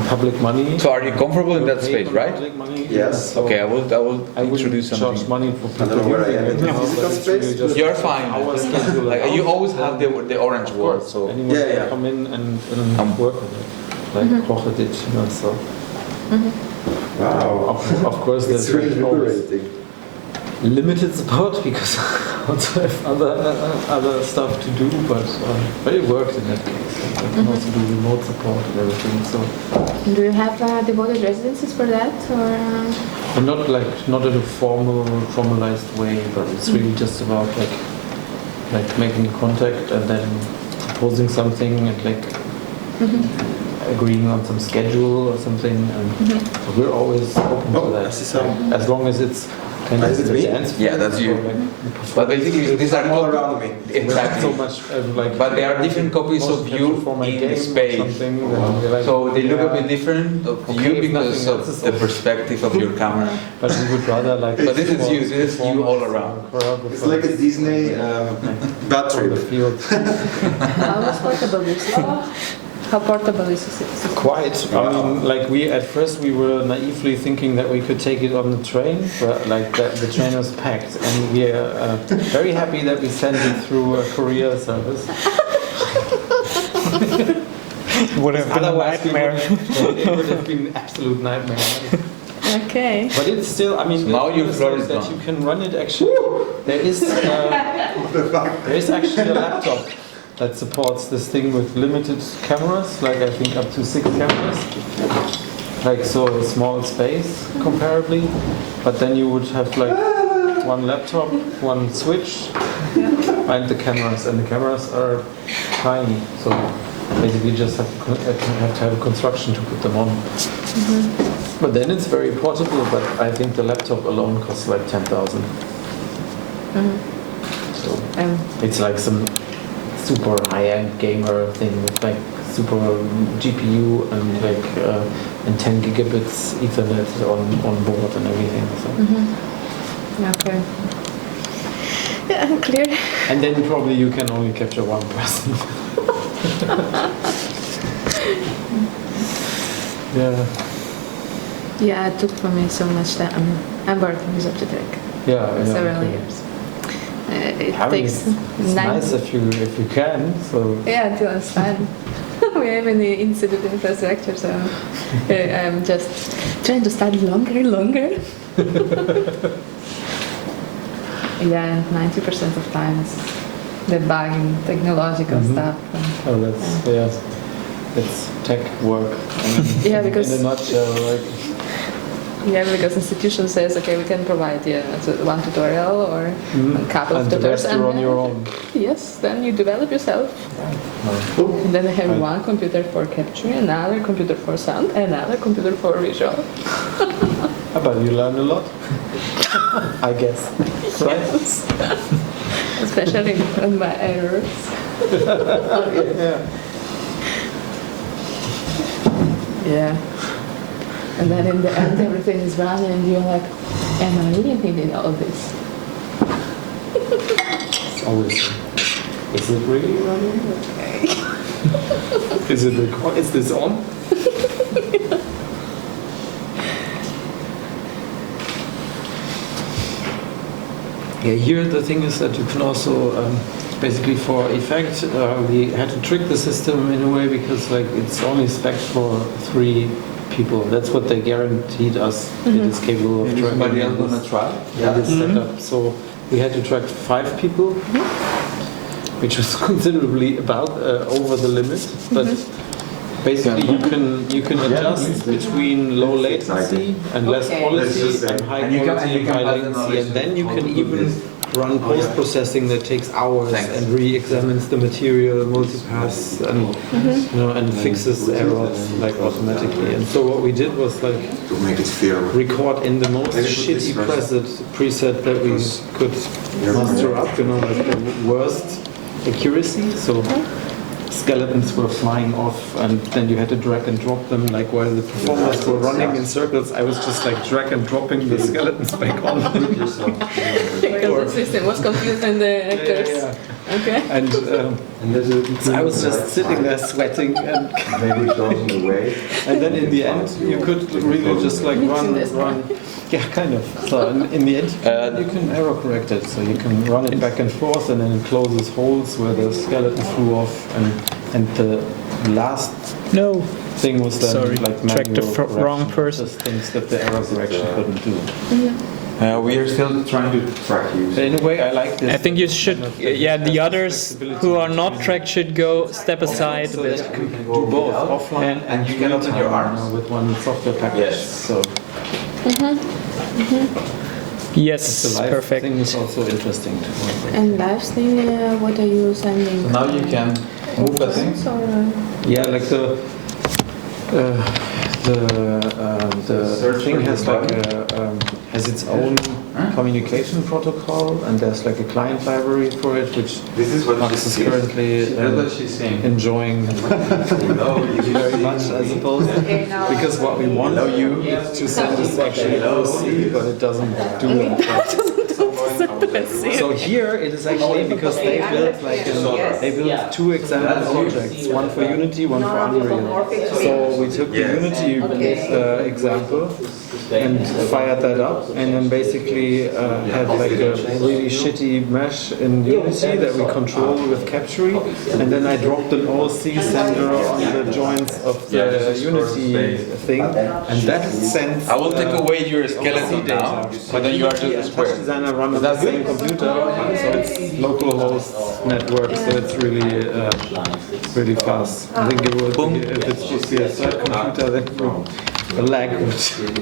public money. So are you comfortable in that Paid space, on right? public money. Yes. So Okay, I will I wouldn't introduce charge something. money for people. I don't know where I am in using the it, physical but it's really space. just You're fine. our schedule Like, you always have allows, the orange of wall, course, so anyone Yeah, can yeah. come in and work with it, like Jorge did, so. Wow. Of course, It's there's really like always liberating. limited support because I also have other stuff to do, but it worked in that case. I can also do remote support and everything. So, Do you have devoted residences for that, or? and not in a formalized way, but it's really just about like making contact and then proposing something and like agreeing on some schedule or something. And we're always open to that, as long as it's kind of Is it the me? dance. Yeah, that's you. Like, But basically, these are all not around me. exactly. so much like. But there are different copies of motion you capture for my in game the or space. something, then we're like, So they look a yeah. bit different of Okay, you if because nothing else is of the off. perspective of your camera. But we would rather like. But this is you. This is you all around. It's like a Disney bad from the trip. field. How is portable this? How portable is it? Quite. I mean, like at first we were naively thinking that we could take it on the train, but like the train was packed, and we are very happy that we sent it through a courier service. Would have been a Otherwise, nightmare. It would have been an absolute nightmare. Okay. But it's still, I mean, So now the your thing is floor like is that gone. you can run it actually. There is actually a laptop that supports this thing with limited cameras, like I think up to 6 cameras. Like so a small space comparably, but then you would have like one laptop, one switch, and the cameras are tiny. So basically just have to have a construction to put them on. But then it's very portable, but I think the laptop alone costs like 10,000. So it's like some super high-end gamer thing with like super GPU and like and 10 gigabits Ethernet on board and everything. So. Okay. Yeah, clear. And then probably you can only capture one person. Yeah. Yeah, it took for me so much time. I'm working with Object Yeah. several okay. years. It I mean, takes it's nice if you can. So Yeah, to understand. We have an institute infrastructure, so I'm just trying to study longer. Yeah, and 90% of time is debugging technological stuff. oh, that's it's tech work. I mean, Yeah, because in a nutshell, like. Yeah, because institution says, okay, we can provide you one tutorial or a couple of And the tutorials, rest you're on your own. Yes, then you develop yourself. And then they have one computer for capturing, another computer for sound, another computer for visual. But you learn a lot, I guess. Right? Yes. Especially on my errors. Yeah. Yeah. And then in the end, everything is running, and you're like, am I really needing all this? It's always. Is it really running? Okay. Is it record? Is this on? Yeah, here the thing is that you can also basically for effect we had to trick the system in a way because like it's only spec for 3 people. That's what they guaranteed us. It is capable of tracking. Somebody else gonna try? This setup. So we had to track 5 people, which was considerably over the limit. But basically, you can adjust between low latency and less quality and high quality and high latency, and then you can even run post-processing that takes hours and re-examines the material, multipass, and and fixes errors like automatically. And so what we did was like to make it fair. record in the most shitty preset that we could muster up, like the worst accuracy. So skeletons were flying off, and then you had to drag and drop them. Like while the performers were running in circles, I was just like drag and dropping the skeletons back on. Because the system was confusing the actors. Yeah. Okay. And so I was just sitting there sweating, and Maybe it goes in the way. and then in the end you could really just like run. Yeah, kind of. So in the end you can error correct it. So you can run it back and forth, and then it closes holes where the skeleton flew off, and the last thing was then like tracked the manual wrong correction, person. just things that the error correction couldn't do. We are still trying to track you. In a way, I like this. I think you should, the others who are not tracked should go step aside a so bit. that you can do both offline And you can open your arms. with one software package. Yes. So Yes, the live perfect. thing is also interesting to work with. And live stream, what are you sending? So now you can move a thing. Yeah, like the thing has like has its own communication protocol, and there's like a client library for it, which This is what Max is currently That's what she's saying. enjoying very much, I suppose. Because what we want you is to send us actually OC, but it doesn't do that. So here it is actually because they built two example projects, one for Unity, one for Unreal. So we took the Unity example and fired that up, and then basically had like a really shitty mesh in Unity that we control with capturing, and then I dropped an OC sender on the joints of the Unity thing, and that sends. I will take away your skeleton now, but then you are doing the square. Touch Designer run on the same computer, so it's localhost network, so it's really really fast. I think it would be, if it would be a third computer, then the lag would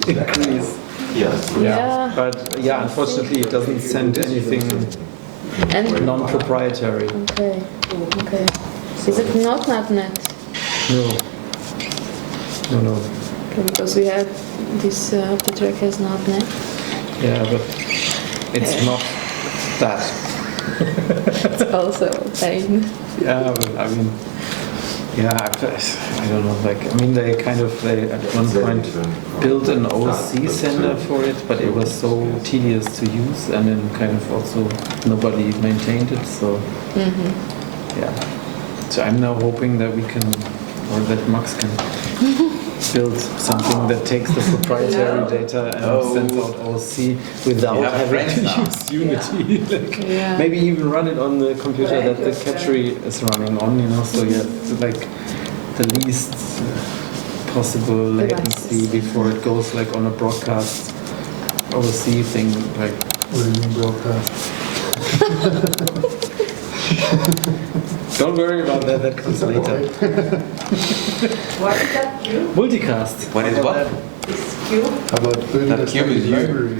increase. Yeah. But yeah, unfortunately, it doesn't send anything non-proprietary. Okay. Okay. Is it not .NET? No. Okay, because we have this the track has .NET. Yeah, but it's not that. It's also a pain. Yeah, but I mean, yeah, I don't know. Like, I mean, they at one point built an OC sender for it, but it was so tedious to use, and then kind of also nobody maintained it. So yeah. So I'm now hoping that we can, or that Max can build something that takes the proprietary data and sends out OC without having to use Unity. Maybe even run it on the computer that the capture is running on, so you have like the least possible latency before it goes like on a broadcast OC thing. Like, what do you mean broadcast? Don't worry about that, that comes later. What is that cube? Multicast. What is what? It's cube? How about building That a cube is you. library?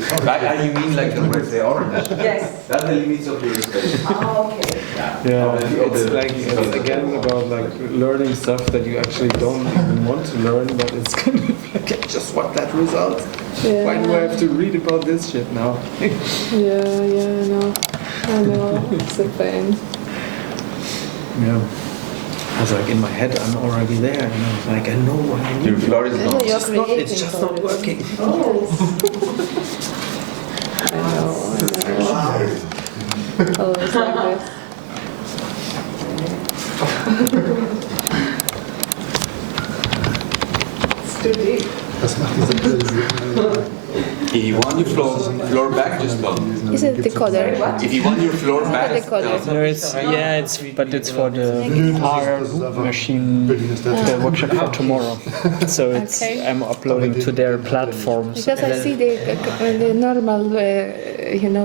You mean like the red, the orange? Yes. That's the limits of your space. Oh, okay. Yeah, it's again about like learning stuff that you actually don't even want to learn, but it's kind of like, I just want that result. Yeah. Why do I have to read about this shit now? Yeah, I know. It's a pain. Yeah. I was like, in my head, I'm already there, and I was like, I know what I need. Your floor is not. It's just not working. Oh. I know. Always like this. It's too deep. Was macht diese Präsentation? If you want your floor back, just tell me. Is it decoder? If you want your floor back, Decoder. No, it's for the R machine, the workshop for tomorrow. So Okay. I'm uploading to their platform. Because I see the normal,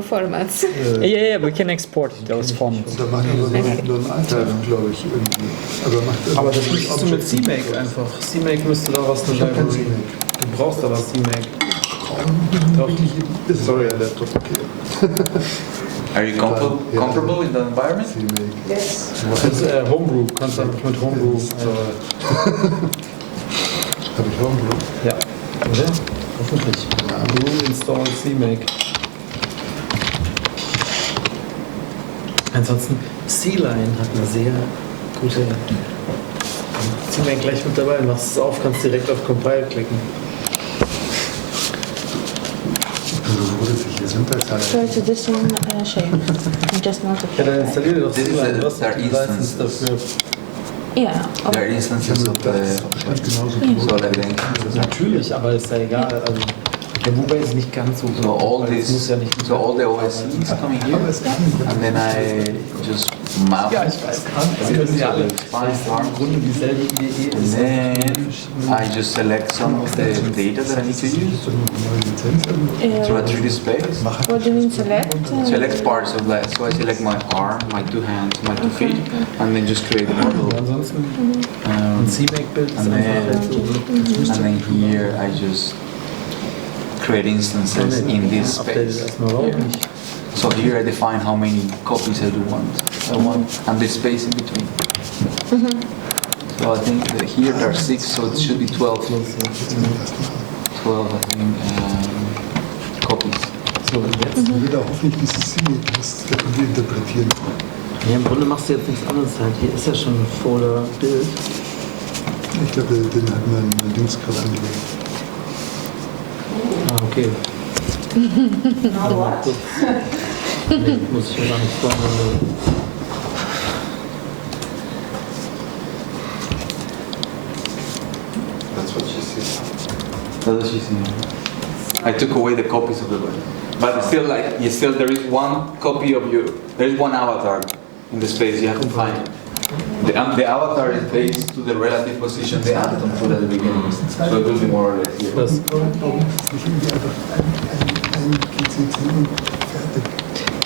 formats. Yeah, we can export those formats. Da macht aber nur ein Einteilung, glaube ich, irgendwie. Aber das müsstest du mit CMake einfach. CMake müsste da was eine Library. Du brauchst aber CMake. Doch. Sorry, Laptop, okay. Are you comfortable in the environment? Yes. Das ist Homebrew. Kannst einfach mit Homebrew. Habe ich Homebrew? Ja. Oder? Hoffentlich. Brew install CMake. Ansonsten, C-Line hat eine sehr gute. CMake gleich mit dabei, machst es auf, kannst direkt auf Compile klicken. So it's this in shape. I just want to Ja, dann installiere doch This is C-Line. Was their ist die Lizenz instances. dafür? Yeah. There are instances of the so like Natürlich, aber ist ja egal. Also, der Mobile ist nicht ganz so So all weil es muss this, ja nicht so all the OSCs coming here, and then I just map. Ja, ich weiß gar nicht. Sie können ja alle im Grunde dieselbe IDE. And then I just select some of the data that I need to use through a 3D space. What do you mean select? Select parts of that. So I select my arm, my two hands, my 2 feet, and then just create a model. Ansonsten ein CMake-Bild ist And einfach then here I just create instances in this space. Here. So here I define how many copies I want, and the space in between. So I think that here there are 6, so it should be 12. 12, I think, copies. So, jetzt. Ich will da hoffentlich dieses C-Mix interpretieren. Ja, im Grunde machst du jetzt nichts anderes halt. Hier ist ja schon ein Folder-Bild. Ich glaube, den hat mein Dings gerade angelegt. Ah, okay. Now what? Nee, muss ich mir gar nicht vorstellen. That's what she says. That's what she's saying. I took away the copies of the book. But still, like, there is one copy of you. There is one avatar in the space you have to find. The avatar is based to the relative position the atom put at the beginning. So it will be more or less here. Das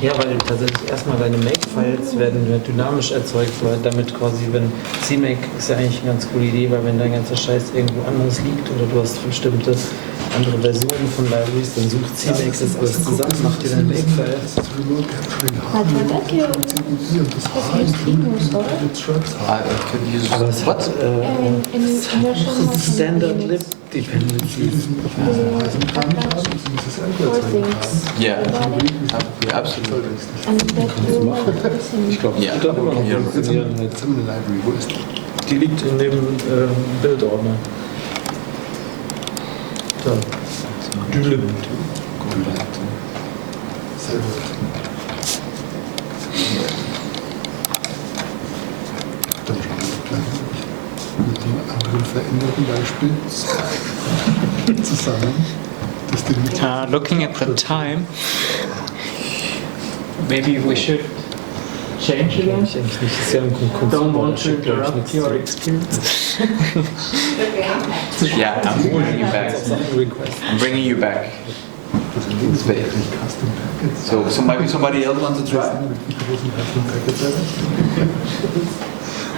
ja, weil tatsächlich erstmal deine Make-Files werden dynamisch erzeugt, weil damit quasi, wenn CMake ist ja eigentlich eine ganz coole Idee, weil wenn dein ganzer Scheiß irgendwo anders liegt oder du hast bestimmte andere Versionen von Libraries, dann sucht CMake das alles zusammen, macht dir dein Make-Files. Aber es hat Standard Lib Dependencies. Yeah, absolutely. Ich glaube, Ja. die immer noch funktionieren. Die liegt in dem Bildordner. Da. Dülib. Sehr gut. Dann schauen wir gleich mit dem anderen veränderten Beispiel zusammen. Das Ding mit Looking at the time, maybe we should change again. Ich eigentlich nicht. Das ist ja ein Don't want to interrupt your experience. Yeah, I'm bringing you back. I'm bringing you back. In space. So maybe somebody else wants to try?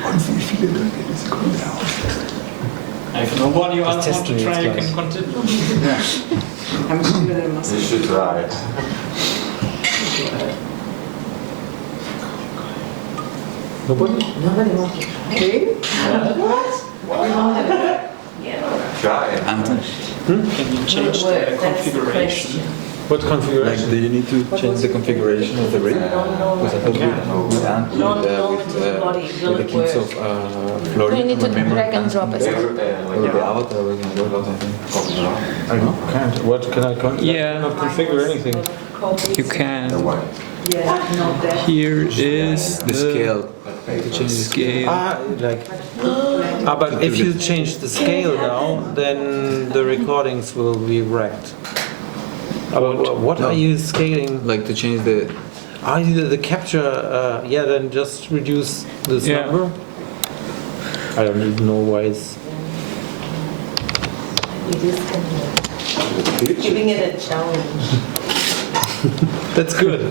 Und wie viele Leute diese Kunde auslässt. If nobody else wants to try, you can continue. I'm sure there must You be. should try it. Nobody? Nobody wants to try. Try it. Anton. Can you change the That's the configuration? question. What configuration? Do you need to change the configuration of the rig? Because I thought with Anton, with the kids of Florida, You need to remember drag and drop it. the avatar was in the I think. I can't. What can I Yeah. cannot configure anything. You can. Yeah, not that. Here is The scale. to change the scale. But if you change the scale now, then the recordings will be wrecked. What are you scaling? Like to change the. The capture, then just reduce this Yeah. number. I don't even know why it's... It is giving it a challenge. That's good.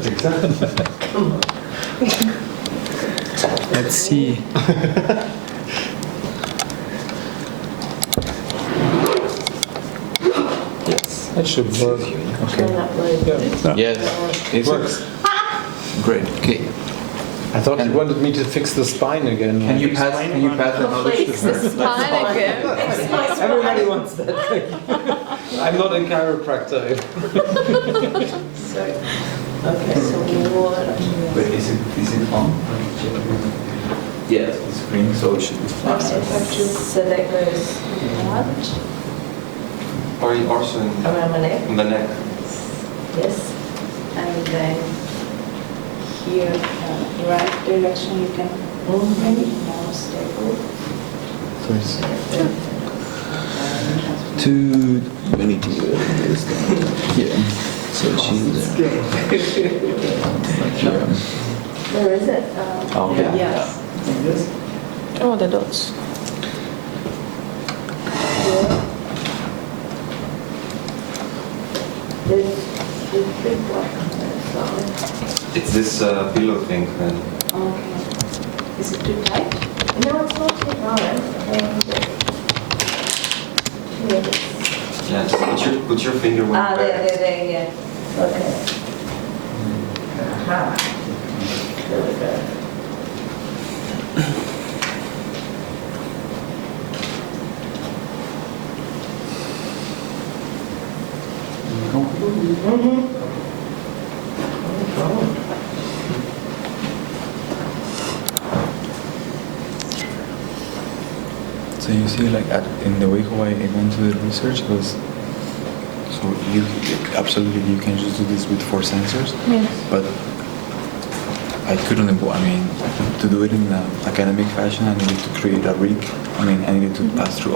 Let's see. Yes, that should work. Okay. Yes, it works. Great. Okay. I thought you wanted me to fix the spine again. Can you pass the knowledge to her? Everybody wants that thing. I'm not a chiropractor. Sorry. Okay, so what? But is it on? Yes, it's green, so it should be fine. So that goes what? Or also Around my neck? in the neck. Yes. And then here, Right direction you can make it more stable. So it's too many to do this thing. Yeah. So she's there. where is it? Okay. Yes. Oh, the dots. This big block on there, sorry. It's this pillow thing then. Okay. Is it too tight? No, it's not too hard. Yeah, just put your finger when you're There, yeah. Okay. Aha. There we go. So you see, like in the way how I went to the research was, so you absolutely you can just do this with 4 sensors, Yes. but I couldn't, I mean, to do it in an academic fashion, I needed to create a rig. I mean, I needed to pass through